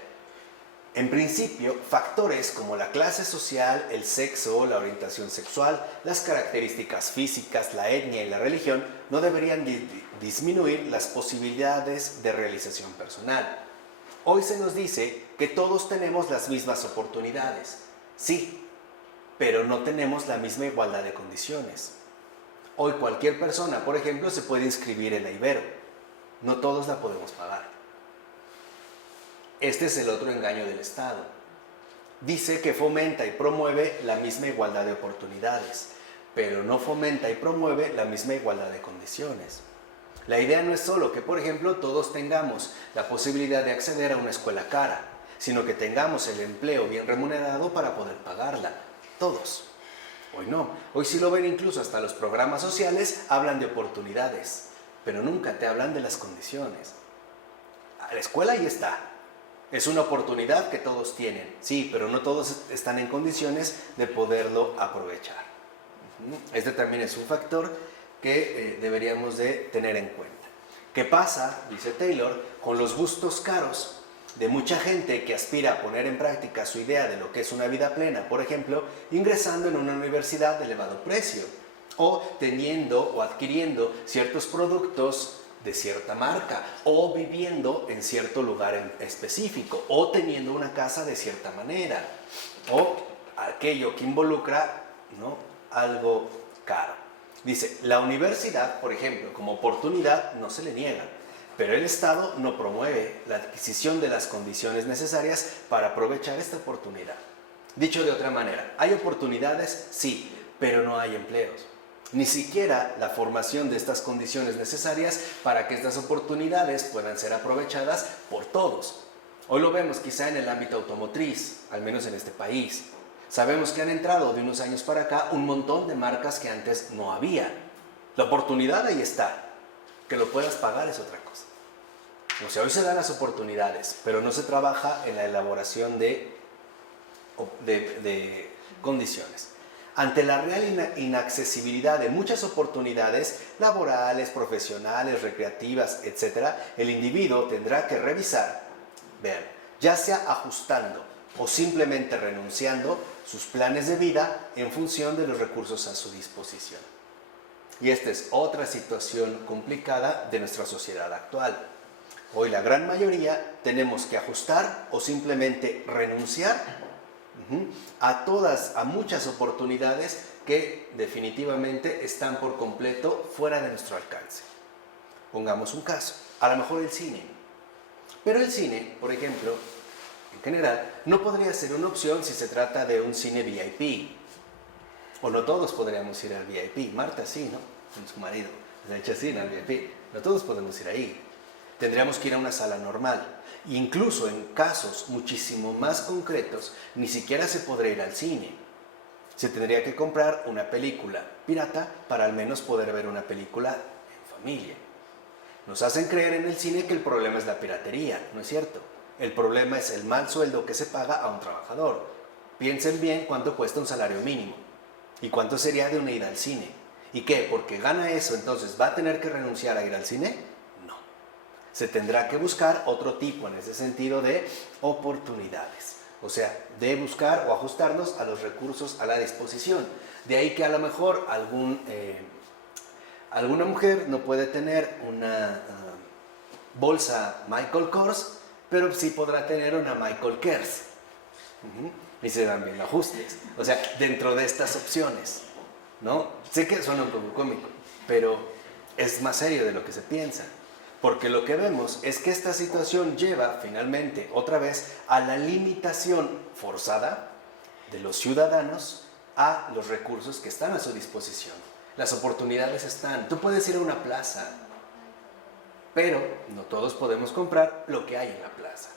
en principio, factores como la clase social, el sexo, la orientación sexual, las características físicas, la etnia y la religión no deberían disminuir las posibilidades de realización personal. Hoy se nos dice que todos tenemos las mismas oportunidades, sí, pero no tenemos la misma igualdad de condiciones. Hoy cualquier persona, por ejemplo, se puede inscribir en la Ibero. No todos la podemos pagar. Este es el otro engaño del Estado. Dice que fomenta y promueve la misma igualdad de oportunidades, pero no fomenta y promueve la misma igualdad de condiciones. La idea no es solo que, por ejemplo, todos tengamos la posibilidad de acceder a una escuela cara, sino que tengamos el empleo bien remunerado para poder pagarla. Todos. Hoy no. Hoy sí lo ven, incluso hasta los programas sociales hablan de oportunidades, pero nunca te hablan de las condiciones. A la escuela ahí está. Es una oportunidad que todos tienen, sí, pero no todos están en condiciones de poderlo aprovechar. Este también es un factor que deberíamos de tener en cuenta. ¿Qué pasa, dice Taylor, con los gustos caros de mucha gente que aspira a poner en práctica su idea de lo que es una vida plena? Por ejemplo, ingresando en una universidad de elevado precio, o teniendo o adquiriendo ciertos productos de cierta marca, o viviendo en cierto lugar en específico, o teniendo una casa de cierta manera, o aquello que involucra, ¿no?, algo caro. Dice, la universidad, por ejemplo, como oportunidad no se le niega, pero el Estado no promueve la adquisición de las condiciones necesarias para aprovechar esta oportunidad. Dicho de otra manera, ¿hay oportunidades? Sí, pero no hay empleos. Ni siquiera la formación de estas condiciones necesarias para que estas oportunidades puedan ser aprovechadas por todos. Hoy lo vemos quizá en el ámbito automotriz, al menos en este país. Sabemos que han entrado de unos años para acá un montón de marcas que antes no había. La oportunidad ahí está. Que lo puedas pagar es otra cosa. O sea, hoy se dan las oportunidades, pero no se trabaja en la elaboración de condiciones. Ante la real inaccesibilidad de muchas oportunidades laborales, profesionales, recreativas, etc., el individuo tendrá que revisar, vean, ya sea ajustando o simplemente renunciando sus planes de vida en función de los recursos a su disposición. Y esta es otra situación complicada de nuestra sociedad actual. Hoy la gran mayoría tenemos que ajustar o simplemente renunciar a muchas oportunidades que definitivamente están por completo fuera de nuestro alcance. Pongamos un caso, a lo mejor el cine. Pero el cine, por ejemplo, en general, no podría ser una opción si se trata de un cine VIP. O no todos podríamos ir al VIP. Marta sí, ¿no? Con su marido. De hecho sí, al VIP. No todos podemos ir ahí. Tendríamos que ir a una sala normal. Incluso en casos muchísimo más concretos, ni siquiera se podría ir al cine. Se tendría que comprar una película pirata para al menos poder ver una película en familia. Nos hacen creer en el cine que el problema es la piratería, ¿no es cierto? El problema es el mal sueldo que se paga a un trabajador. Piensen bien cuánto cuesta un salario mínimo y cuánto sería de una ida al cine. ¿Y qué? ¿Porque gana eso entonces va a tener que renunciar a ir al cine? Se tendrá que buscar otro tipo, en ese sentido, de oportunidades. O sea, de buscar o ajustarnos a los recursos a la disposición. De ahí que a lo mejor alguna mujer no puede tener una bolsa Michael Kors, pero sí podrá tener una Michael Kors. Y se dan bien ajustes. O sea, dentro de estas opciones, ¿no? Sé que suena un poco cómico, pero es más serio de lo que se piensa. Porque lo que vemos es que esta situación lleva finalmente otra vez a la limitación forzada de los ciudadanos a los recursos que están a su disposición. Las oportunidades están. Tú puedes ir a una plaza, pero no todos podemos comprar lo que hay en la plaza.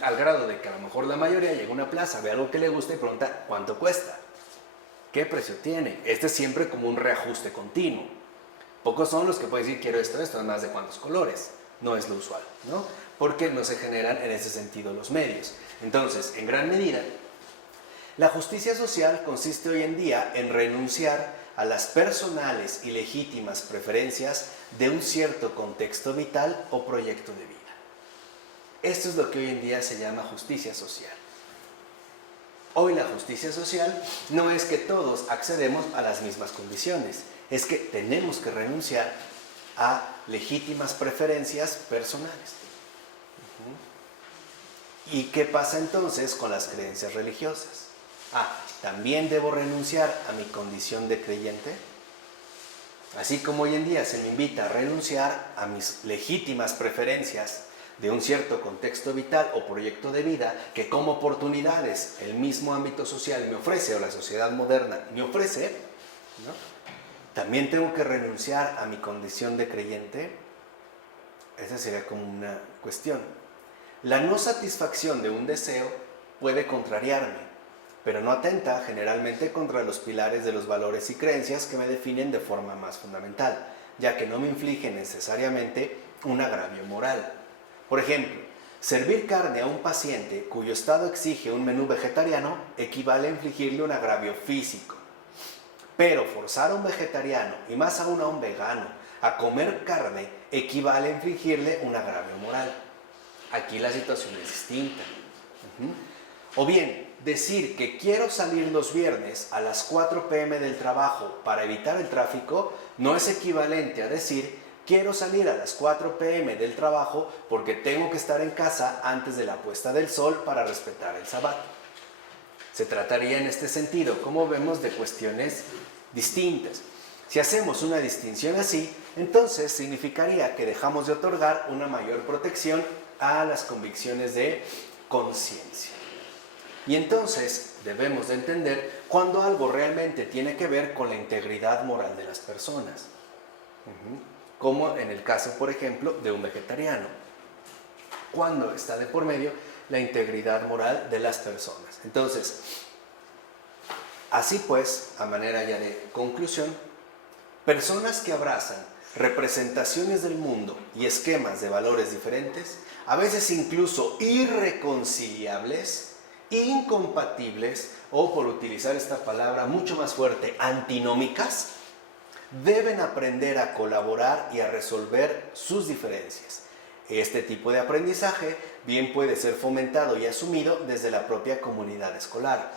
Al grado de que a lo mejor la mayoría llega a una plaza, ve algo que le gusta y pregunta ¿cuánto cuesta? ¿Qué precio tiene? Este es siempre como un reajuste continuo. Pocos son los que pueden decir quiero esto, además de cuántos colores. No es lo usual, ¿no? Porque no se generan en ese sentido los medios. Entonces, en gran medida, la justicia social consiste hoy en día en renunciar a las personales y legítimas preferencias de un cierto contexto vital o proyecto de vida. Esto es lo que hoy en día se llama justicia social. Hoy la justicia social no es que todos accedemos a las mismas condiciones, es que tenemos que renunciar a legítimas preferencias personales. ¿Y qué pasa entonces con las creencias religiosas? ¿También debo renunciar a mi condición de creyente? Así como hoy en día se me invita a renunciar a mis legítimas preferencias de un cierto contexto vital o proyecto de vida que como oportunidades el mismo ámbito social me ofrece o la sociedad moderna me ofrece, ¿no? También tengo que renunciar a mi condición de creyente. Esa sería como una cuestión. La no satisfacción de un deseo puede contrariarme, pero no atenta generalmente contra los pilares de los valores y creencias que me definen de forma más fundamental, ya que no me inflige necesariamente un agravio moral. Por ejemplo, servir carne a un paciente cuyo estado exige un menú vegetariano equivale a infligirle un agravio físico. Pero forzar a un vegetariano, y más aún a un vegano, a comer carne equivale a infligirle un agravio moral. Aquí la situación es distinta. O bien, decir que quiero salir los viernes a las 4 p.m. del trabajo para evitar el tráfico no es equivalente a decir quiero salir a las 4 p.m. del trabajo porque tengo que estar en casa antes de la puesta del sol para respetar el sabbat. Se trataría en este sentido, como vemos, de cuestiones distintas. Si hacemos una distinción así, entonces significaría que dejamos de otorgar una mayor protección a las convicciones de conciencia. Y entonces debemos de entender cuando algo realmente tiene que ver con la integridad moral de las personas. Como en el caso, por ejemplo, de un vegetariano. Cuando está de por medio la integridad moral de las personas. Entonces, así pues, a manera ya de conclusión, personas que abrazan representaciones del mundo y esquemas de valores diferentes, a veces incluso irreconciliables, incompatibles, o por utilizar esta palabra mucho más fuerte, antinómicas, deben aprender a colaborar y a resolver sus diferencias. Este tipo de aprendizaje bien puede ser fomentado y asumido desde la propia comunidad escolar.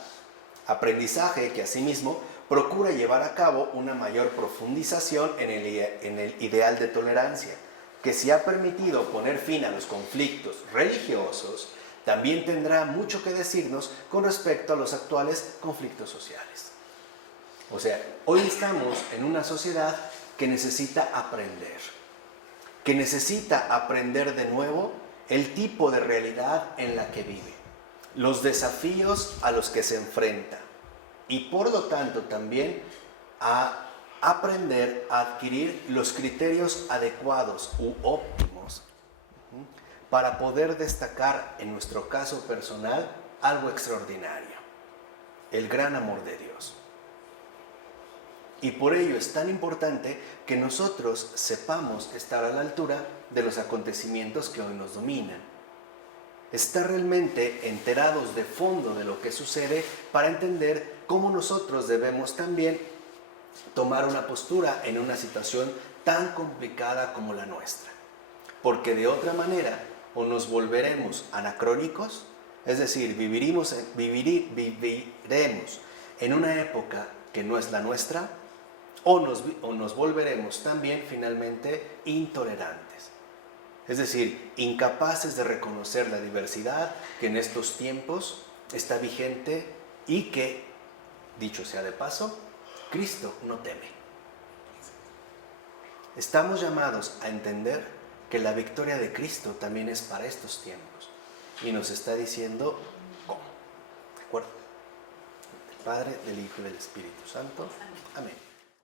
Aprendizaje que asimismo procura llevar a cabo una mayor profundización en el ideal de tolerancia, que si ha permitido poner fin a los conflictos religiosos, también tendrá mucho que decirnos con respecto a los actuales conflictos sociales. O sea, hoy estamos en una sociedad que necesita aprender de nuevo el tipo de realidad en la que vive, los desafíos a los que se enfrenta y por lo tanto también a aprender a adquirir los criterios adecuados u óptimos para poder destacar en nuestro caso personal algo extraordinario, el gran amor de Dios. Y por ello es tan importante que nosotros sepamos estar a la altura de los acontecimientos que hoy nos dominan. Estar realmente enterados de fondo de lo que sucede para entender cómo nosotros debemos también tomar una postura en una situación tan complicada como la nuestra. Porque de otra manera o nos volveremos anacrónicos, es decir, viviremos en una época que no es la nuestra, o nos volveremos también finalmente intolerantes. Es decir, incapaces de reconocer la diversidad que en estos tiempos está vigente y que, dicho sea de paso, Cristo no teme. Estamos llamados a entender que la victoria de Cristo también es para estos tiempos. Y nos está diciendo cómo. ¿De acuerdo? Del Padre, del Hijo y del Espíritu Santo. Amén.